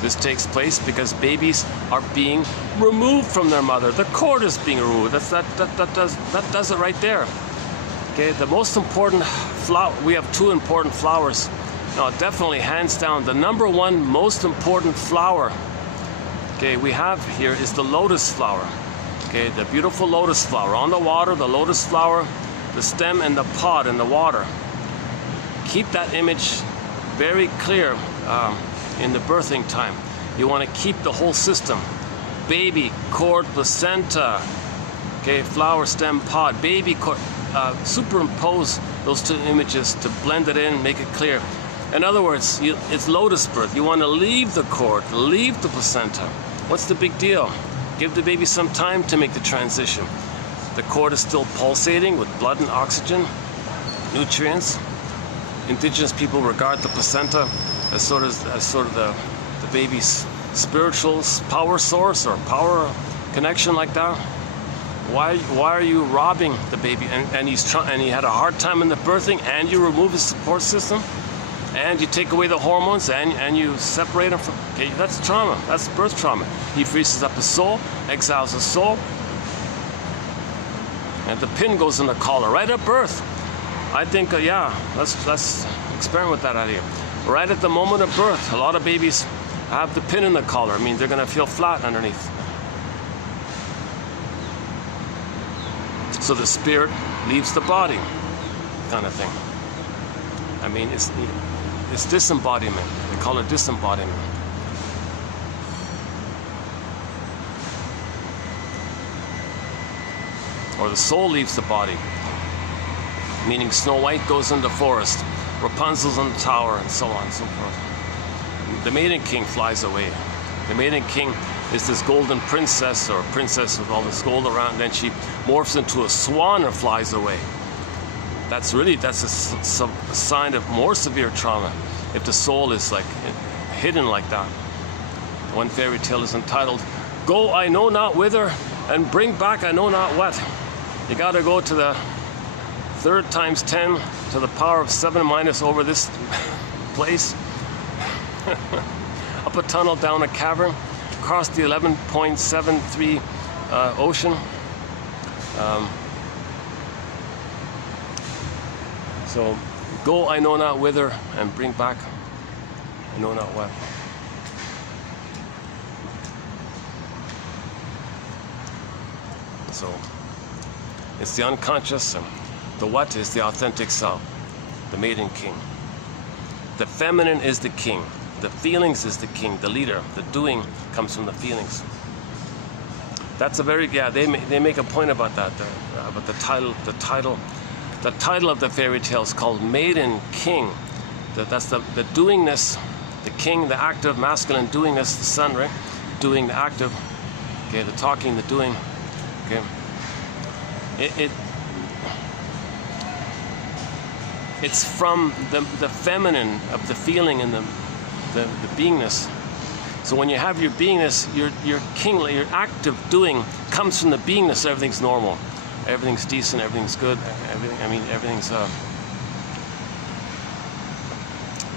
This takes place because babies are being removed from their mother. The cord is being removed. That does it right there. Okay, the most important flower. We have 2 important flowers. No, definitely, hands down, the number 1 most important flower. Okay, we have here is the lotus flower. Okay, the beautiful lotus flower on the water. The lotus flower, the stem and the pod in the water. Keep that image very clear. In the birthing time, you want to keep the whole system. Baby, cord, placenta, okay, flower, stem, pod, baby, cord. Superimpose those 2 images to blend it in, make it clear. In other words, it's lotus birth. You want to leave the cord, leave the placenta. What's the big deal? Give the baby some time to make the transition. The cord is still pulsating with blood and oxygen, nutrients. Indigenous people regard the placenta as sort of the baby's spiritual power source or power connection, like that. Why are you robbing the baby? And he had a hard time in the birthing, and you remove his support system, and you take away the hormones, and you separate him from. Okay, that's trauma. That's birth trauma. He freezes up his soul, exiles his soul, and the pin goes in the collar right at birth. I think, yeah, let's experiment with that idea. Right at the moment of birth, a lot of babies have the pin in the collar. I mean, they're going to feel flat underneath. So the spirit leaves the body. kind of thing. I mean, it's disembodiment. They call it disembodiment. Or the soul leaves the body, meaning Snow White goes in the forest, Rapunzel's in the tower, and so on and so forth. The Maiden King flies away. The Maiden King is this golden princess, or princess with all this gold around, and then she morphs into a swan and flies away. That's a sign of more severe trauma if the soul is like hidden like that. One fairy tale is entitled, "Go I know not whither, and bring back I know not what." You gotta go to the 3rd times 10 to the power of 7 minus over this place, up a tunnel, down a cavern, across the 11.73 ocean. So go I know not whither, and bring back I know not what. So it's the unconscious, and the what is the authentic self, the Maiden King. The feminine is the king. The feelings is the king, the leader. The doing comes from the feelings. That's a very, they make a point about that, about the title of the fairy tale is called Maiden King. That's the doingness, the king, the active masculine doingness, the sun, right? Doing, the active, okay, the talking, the doing, okay. It's from the feminine of the feeling and the beingness. So when you have your beingness, your kingly, your active doing comes from the beingness. Everything's normal, everything's decent, everything's good. Everything's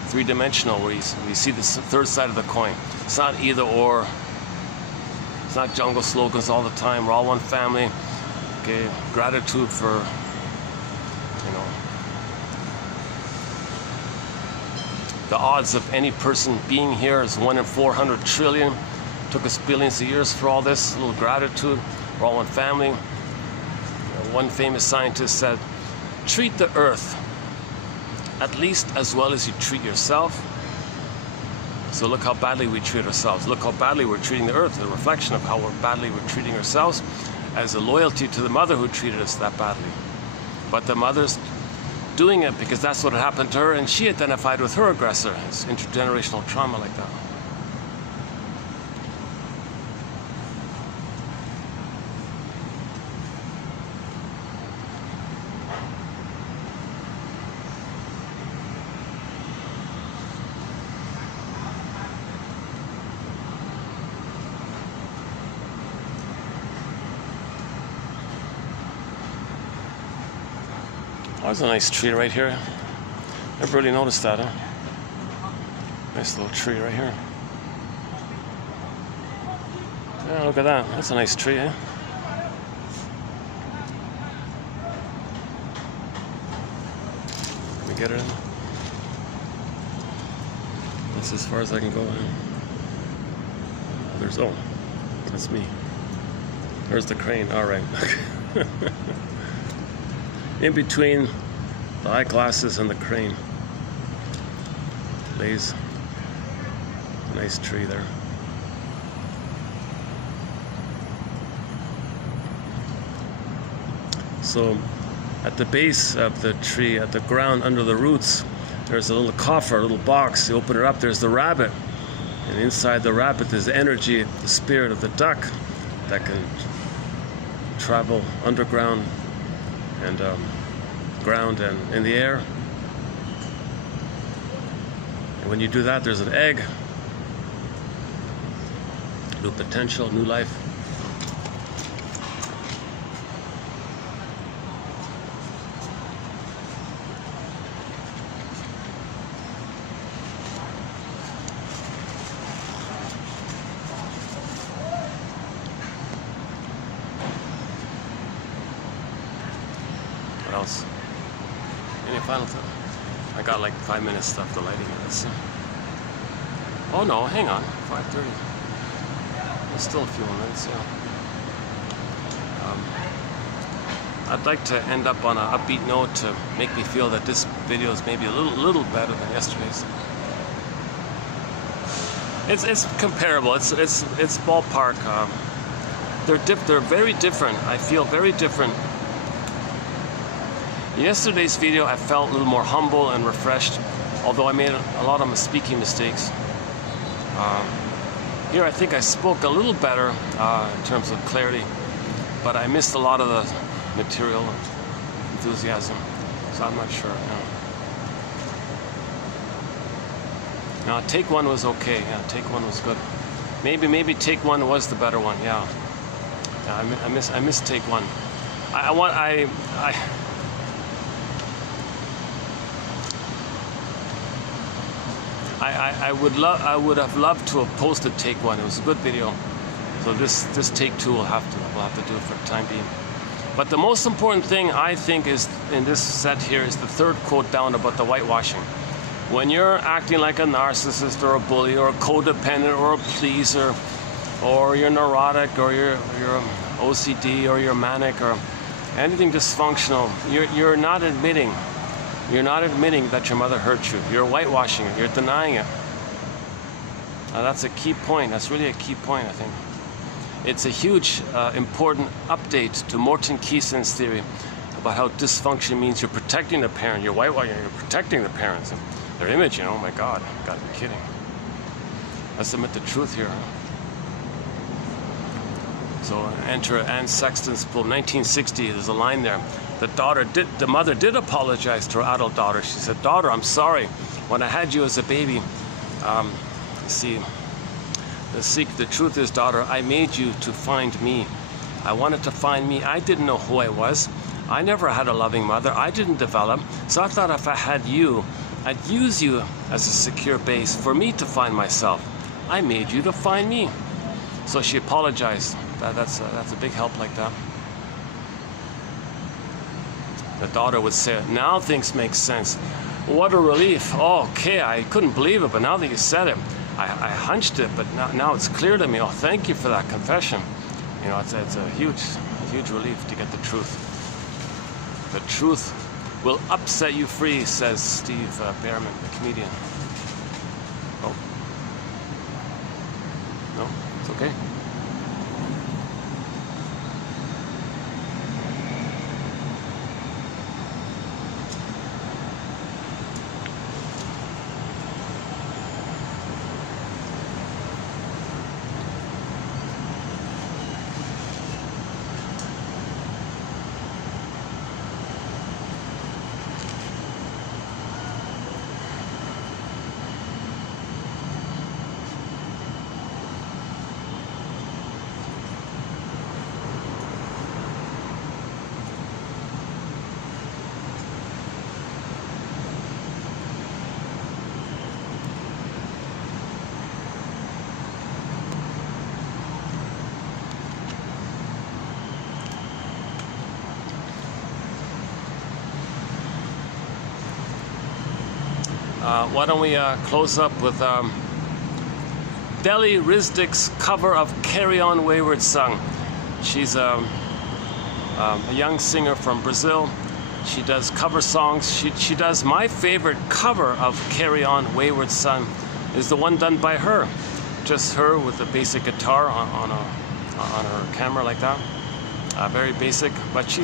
three-dimensional. Where you see the third side of the coin. It's not either or. It's not jungle slogans all the time. We're all one family. Okay, gratitude for, the odds of any person being here is 1 in 400 trillion. Took us billions of years for all this. A little gratitude. We're all one family. One famous scientist said, treat the earth at least as well as you treat yourself. So look how badly we treat ourselves. Look how badly we're treating the earth. A reflection of how badly we're treating ourselves as a loyalty to the mother who treated us that badly. But the mother's doing it because that's what happened to her, and she identified with her aggressor. It's intergenerational trauma like that. Oh, there's a nice tree right here. Never really noticed that, huh? Nice little tree right here. Yeah, look at that. That's a nice tree, eh? Let me get it in. That's as far as I can go. Oh, that's me. There's the crane. All right. In between the eyeglasses and the crane lays a nice tree there. So at the base of the tree, at the ground under the roots, there's a little coffer, a little box. You open it up, there's the rabbit. And inside the rabbit there's the energy, the spirit of the duck that can travel underground and ground and in the air. And when you do that, there's an egg, new potential, new life. What else? Any final thought? I got like 5 minutes left of lighting it. Let's see. Oh no, hang on. 5:30. There's still a few more minutes, yeah. I'd like to end up on an upbeat note to make me feel that this video is maybe a little better than yesterday's. It's comparable. It's ballpark. They're very different. I feel very different. In yesterday's video, I felt a little more humble and refreshed, although I made a lot of speaking mistakes. Here, I think I spoke a little better in terms of clarity, but I missed a lot of the material and enthusiasm, so I'm not sure. No, take one was okay. Yeah, take one was good. Maybe take one was the better one. Yeah, I missed take one. I would have loved to have posted take one. It was a good video. So this take two we'll have to do it for the time being. But the most important thing I think is in this set here is the third quote down about the whitewashing. When you're acting like a narcissist or a bully or a codependent or a pleaser, or you're neurotic or you're OCD or you're manic or anything dysfunctional, you're not admitting that your mother hurt you. You're whitewashing it. You're denying it. Now that's a key point. That's really a key point, I think. It's a huge, important update to Morton Keeson's theory about how dysfunction means you're protecting the parent. You're whitewashing. You're protecting the parents and their image. You know, oh my God, you gotta be kidding. Let's admit the truth here. So enter Anne Sexton's poem, 1960. There's a line there. The mother did apologize to her adult daughter. She said, "Daughter, I'm sorry. When I had you as a baby, the truth is, daughter, I made you to find me. I wanted to find me. I didn't know who I was. I never had a loving mother. I didn't develop. So I thought if I had you, I'd use you as a secure base for me to find myself. I made you to find me." So she apologized. That's a big help like that. The daughter would say, "Now things make sense. What a relief. Oh, okay, I couldn't believe it, but now that you said it, I hunched it, but now it's clear to me. Oh, thank you for that confession." You know, it's a huge relief to get the truth. The truth will upset you free, says Steve Behrman, the comedian. Oh. No, it's okay. Why don't we close up with Deli Rizdik's cover of Carry On Wayward Son. She's a young singer from Brazil. She does cover songs. She does my favorite cover of Carry On Wayward Son is the one done by her. Just her with a basic guitar on her camera like that. Very basic, but she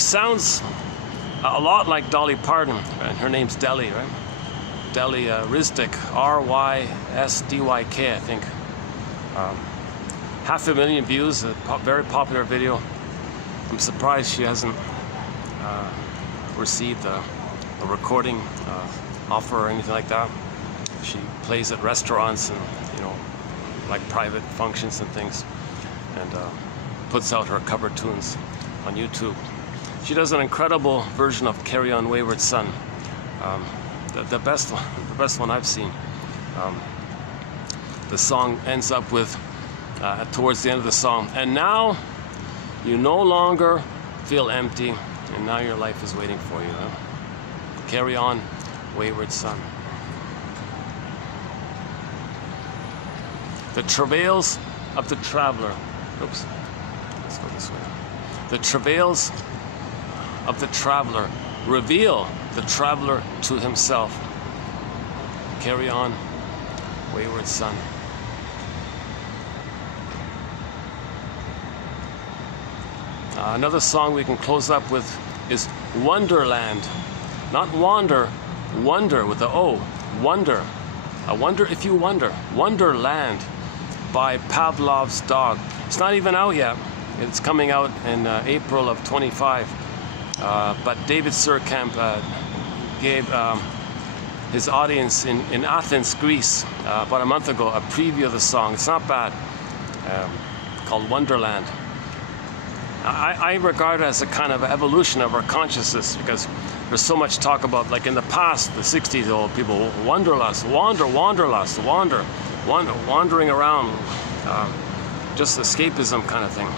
sounds a lot like Dolly Parton, and her name's Deli, right? Deli Rizdik, R-Y-S-D-Y-K, I think. 500,000 views, a very popular video. I'm surprised she hasn't received a recording offer or anything like that. She plays at restaurants and, you know, like private functions and things, and puts out her cover tunes on YouTube. She does an incredible version of Carry On Wayward Son. The best one I've seen. The song ends up with, towards the end of the song, "And now you no longer feel empty, and now your life is waiting for you." Carry on, wayward son. The travails of the traveler. Oops, let's go this way. The travails of the traveler reveal the traveler to himself. Carry on, wayward son. Another song we can close up with is Wonderland. Not wander, wonder with the O. Wonder. I wonder if you wonder. Wonderland by Pavlov's Dog. It's not even out yet. It's coming out in April of 25. But David Surkamp gave his audience in Athens, Greece, about a month ago, a preview of the song. It's not bad. Called Wonderland. I regard it as a kind of evolution of our consciousness, because there's so much talk about, like in the past, the 60s, old people, wanderlust, wanderlust, wandering around, just escapism kind of thing.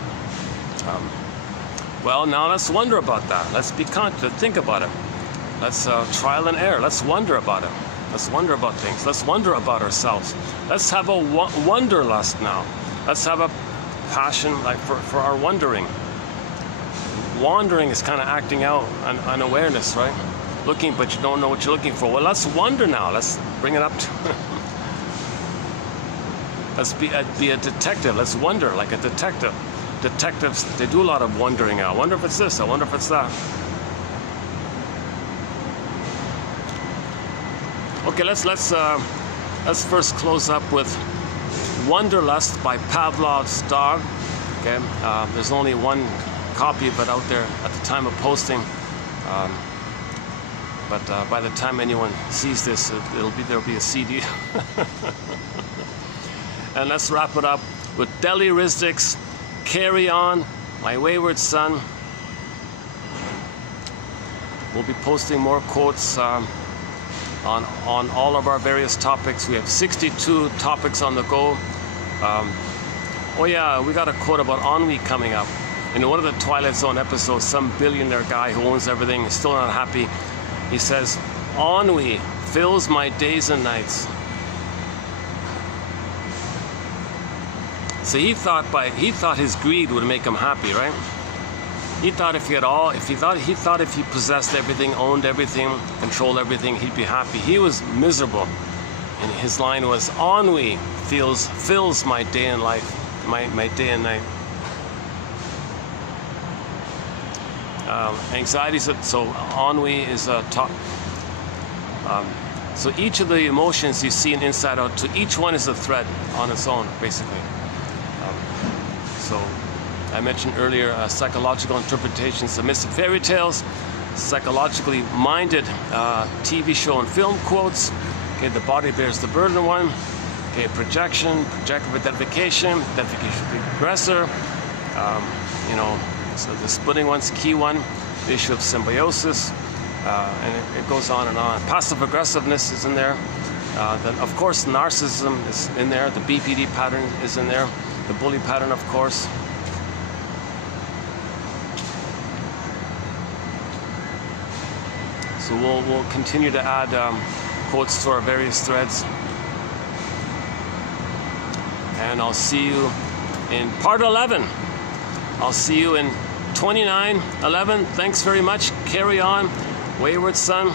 Well, now let's wonder about that. Let's be conscious, think about it. Let's trial and error. Let's wonder about it. Let's wonder about things. Let's wonder about ourselves. Let's have a wanderlust now. Let's have a passion like for our wondering. Wandering is kind of acting out on awareness, right? Looking, but you don't know what you're looking for. Well, let's wonder now. Let's bring it up to let's be a detective. Let's wonder like a detective. Detectives, they do a lot of wondering. I wonder if it's this. I wonder if it's that. Okay, let's first close up with Wanderlust by Pavlov's Dog. Okay, there's only one copy of it out there at the time of posting, but by the time anyone sees this, there'll be a CD. And let's wrap it up with Deli Rizdik's Carry On, My Wayward Son. We'll be posting more quotes on all of our various topics. We have 62 topics on the go. Oh yeah, we got a quote about ennui coming up. In one of the Twilight Zone episodes, some billionaire guy who owns everything is still not happy. He says, "Ennui fills my days and nights." So he thought his greed would make him happy, right? He thought if he possessed everything, owned everything, controlled everything, he'd be happy. He was miserable, and his line was, "Ennui fills my day and life, my day and night." Anxiety, so ennui is a top. So each of the emotions you see in Inside Out, to each one is a thread on its own, basically. So I mentioned earlier psychological interpretations of myths and fairy tales, psychologically minded TV show and film quotes. Okay, the body bears the burden one. Okay, projective identification of the aggressor. So the splitting one's key one, the issue of symbiosis, and it goes on and on. Passive aggressiveness is in there. Then of course narcissism is in there. The BPD pattern is in there. The bully pattern, of course. So we'll continue to add quotes to our various threads. And I'll see you in part 11. I'll see you in 29:11. Thanks very much. Carry on, wayward son.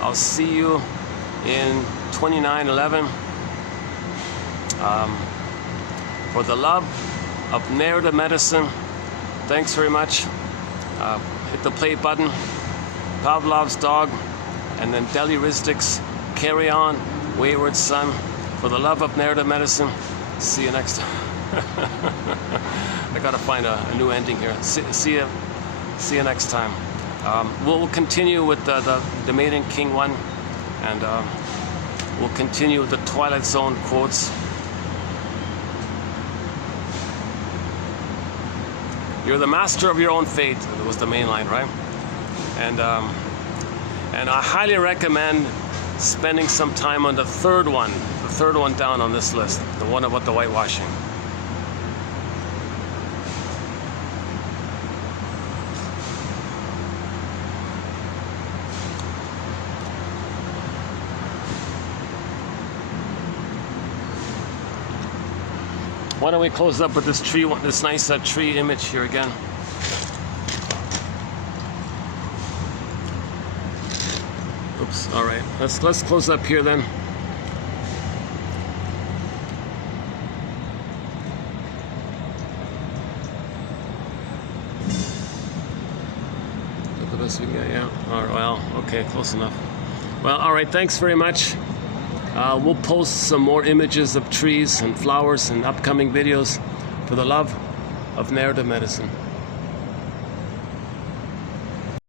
I'll see you in 29:11. For the love of narrative medicine. Thanks very much. Hit the play button. Pavlov's Dog, and then Deli Rizdik's Carry On, Wayward Son. For the love of narrative medicine. See you next time. I gotta find a new ending here. See you next time. We'll continue with the Maiden King one, and we'll continue with the Twilight Zone quotes. You're the master of your own fate. That was the main line, right? And I highly recommend spending some time on the third one down on this list, the one about the whitewashing. Why don't we close up with this tree, this nice tree image here again. Oops. All right. Let's close up here then. The best we can get, yeah. All right. Well, okay, close enough. Well, all right. Thanks very much. We'll post some more images of trees and flowers in upcoming videos for the love of narrative medicine.